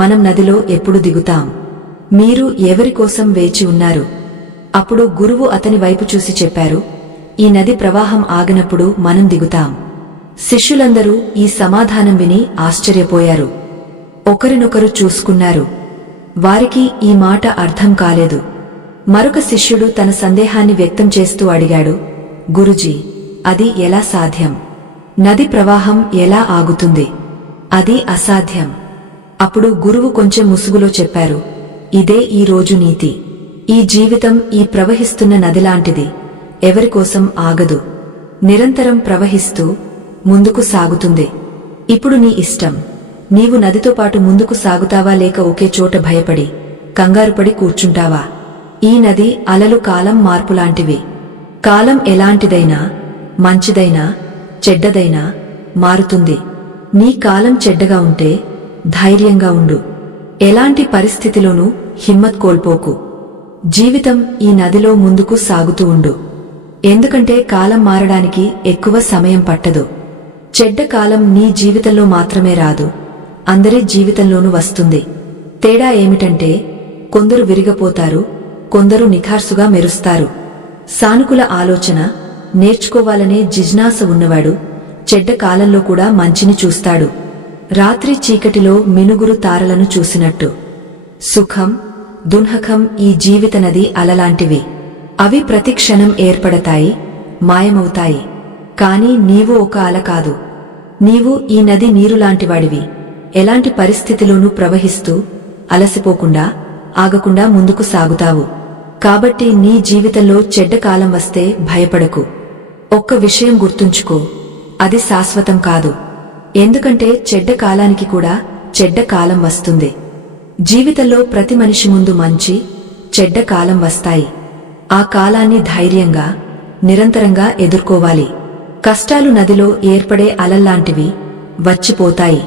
మనం నదిలో ఎప్పుడు దిగుతాం? మీరు ఎవరికోసం వేచి ఉన్నారు? అప్పుడు గురువు అతని వైపు చూసి చెప్పారు, ఈ నది ప్రవాహం ఆగినప్పుడు మనం దిగుతాం. శిష్యులందరూ ఈ సమాధానం విని ఆశ్చర్యపోయారు. ఒకరినొకరు చూసుకున్నారు. వారికి ఈ మాట అర్థం కాలేదు. మరొక శిష్యుడు తన సందేహాన్ని వ్యక్తం చేస్తూ అడిగాడు, గురుజీ, అది ఎలా సాధ్యం? నది ప్రవాహం ఎలా ఆగుతుంది? అది అసాధ్యం. అప్పుడు గురువు కొంచెం ముసుగులో చెప్పారు, ఇదే ఈ రోజు నీతి. ఈ జీవితం ఈ ప్రవహిస్తున్న నదిలాంటిది, ఎవరికోసం ఆగదు. నిరంతరం ప్రవహిస్తూ ముందుకు సాగుతుంది. ఇప్పుడు నీ ఇష్టం. నీవు నదితో పాటు ముందుకు సాగుతావా, లేక ఒకే చోట భయపడి కంగారుపడి కూర్చుంటావా? ఈ నది అలలు కాలం మార్పులాంటివి. కాలం ఎలాంటిదైనా, మంచిదైనా చెడ్డదైనా మారుతుంది. నీ కాలం చెడ్డగా ఉంటే ధైర్యంగా ఉండు. ఎలాంటి పరిస్థితిలోనూ హిమ్మత్ కోల్పోకు. జీవితం ఈ నదిలో ముందుకు సాగుతూ ఉండు. ఎందుకంటే కాలం మారడానికి ఎక్కువ సమయం పట్టదు. చెడ్డ కాలం నీ జీవితంలో మాత్రమే రాదు, అందరి జీవితంలోనూ వస్తుంది. తేడా ఏమిటంటే, కొందరు విరిగపోతారు, కొందరు నిఖార్సుగా మెరుస్తారు. సానుకూల ఆలోచన, నేర్చుకోవాలనే జిజ్ఞాస ఉన్నవాడు చెడ్డ కాలంలో కూడా మంచిని చూస్తాడు. రాత్రి చీకటిలో మినుగురు తారలను చూసినట్టు. సుఖం, దున్హకం ఈ జీవిత నది అలలాంటివి. అవి ప్రతి క్షణం ఏర్పడతాయి, మాయమవుతాయి. కాని నీవు ఒక అల కాదు. నీవు ఈ నది నీరులాంటివాడివి. ఎలాంటి పరిస్థితిలోనూ ప్రవహిస్తూ అలసిపోకుండా ఆగకుండా ముందుకు సాగుతావు. కాబట్టి నీ జీవితంలో చెడ్డ కాలం వస్తే భయపడకు. ఒక్క విషయం గుర్తుంచుకో, అది శాశ్వతం కాదు. ఎందుకంటే చెడ్డ కాలానికి కూడా చెడ్డ కాలం వస్తుంది. జీవితంలో ప్రతి మనిషి ముందు మంచి, చెడ్డ కాలం వస్తాయి. ఆ కాలాన్ని ధైర్యంగా, నిరంతరంగా ఎదుర్కోవాలి. కష్టాలు నదిలో ఏర్పడే అలల్లాంటివి, వచ్చిపోతాయి.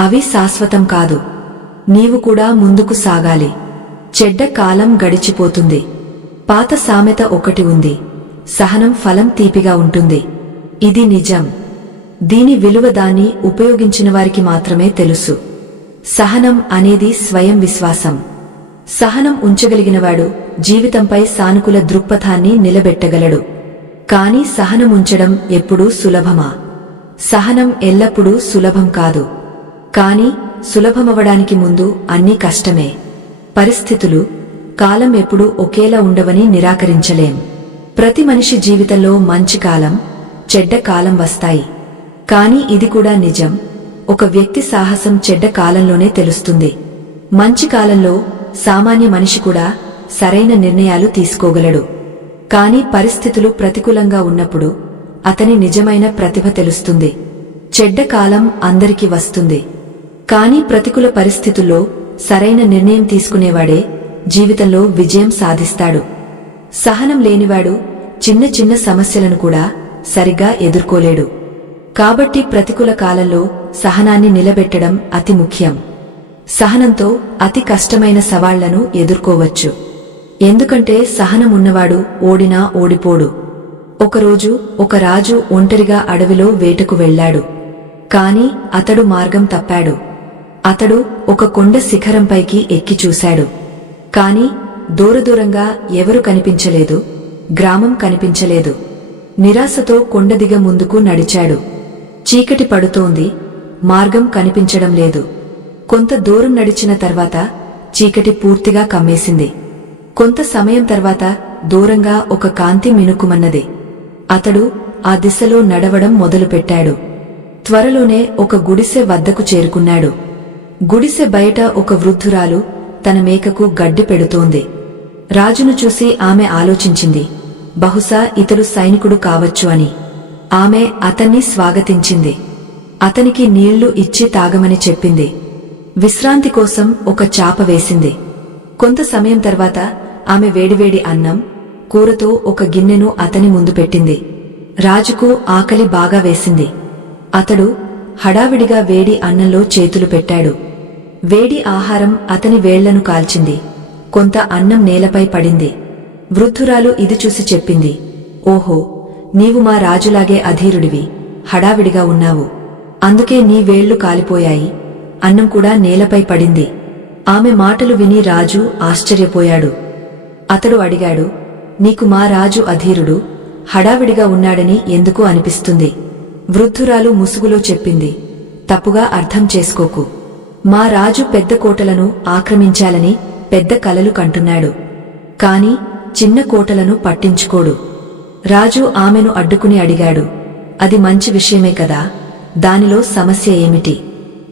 అవి శాశ్వతం కాదు. నీవు కూడా ముందుకు సాగాలి. చెడ్డ కాలం గడిచిపోతుంది. పాత సామెత ఒకటి ఉంది, సహనం ఫలం తీపిగా ఉంటుంది. ఇది నిజం. దీని విలువ దాన్ని ఉపయోగించిన వారికి మాత్రమే తెలుసు. సహనం అనేది స్వయం విశ్వాసం. సహనం ఉంచగలిగినవాడు జీవితంపై సానుకూల దృక్పథాన్ని నిలబెట్టగలడు. కాని సహనం ఉంచడం ఎప్పుడూ సులభమా? సహనం ఎల్లప్పుడూ సులభం కాదు. కాని సులభమవడానికి ముందు అన్నీ కష్టమే. పరిస్థితులు, కాలం ఎప్పుడూ ఒకేలా ఉండవని నిరాకరించలేం. ప్రతి మనిషి జీవితంలో మంచి కాలం, చెడ్డ కాలం వస్తాయి. కాని ఇది కూడా నిజం, ఒక వ్యక్తి సాహసం చెడ్డ కాలంలోనే తెలుస్తుంది. మంచి కాలంలో సామాన్య మనిషి కూడా సరైన నిర్ణయాలు తీసుకోగలడు. కాని పరిస్థితులు ప్రతికూలంగా ఉన్నప్పుడు అతని నిజమైన ప్రతిభ తెలుస్తుంది. చెడ్డ కాలం అందరికీ వస్తుంది. కాని ప్రతికూల పరిస్థితుల్లో సరైన నిర్ణయం తీసుకునేవాడే జీవితంలో విజయం సాధిస్తాడు. సహనం లేనివాడు చిన్న చిన్న సమస్యలను కూడా సరిగా ఎదుర్కోలేడు. కాబట్టి ప్రతికూల కాలంలో సహనాన్ని నిలబెట్టడం అతి ముఖ్యం. సహనంతో అతి కష్టమైన సవాళ్లను ఎదుర్కోవచ్చు. ఎందుకంటే సహనం ఉన్నవాడు ఓడినా ఓడిపోడు. ఒకరోజు ఒక రాజు ఒంటరిగా అడవిలో వేటకు వెళ్లాడు. కాని అతడు మార్గం తప్పాడు. అతడు ఒక కొండ శిఖరంపైకి ఎక్కి చూశాడు. కాని దూరదూరంగా ఎవరు కనిపించలేదు, గ్రామం కనిపించలేదు. నిరాశతో కొండదిగ ముందుకు నడిచాడు. చీకటి పడుతోంది, మార్గం కనిపించడం లేదు. కొంత దూరం నడిచిన తర్వాత చీకటి పూర్తిగా కమ్మేసింది. కొంత సమయం తర్వాత దూరంగా ఒక కాంతి మినుకుమన్నది. అతడు ఆ దిశలో నడవడం మొదలుపెట్టాడు. త్వరలోనే ఒక గుడిసె వద్దకు చేరుకున్నాడు. గుడిసె బయట ఒక వృద్ధురాలు తన మేకకు గడ్డి పెడుతోంది. రాజును చూసి ఆమె ఆలోచించింది, బహుశా ఇతడు సైనికుడు కావచ్చు అని. ఆమె అతన్ని స్వాగతించింది. అతనికి నీళ్లు ఇచ్చి తాగమని చెప్పింది. విశ్రాంతి కోసం ఒక చాప వేసింది. కొంత సమయం తర్వాత ఆమె వేడివేడి అన్నం, కూరతో ఒక గిన్నెను అతని ముందు పెట్టింది. రాజుకు ఆకలి బాగా వేసింది. అతడు హడావిడిగా వేడి అన్నంలో చేతులు పెట్టాడు. వేడి ఆహారం అతని వేళ్లను కాల్చింది. కొంత అన్నం నేలపై పడింది. వృద్ధురాలు ఇది చూసి చెప్పింది, ఓహో, నీవు మా రాజులాగే అధీరుడివి, హడావిడిగా ఉన్నావు. అందుకే నీ వేళ్లు కాలిపోయాయి, అన్నం కూడా నేలపై పడింది. ఆమె మాటలు విని రాజు ఆశ్చర్యపోయాడు. అతడు అడిగాడు, నీకు మా రాజు అధీరుడు, హడావిడిగా ఉన్నాడని ఎందుకు అనిపిస్తుంది? వృద్ధురాలు ముసుగులో చెప్పింది, తప్పుగా అర్థం చేసుకోకు. మా రాజు పెద్ద కోటలను ఆక్రమించాలని పెద్ద కలలు కంటున్నాడు. కాని చిన్న కోటలను పట్టించుకోడు. రాజు ఆమెను అడ్డుకుని అడిగాడు, అది మంచి విషయమే కదా, దానిలో సమస్య ఏమిటి?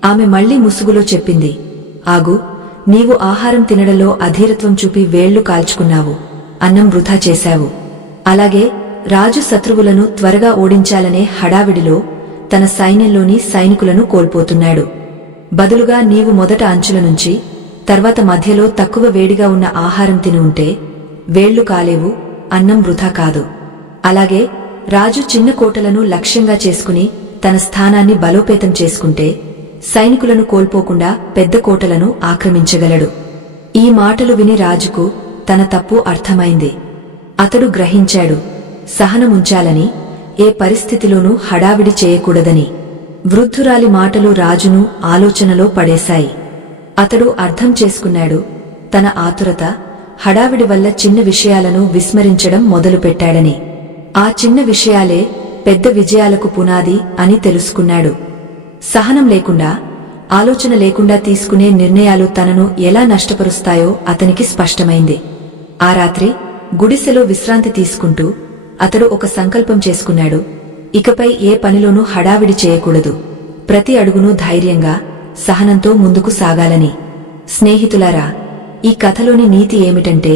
ఆమె మళ్లీ ముసుగులో చెప్పింది, ఆగు, నీవు ఆహారం తినడంలో అధీరత్వం చూపి వేళ్లు కాల్చుకున్నావు, అన్నం వృధా చేశావు. అలాగే రాజు శత్రువులను త్వరగా ఓడించాలనే హడావిడిలో తన సైన్యంలోని సైనికులను కోల్పోతున్నాడు. బదులుగా నీవు మొదట అంచుల నుంచి, తర్వాత మధ్యలో తక్కువ వేడిగా ఉన్న ఆహారం తిని ఉంటే వేళ్లు కాలేవు, అన్నం వృధా కాదు. అలాగే రాజు చిన్న కోటలను లక్ష్యంగా చేసుకుని తన స్థానాన్ని బలోపేతం చేసుకుంటే సైనికులను కోల్పోకుండా పెద్ద కోటలను ఆక్రమించగలడు. ఈ మాటలు విని రాజుకు తన తప్పు అర్థమైంది. అతడు గ్రహించాడు, సహనముంచాలని, ఏ పరిస్థితిలోనూ హడావిడి చేయకూడదని. వృద్ధురాలి మాటలు రాజును ఆలోచనలో పడేశాయి. అతడు అర్థం చేసుకున్నాడు, తన ఆతురత, హడావిడి వల్ల చిన్న విషయాలను విస్మరించడం మొదలుపెట్టాడని. ఆ చిన్న విషయాలే పెద్ద విజయాలకు పునాది అని తెలుసుకున్నాడు. సహనం లేకుండా ఆలోచన లేకుండా తీసుకునే నిర్ణయాలు తనను ఎలా నష్టపరుస్తాయో అతనికి స్పష్టమైంది. ఆ రాత్రి గుడిసెలో విశ్రాంతి తీసుకుంటూ అతడు ఒక సంకల్పం చేసుకున్నాడు. ఇకపై ఏ పనిలోనూ హడావిడి చేయకూడదు. ప్రతి అడుగును ధైర్యంగా, సహనంతో ముందుకు సాగాలని. స్నేహితులారా, ఈ కథలోని నీతి ఏమిటంటే,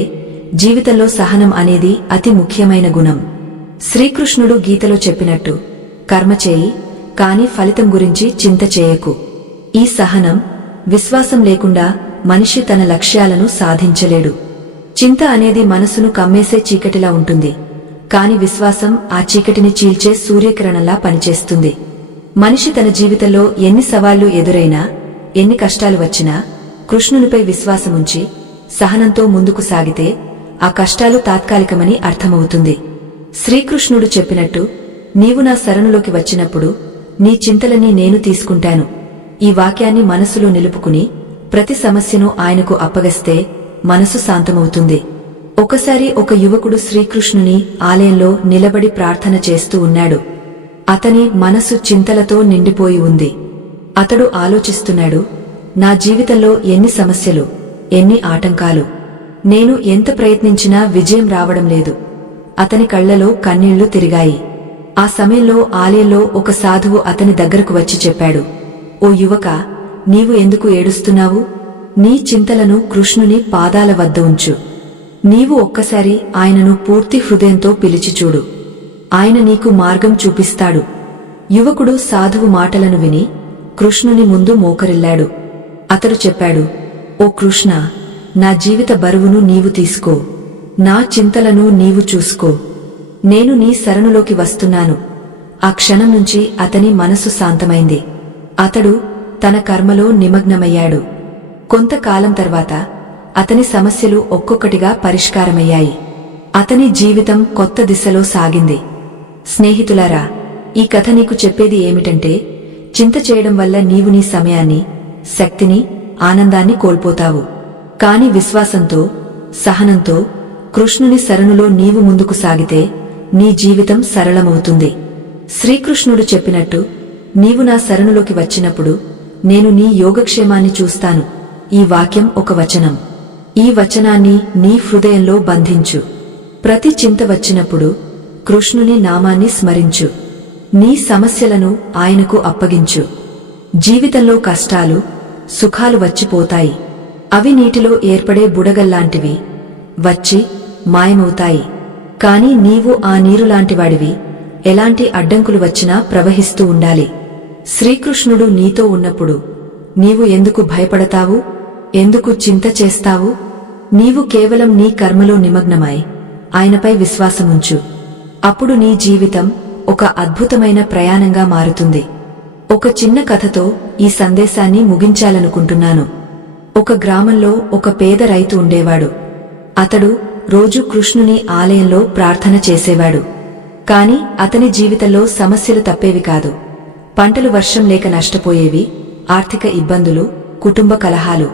జీవితంలో సహనం అనేది అతి ముఖ్యమైన గుణం. శ్రీకృష్ణుడు గీతలో చెప్పినట్టు, కర్మ చేయి, కాని ఫలితం గురించి చింత చేయకు. ఈ సహనం, విశ్వాసం లేకుండా మనిషి తన లక్ష్యాలను సాధించలేడు. చింత అనేది మనసును కమ్మేసే చీకటిలా ఉంటుంది, కాని విశ్వాసం ఆ చీకటిని చీల్చే సూర్యకిరణంలా పనిచేస్తుంది. మనిషి తన జీవితంలో ఎన్ని సవాళ్లు ఎదురైనా, ఎన్ని కష్టాలు వచ్చినా కృష్ణునిపై విశ్వాసముంచి సహనంతో ముందుకు సాగితే ఆ కష్టాలు తాత్కాలికమని అర్థమవుతుంది. శ్రీకృష్ణుడు చెప్పినట్టు, నీవు నా శరణులోకి వచ్చినప్పుడు నీ చింతలన్నీ నేను తీసుకుంటాను. ఈ వాక్యాన్ని మనసులో నిలుపుకుని ప్రతి సమస్యను ఆయనకు అప్పగిస్తే మనసు శాంతమవుతుంది. ఒకసారి ఒక యువకుడు శ్రీకృష్ణుని ఆలయంలో నిలబడి ప్రార్థన చేస్తూ ఉన్నాడు. అతని మనసు చింతలతో నిండిపోయి ఉంది. అతడు ఆలోచిస్తున్నాడు, నా జీవితంలో ఎన్ని సమస్యలు, ఎన్ని ఆటంకాలు. నేను ఎంత ప్రయత్నించినా విజయం రావడం లేదు. అతని కళ్లలో కన్నీళ్లు తిరిగాయి. ఆ సమయంలో ఆలయంలో ఒక సాధువు అతని దగ్గరకు వచ్చి చెప్పాడు, ఓ యువకా, నీవు ఎందుకు ఏడుస్తున్నావు? నీ చింతలను కృష్ణుని పాదాల వద్ద ఉంచు. నీవు ఒక్కసారి ఆయనను పూర్తి హృదయంతో పిలిచి చూడు. ఆయన నీకు మార్గం చూపిస్తాడు. యువకుడు సాధువు మాటలను విని కృష్ణుని ముందు మోకరిల్లాడు. అతడు చెప్పాడు, ఓ కృష్ణ, నా జీవిత బరువును నీవు తీసుకో. నా చింతలను నీవు చూసుకో. నేను నీ శరణులోకి వస్తున్నాను. ఆ క్షణం నుంచి అతని మనసు శాంతమైంది. అతడు తన కర్మలో నిమగ్నమయ్యాడు. కొంతకాలం తర్వాత అతని సమస్యలు ఒక్కొక్కటిగా పరిష్కారమయ్యాయి. అతని జీవితం కొత్త దిశలో సాగింది. స్నేహితులారా, ఈ కథ నీకు చెప్పేది ఏమిటంటే, చింత చేయడం వల్ల నీవు నీ సమయాన్ని, శక్తిని, ఆనందాన్ని కోల్పోతావు. కాని విశ్వాసంతో, సహనంతో కృష్ణుని శరణులో నీవు ముందుకు సాగితే నీ జీవితం సరళమవుతుంది. శ్రీకృష్ణుడు చెప్పినట్టు, నీవు నా శరణులోకి వచ్చినప్పుడు నేను నీ యోగక్షేమాన్ని చూస్తాను. ఈ వాక్యం ఒక వచనం. ఈ వచనాన్ని నీ హృదయంలో బంధించు. ప్రతి చింత వచ్చినప్పుడు కృష్ణుని నామాన్ని స్మరించు. నీ సమస్యలను ఆయనకు అప్పగించు. జీవితంలో కష్టాలు, సుఖాలు వచ్చిపోతాయి. అవి నీటిలో ఏర్పడే బుడగల్లాంటివి, వచ్చి మాయమవుతాయి. కాని నీవు ఆ నీరులాంటివాడివి. ఎలాంటి అడ్డంకులు వచ్చినా ప్రవహిస్తూ ఉండాలి. శ్రీకృష్ణుడు నీతో ఉన్నప్పుడు నీవు ఎందుకు భయపడతావు? ఎందుకు చింత చేస్తావు? నీవు కేవలం నీ కర్మలో నిమగ్నమై ఆయనపై విశ్వాసముంచు. అప్పుడు నీ జీవితం ఒక అద్భుతమైన ప్రయాణంగా మారుతుంది. ఒక చిన్న కథతో ఈ సందేశాన్ని ముగించాలనుకుంటున్నాను. ఒక గ్రామంలో ఒక పేద రైతు ఉండేవాడు. అతడు రోజూ కృష్ణుని ఆలయంలో ప్రార్థన చేసేవాడు. కాని అతని జీవితంలో సమస్యలు తప్పేవి కాదు. పంటలు వర్షం లేక నష్టపోయేవి, ఆర్థిక ఇబ్బందులు, కుటుంబ కలహాలు.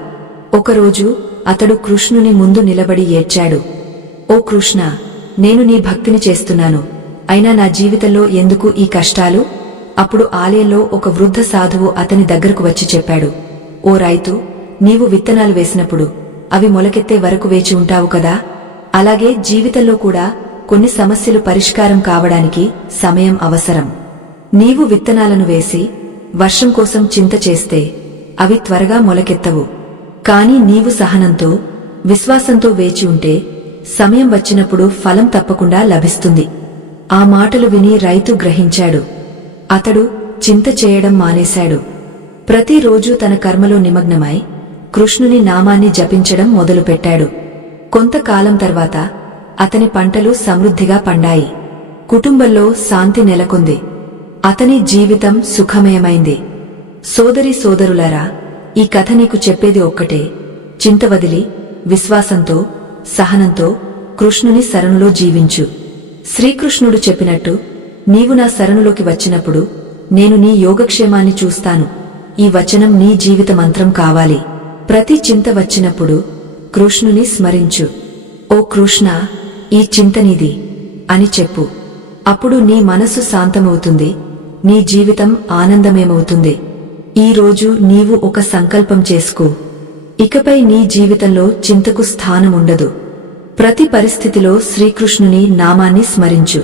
ఒకరోజు అతడు కృష్ణుని ముందు నిలబడి ఏడ్చాడు. ఓ కృష్ణ, నేను నీ భక్తిని చేస్తున్నాను, అయినా నా జీవితంలో ఎందుకు ఈ కష్టాలు? అప్పుడు ఆలయంలో ఒక వృద్ధ సాధువు అతని దగ్గరకు వచ్చి చెప్పాడు, ఓ రైతు, నీవు విత్తనాలు వేసినప్పుడు అవి మొలకెత్తే వరకు వేచి ఉంటావు కదా, అలాగే జీవితంలో కూడా కొన్ని సమస్యలు పరిష్కారం కావడానికి సమయం అవసరం. నీవు విత్తనాలను వేసి వర్షం కోసం చింత చేస్తే అవి త్వరగా మొలకెత్తవు. కాని నీవు సహనంతో, విశ్వాసంతో వేచి ఉంటే సమయం వచ్చినప్పుడు ఫలం తప్పకుండా లభిస్తుంది. ఆ మాటలు విని రైతు గ్రహించాడు. అతడు చింత చేయడం మానేశాడు. ప్రతిరోజూ తన కర్మలో నిమగ్నమై కృష్ణుని నామాన్ని జపించడం మొదలుపెట్టాడు. కొంతకాలం తర్వాత అతని పంటలు సమృద్ధిగా పండాయి. కుటుంబంలో శాంతి నెలకొంది. అతని జీవితం సుఖమయమైంది. సోదరీ సోదరులారా, ఈ కథ నీకు చెప్పేది ఒక్కటే, చింత వదిలి విశ్వాసంతో, సహనంతో కృష్ణుని శరణులో జీవించు. శ్రీకృష్ణుడు చెప్పినట్టు, నీవు నా శరణులోకి వచ్చినప్పుడు నేను నీ యోగక్షేమాన్ని చూస్తాను. ఈ వచనం నీ జీవిత మంత్రం కావాలి. ప్రతి చింత వచ్చినప్పుడు కృష్ణుని స్మరించు. ఓ కృష్ణ, ఈ చింత నీది అని చెప్పు. అప్పుడు నీ మనసు శాంతమవుతుంది, నీ జీవితం ఆనందమేమవుతుంది. ఈ రోజు నీవు ఒక సంకల్పం చేసుకో. ఇకపై నీ జీవితంలో చింతకు స్థానముండదు. ప్రతి పరిస్థితిలో శ్రీకృష్ణుని నామాన్ని స్మరించు.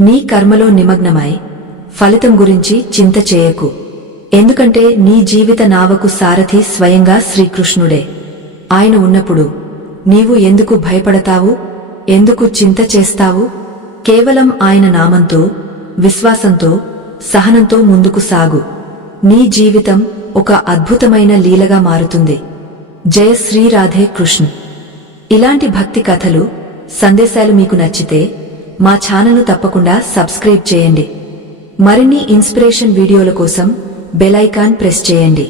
నీ కర్మలో నిమగ్నమై ఫలితం గురించి చింత చేయకు. ఎందుకంటే నీ జీవిత నావకు సారథి స్వయంగా శ్రీకృష్ణుడే. ఆయన ఉన్నప్పుడు నీవు ఎందుకు భయపడతావు? ఎందుకు చింత చేస్తావు? కేవలం ఆయన నామంతో, విశ్వాసంతో, సహనంతో ముందుకు సాగు. నీ జీవితం ఒక అద్భుతమైన లీలగా మారుతుంది. జయ శ్రీ రాధే కృష్ణ. ఇలాంటి భక్తి కథలు, సందేశాలు మీకు నచ్చితే మా ఛానల్ను తప్పకుండా సబ్స్క్రైబ్ చేయండి. మరిన్ని ఇన్స్పిరేషన్ వీడియోల కోసం బెల్ ఐకాన్ ప్రెస్ చేయండి.